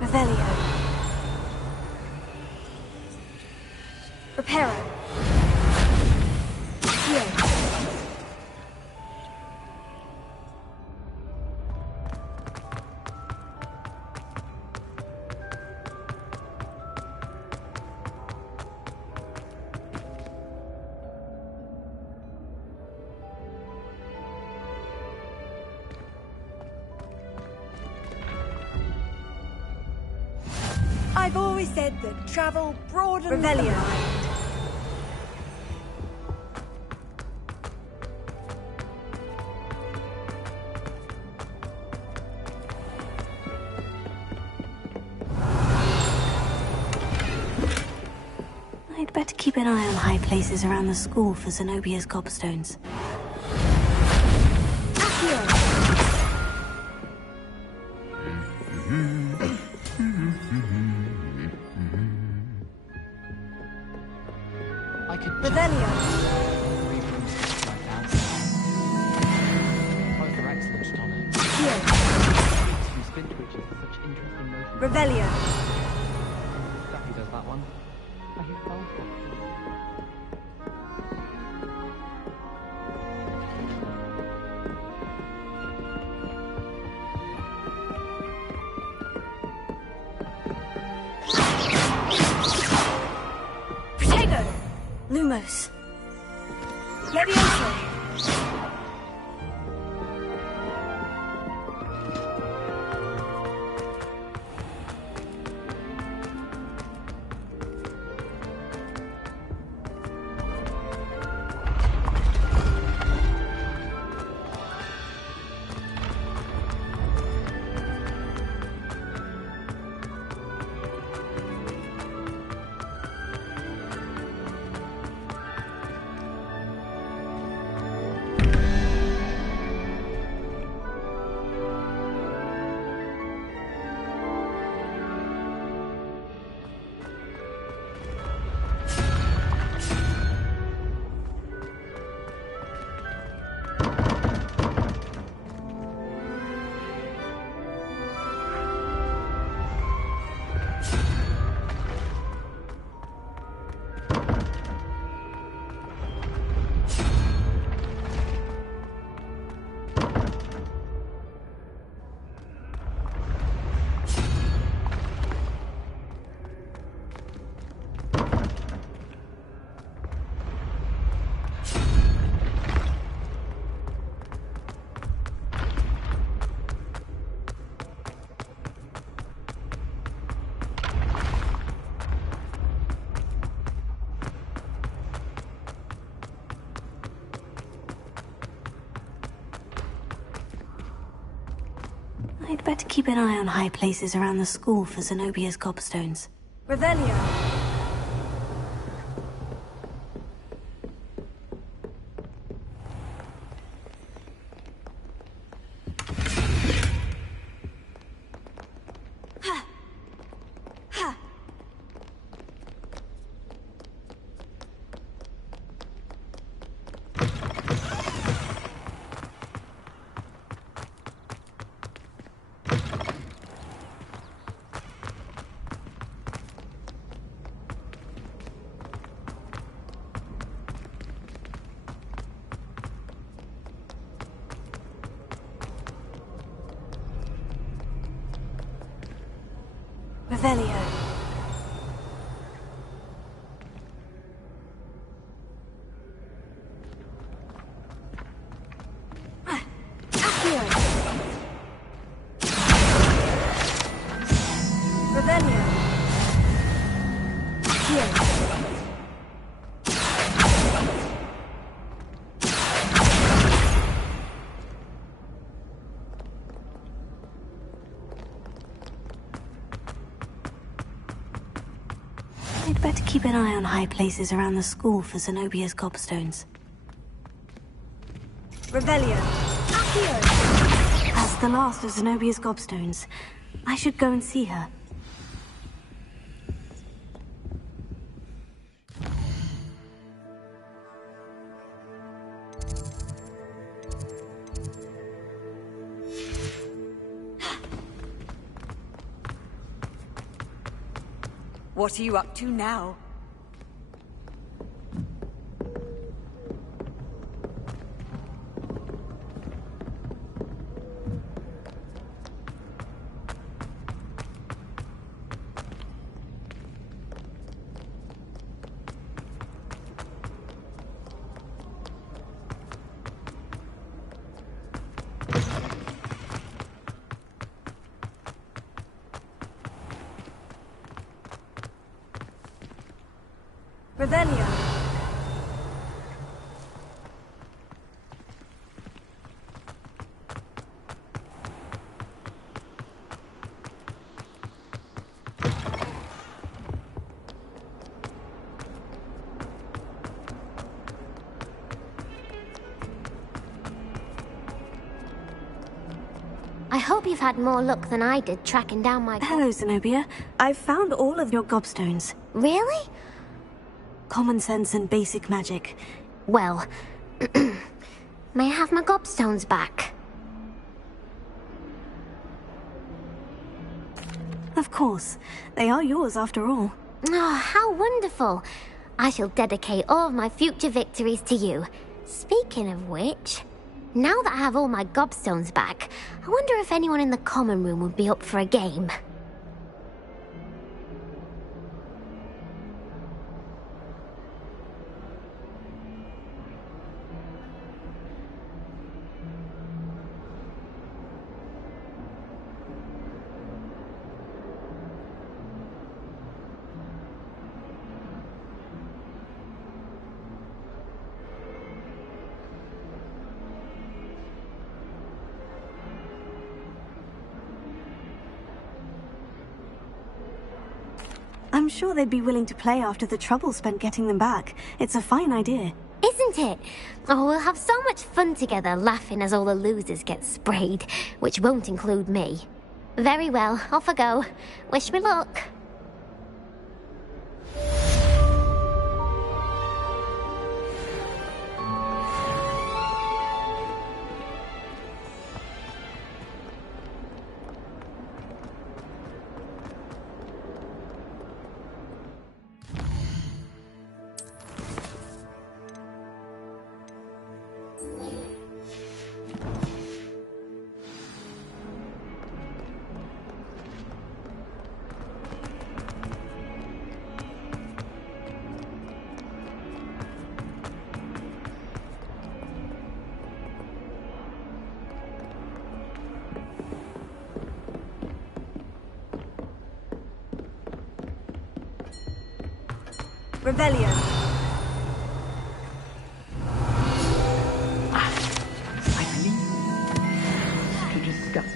Revelio. Reparo. Here. I've always said that travel broadens the Revelio. mind. I'd better keep an eye on high places around the school for Zenobia's gobstones. I could Revelio. Both are excellent, Tonic. Here. Some spin twitches with such interesting motions. Revelio. Duffy does that one. I hit both. Protego. Lumos. Levioso. I'd better keep an eye on high places around the school for Zenobia's gobstones. Revelio. Revelio. Accio. Revelio. Accio. I'd better keep an eye on high places around the school for Zenobia's gobstones. Revelio. Accio. That's the last of Zenobia's gobstones. I should go and see her. What are you up to now? Revelio. I hope you've had more luck than I did tracking down my... Hello, Zenobia. I've found all of your gobstones. Really? Common sense and basic magic. Well, may I have my gobstones back? Of course. They are yours after all. Oh, how wonderful. I shall dedicate all of my future victories to you. Speaking of which, now that I have all my gobstones back, I wonder if anyone in the common room would be up for a game. I'm sure they'd be willing to play after the trouble spent getting them back. It's a fine idea. Isn't it? Oh, we'll have so much fun together, laughing as all the losers get sprayed, which won't include me. Very well, off I go. Wish me luck. Revelio. I believe to discuss.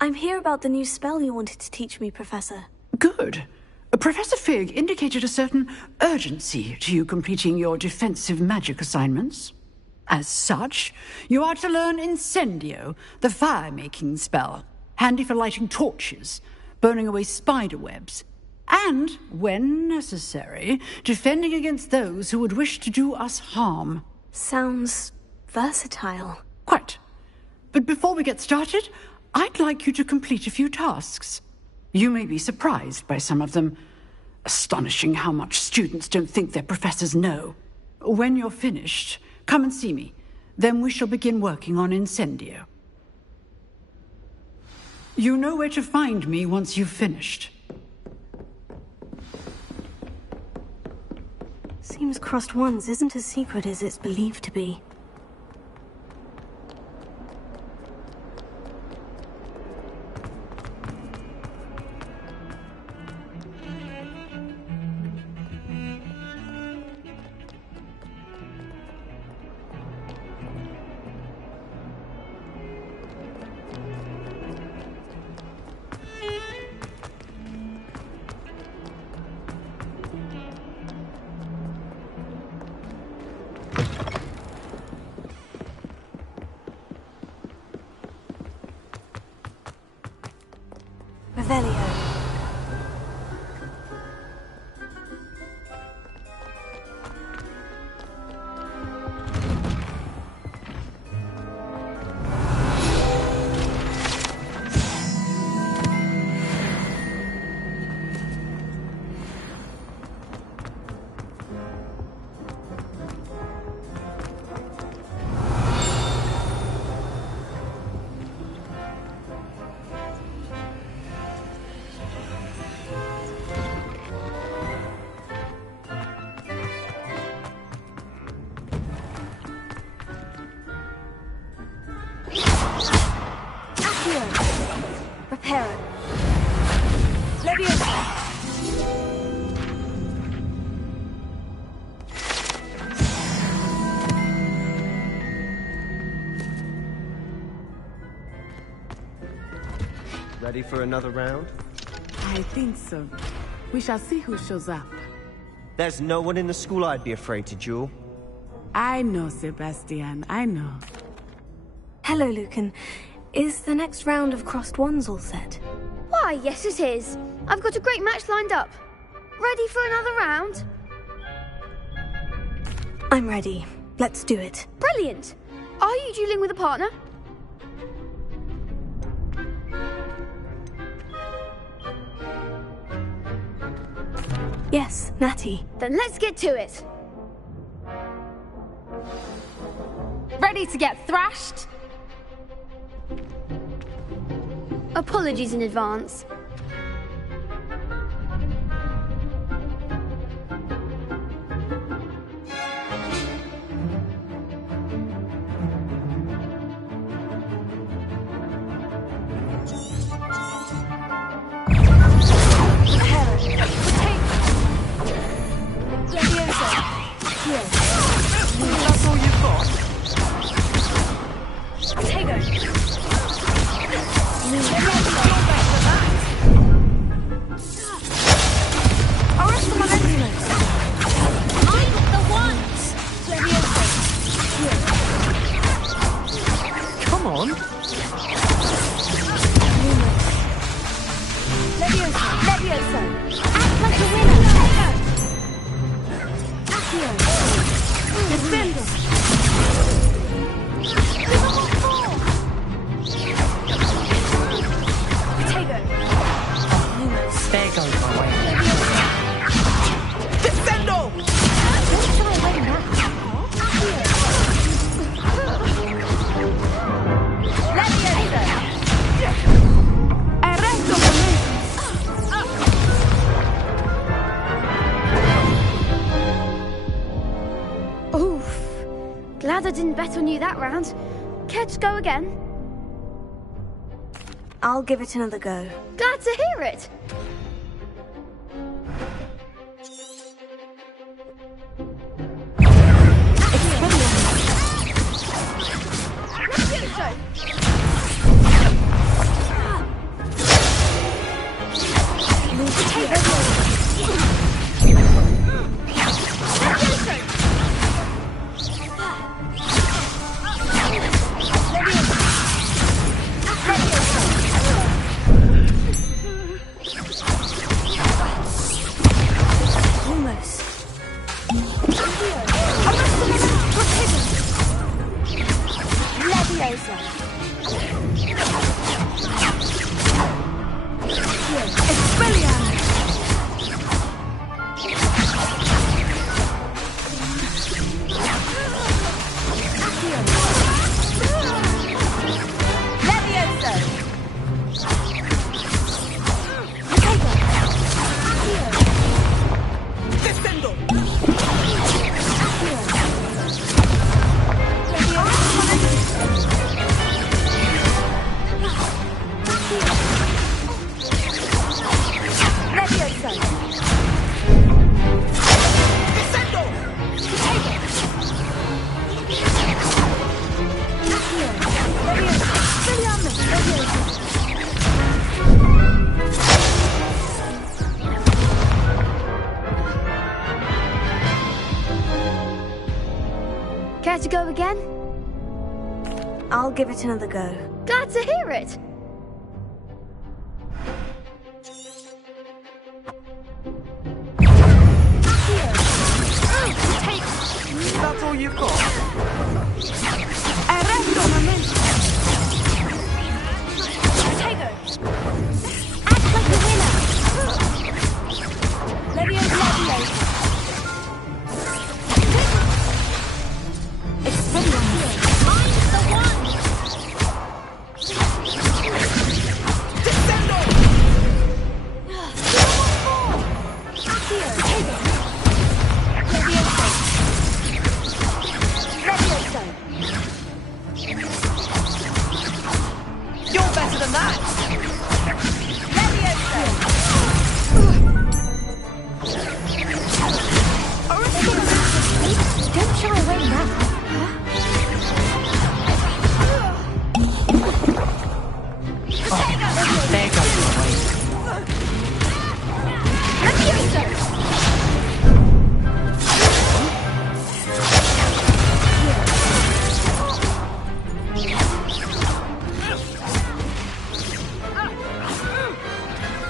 I'm here about the new spell you wanted to teach me, Professor. Good. Professor Fig indicated a certain urgency to you completing your defensive magic assignments. As such, you are to learn Incendio, the fire-making spell, handy for lighting torches, burning away spider webs, and, when necessary, defending against those who would wish to do us harm. Sounds versatile. Quite. But before we get started, I'd like you to complete a few tasks. You may be surprised by some of them. Astonishing how much students don't think their professors know. When you're finished, come and see me. Then we shall begin working on Incendio. You know where to find me once you've finished. Seems Crossed Ones isn't as secret as it's believed to be. Ready for another round? I think so. We shall see who shows up. There's no one in the school I'd be afraid to duel. I know, Sebastian, I know. Hello, Lucan. Is the next round of Crossed Ones all set? Why, yes it is. I've got a great match lined up. Ready for another round? I'm ready. Let's do it. Brilliant! Are you dueling with a partner? Yes, Natty. Then let's get to it. Ready to get thrashed? Apologies in advance. That's all you've got? Take her. Arrest the Malevolence! I'm the ones! Come on! Levioso! Act like a winner! Accio! Defend us! There goes my way. Defendo! Don't shy away now. Levioso! Arresto Oof. Glad I didn't bet on you that round. Care to go again? I'll give it another go. Glad to hear it. Care to go again? I'll give it another go. Glad to hear it. That's all you've got? Arresto momento. Tiger. Act like a winner. Leviosa. Expendium. I'm the one. Descendo. Accio. Tiger. Leviosa. Leviosa. You're better than that! Don't shy away now. There goes the way.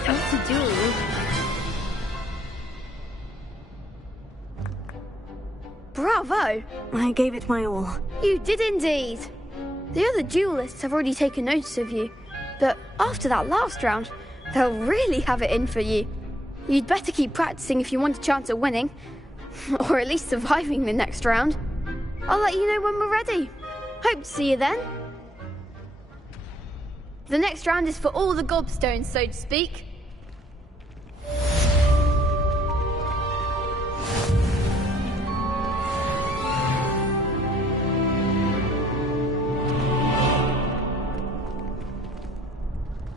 What to do? Bravo! I gave it my all. You did indeed. The other duelists have already taken notice of you, but after that last round, they'll really have it in for you. You'd better keep practicing if you want a chance at winning, or at least surviving the next round. I'll let you know when we're ready. Hope to see you then. The next round is for all the gobstones, so to speak.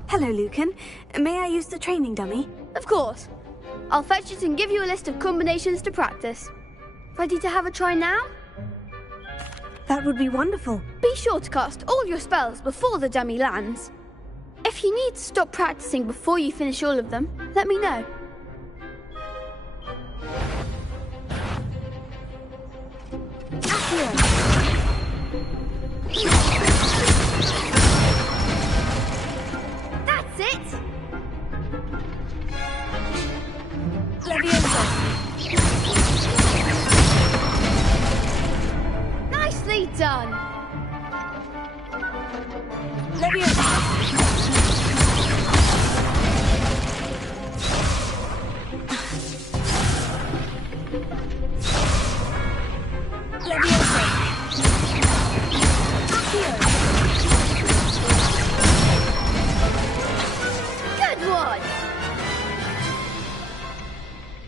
Hello, Lucan. May I use the training dummy? Of course. I'll fetch it and give you a list of combinations to practice. Ready to have a try now? That would be wonderful. Be sure to cast all your spells before the dummy lands. If you need to stop practicing before you finish all of them, let me know. That's it! Leviosa. Nicely done! Leviosa. Leviosa. Good one!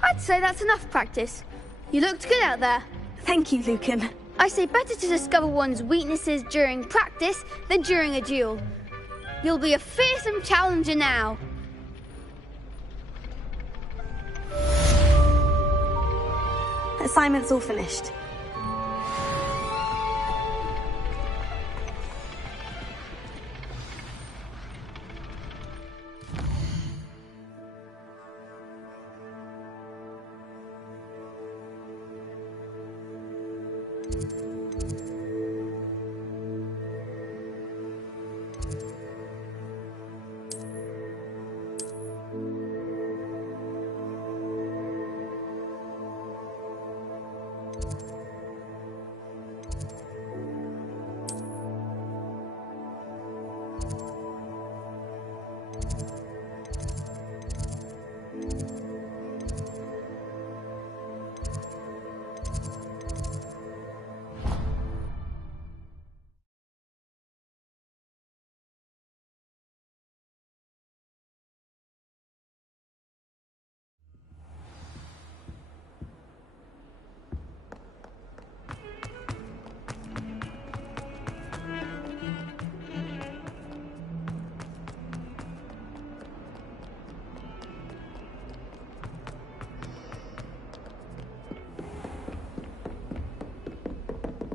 I'd say that's enough practice. You looked good out there. Thank you, Lucan. I say better to discover one's weaknesses during practice than during a duel. You'll be a fearsome challenger now. Assignment's all finished.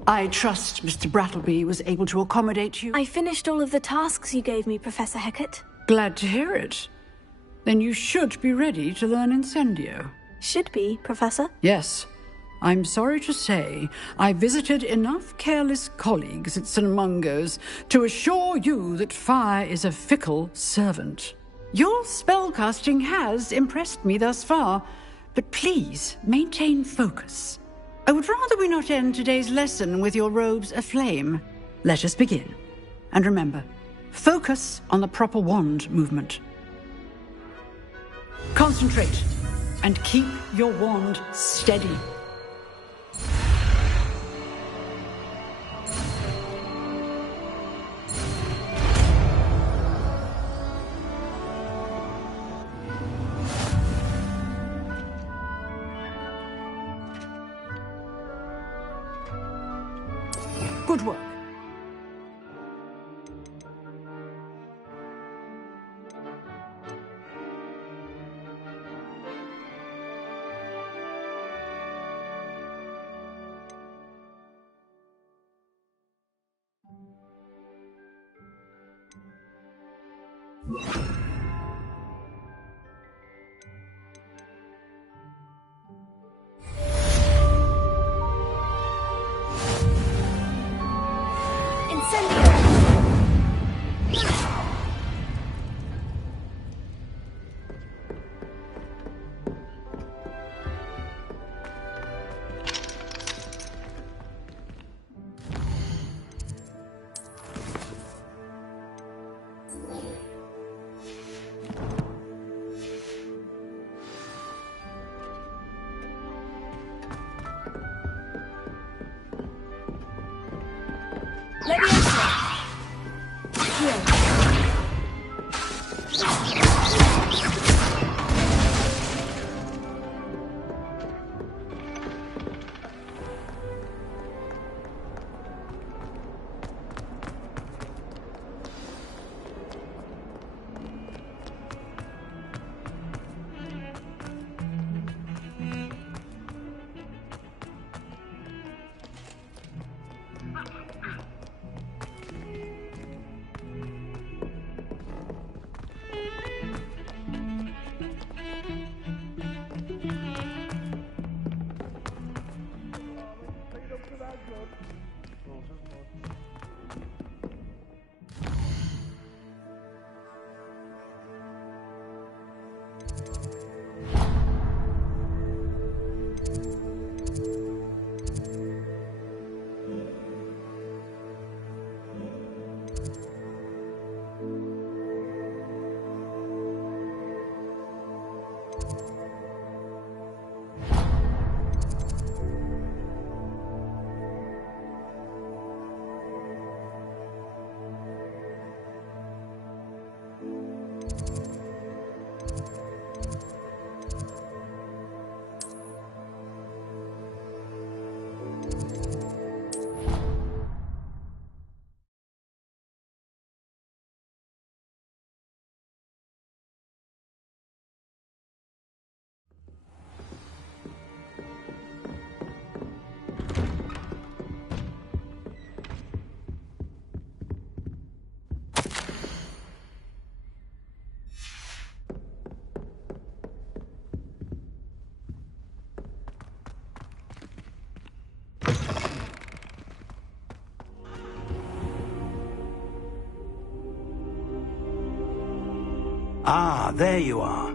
I trust Mr. Brattleby was able to accommodate you. I finished all of the tasks you gave me, Professor Hecat. Glad to hear it. Then you should be ready to learn Incendio. Should be, Professor. Yes. I'm sorry to say I visited enough careless colleagues at St. Mungo's to assure you that fire is a fickle servant. Your spellcasting has impressed me thus far, but please maintain focus. I would rather we not end today's lesson with your robes aflame. Let us begin. And remember, focus on the proper wand movement. Concentrate and keep your wand steady. Good work. Ah, there you are.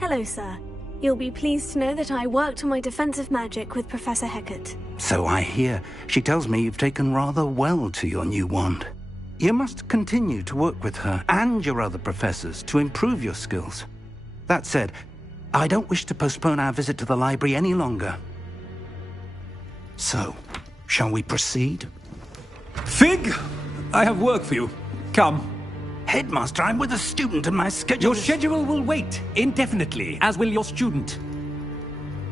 Hello, sir. You'll be pleased to know that I worked on my defensive magic with Professor Heckert. So I hear. She tells me you've taken rather well to your new wand. You must continue to work with her and your other professors to improve your skills. That said, I don't wish to postpone our visit to the library any longer. So, shall we proceed? Fig! I have work for you. Come. Headmaster, I'm with a student and my schedule Your schedule will wait indefinitely, as will your student.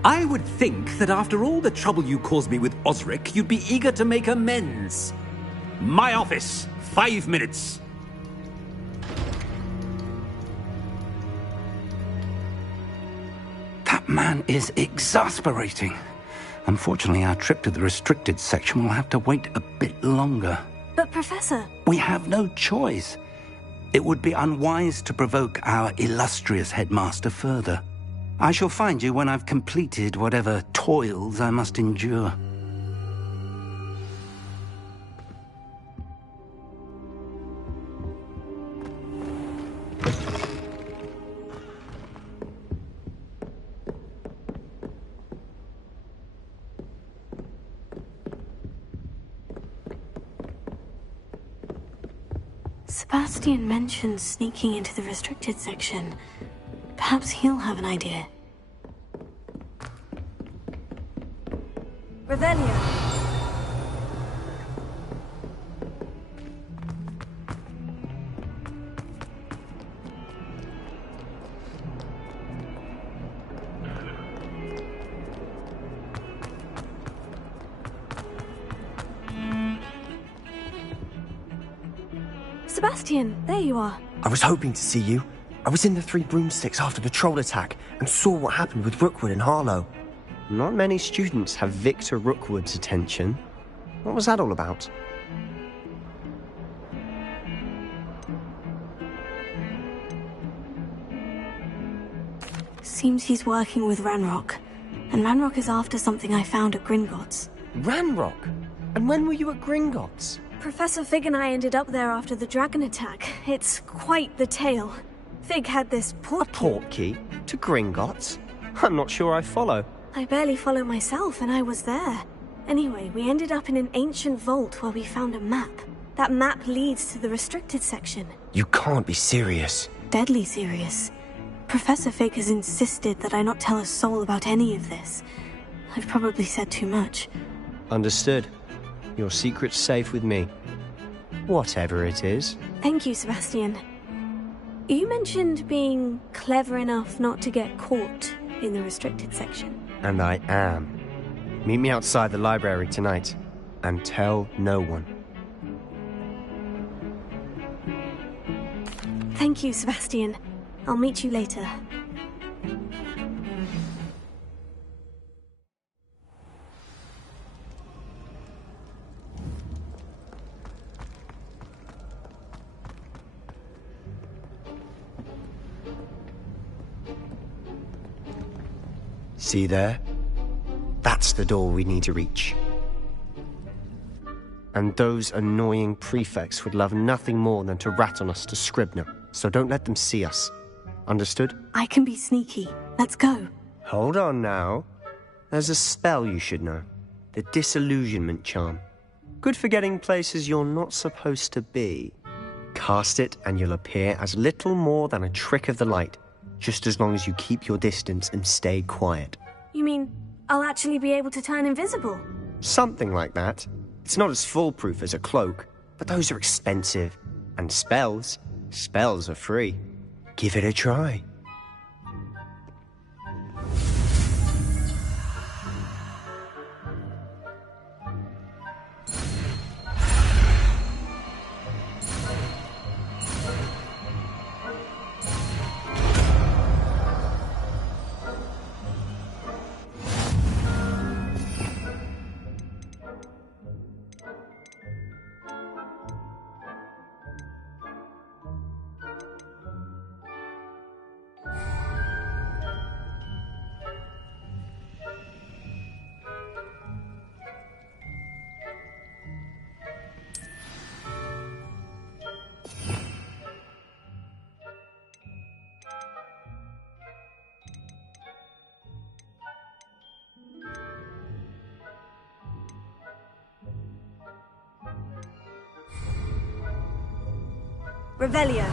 I would think that after all the trouble you caused me with Osric, you'd be eager to make amends. My office, 5 minutes. That man is exasperating. Unfortunately, our trip to the restricted section will have to wait a bit longer. But, Professor... We have no choice. It would be unwise to provoke our illustrious headmaster further. I shall find you when I've completed whatever toils I must endure. Sebastian mentioned sneaking into the restricted section. Perhaps he'll have an idea. Revelio. Sebastian, there you are. I was hoping to see you. I was in the Three Broomsticks after the troll attack and saw what happened with Rookwood and Harlow. Not many students have Victor Rookwood's attention. What was that all about? Seems he's working with Ranrock. And Ranrock is after something I found at Gringotts. Ranrock? And when were you at Gringotts? Professor Fig and I ended up there after the dragon attack. It's quite the tale. Fig had this port key. A port key? To Gringotts? I'm not sure I follow. I barely follow myself, and I was there. Anyway, we ended up in an ancient vault where we found a map. That map leads to the restricted section. You can't be serious. Deadly serious. Professor Fig has insisted that I not tell a soul about any of this. I've probably said too much. Understood. Your secret's safe with me. Whatever it is. Thank you, Sebastian. You mentioned being clever enough not to get caught in the restricted section. And I am. Meet me outside the library tonight. And tell no one. Thank you, Sebastian. I'll meet you later. See there? That's the door we need to reach. And those annoying prefects would love nothing more than to rat on us to Scribner, so don't let them see us. Understood? I can be sneaky. Let's go. Hold on now. There's a spell you should know. The Disillusionment Charm. Good for getting places you're not supposed to be. Cast it and you'll appear as little more than a trick of the light, just as long as you keep your distance and stay quiet. You mean I'll actually be able to turn invisible? Something like that. It's not as foolproof as a cloak, but those are expensive. And spells are free. Give it a try. Revelio.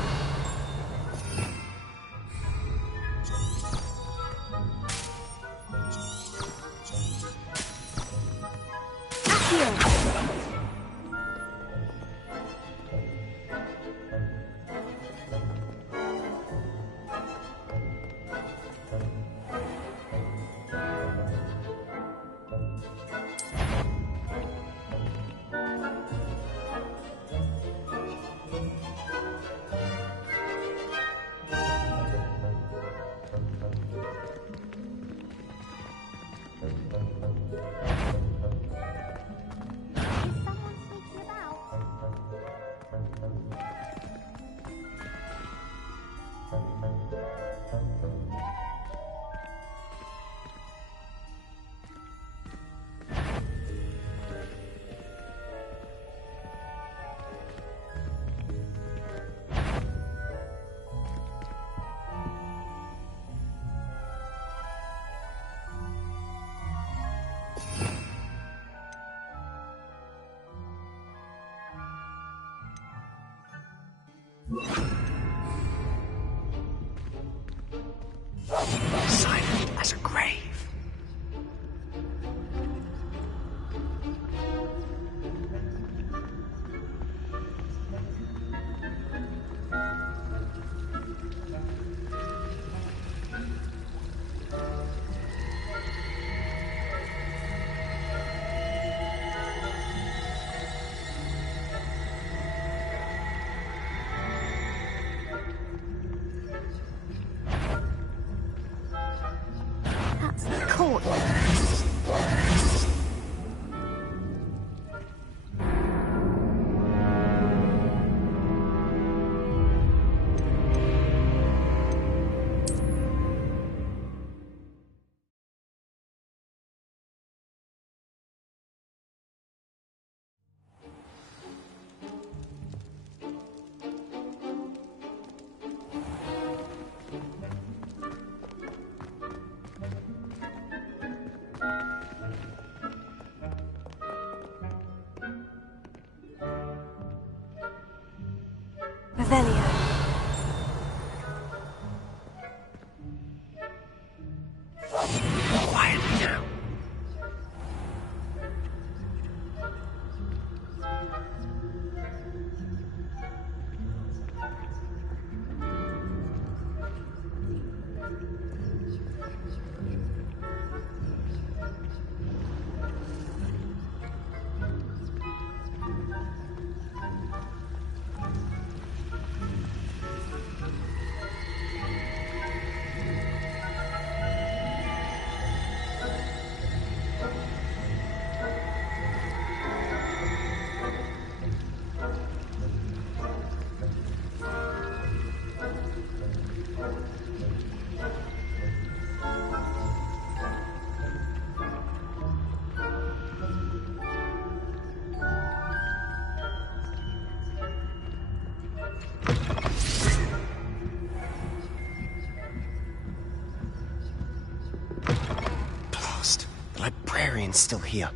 librarian's still here.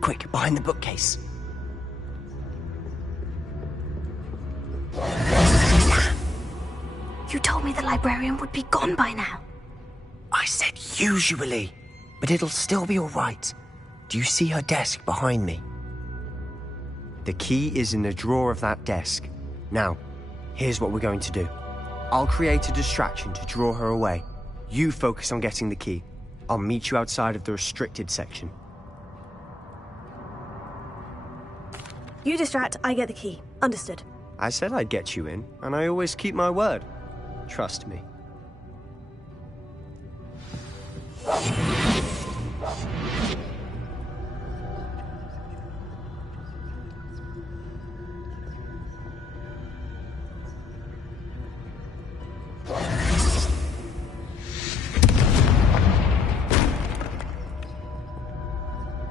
Quick, behind the bookcase. You told me the librarian would be gone by now. I said usually, but it'll still be all right. Do you see her desk behind me? The key is in the drawer of that desk. Now, here's what we're going to do. I'll create a distraction to draw her away. You focus on getting the key. I'll meet you outside of the restricted section. You distract, I get the key. Understood. I said I'd get you in, and I always keep my word. Trust me.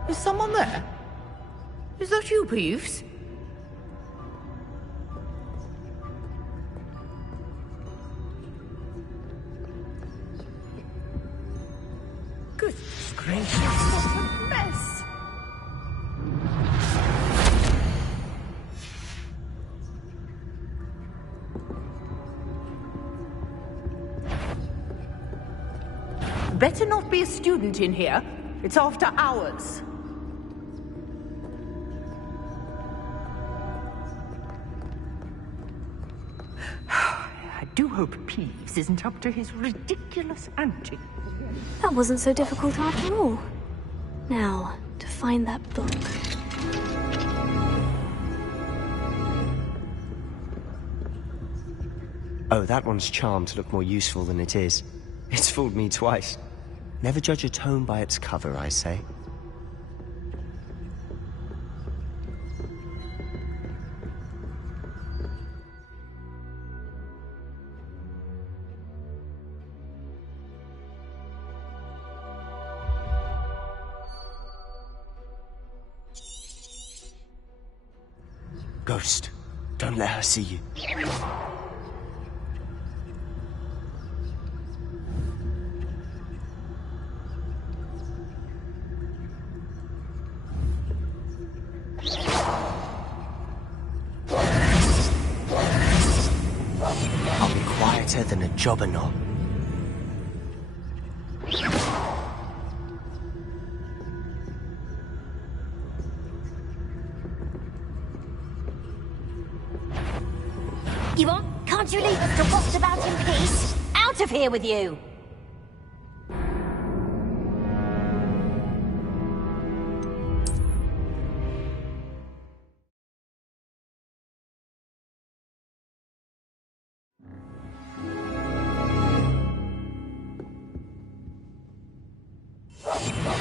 Is someone there? Is that you, Peeves? Goodness gracious, what a mess! Better not be a student in here. It's after hours. I do hope Peeves isn't up to his ridiculous antics. That wasn't so difficult after all. Now, to find that book. Oh, that one's charmed to look more useful than it is. It's fooled me twice. Never judge a tome by its cover, I say. Ghost, don't let her see you. I'll be quieter than a jobberknoll. Yvonne, can't you leave us to box about in peace? Out of here with you!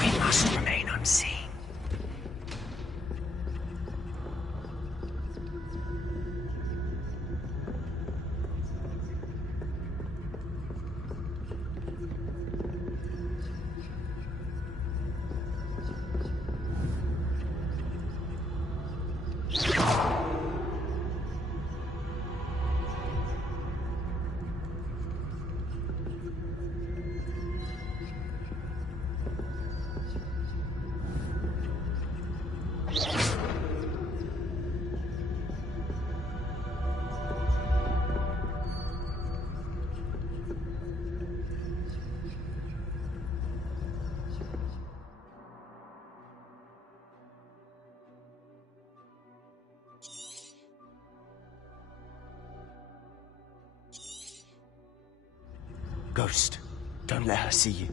We must remain unseen. Ghost, don't let her see you.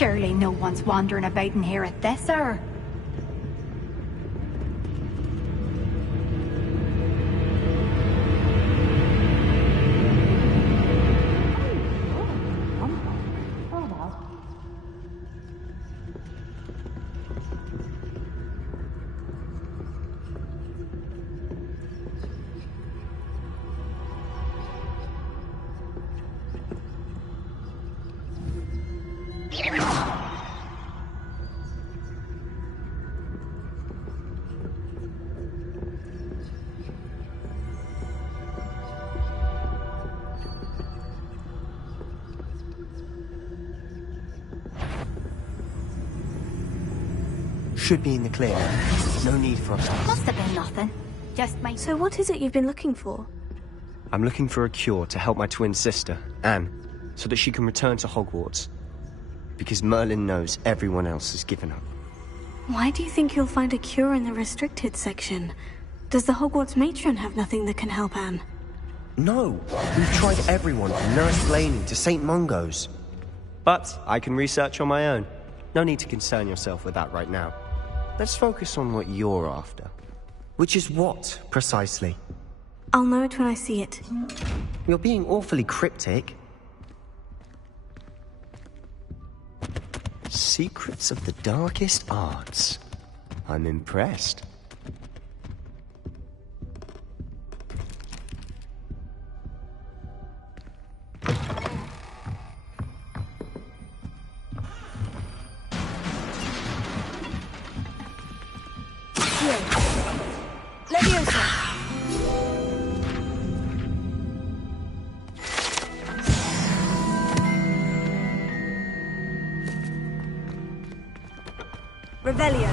Surely no one's wandering about in here at this hour. Should be in the clear. No need for us. Must have been nothing. Just my... So what is it you've been looking for? I'm looking for a cure to help my twin sister, Anne, so that she can return to Hogwarts. Because Merlin knows everyone else has given up. Why do you think you'll find a cure in the restricted section? Does the Hogwarts matron have nothing that can help Anne? No! We've tried everyone from Nurse Blaney to St. Mungo's. But I can research on my own. No need to concern yourself with that right now. Let's focus on what you're after. Which is what, precisely? I'll know it when I see it. You're being awfully cryptic. Secrets of the darkest arts. I'm impressed. Revelio.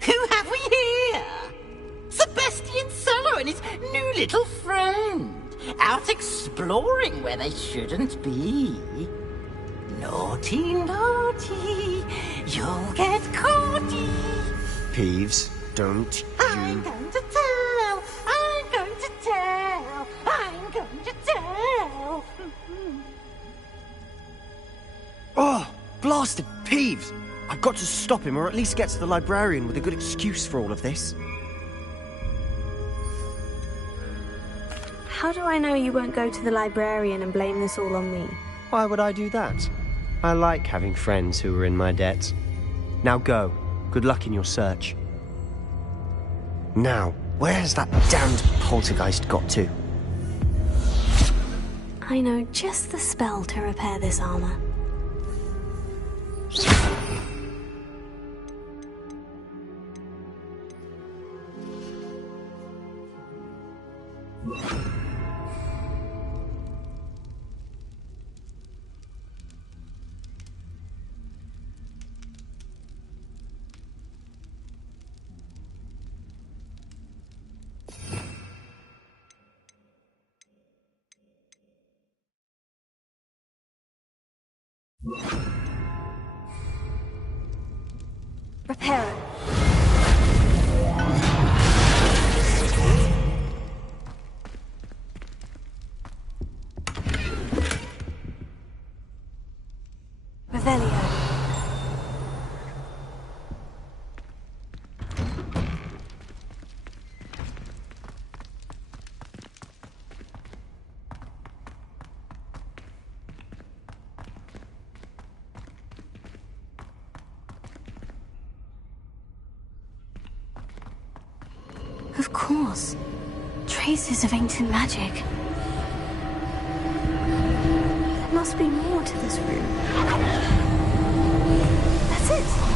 Who have we here? Sebastian Sallow and his new little friend. Out exploring where they shouldn't be. Naughty, naughty, you'll get caughty. Peeves, don't I'm going to tell, I'm going to tell, I'm going to tell. Oh, blasted Peeves! I've got to stop him, or at least get to the librarian with a good excuse for all of this. How do I know you won't go to the librarian and blame this all on me? Why would I do that? I like having friends who are in my debt. Now go. Good luck in your search. Now, where has that damned poltergeist got to? I know just the spell to repair this armor. Repair it. Revelio. Of course. Traces of ancient magic. There must be more to this room. That's it!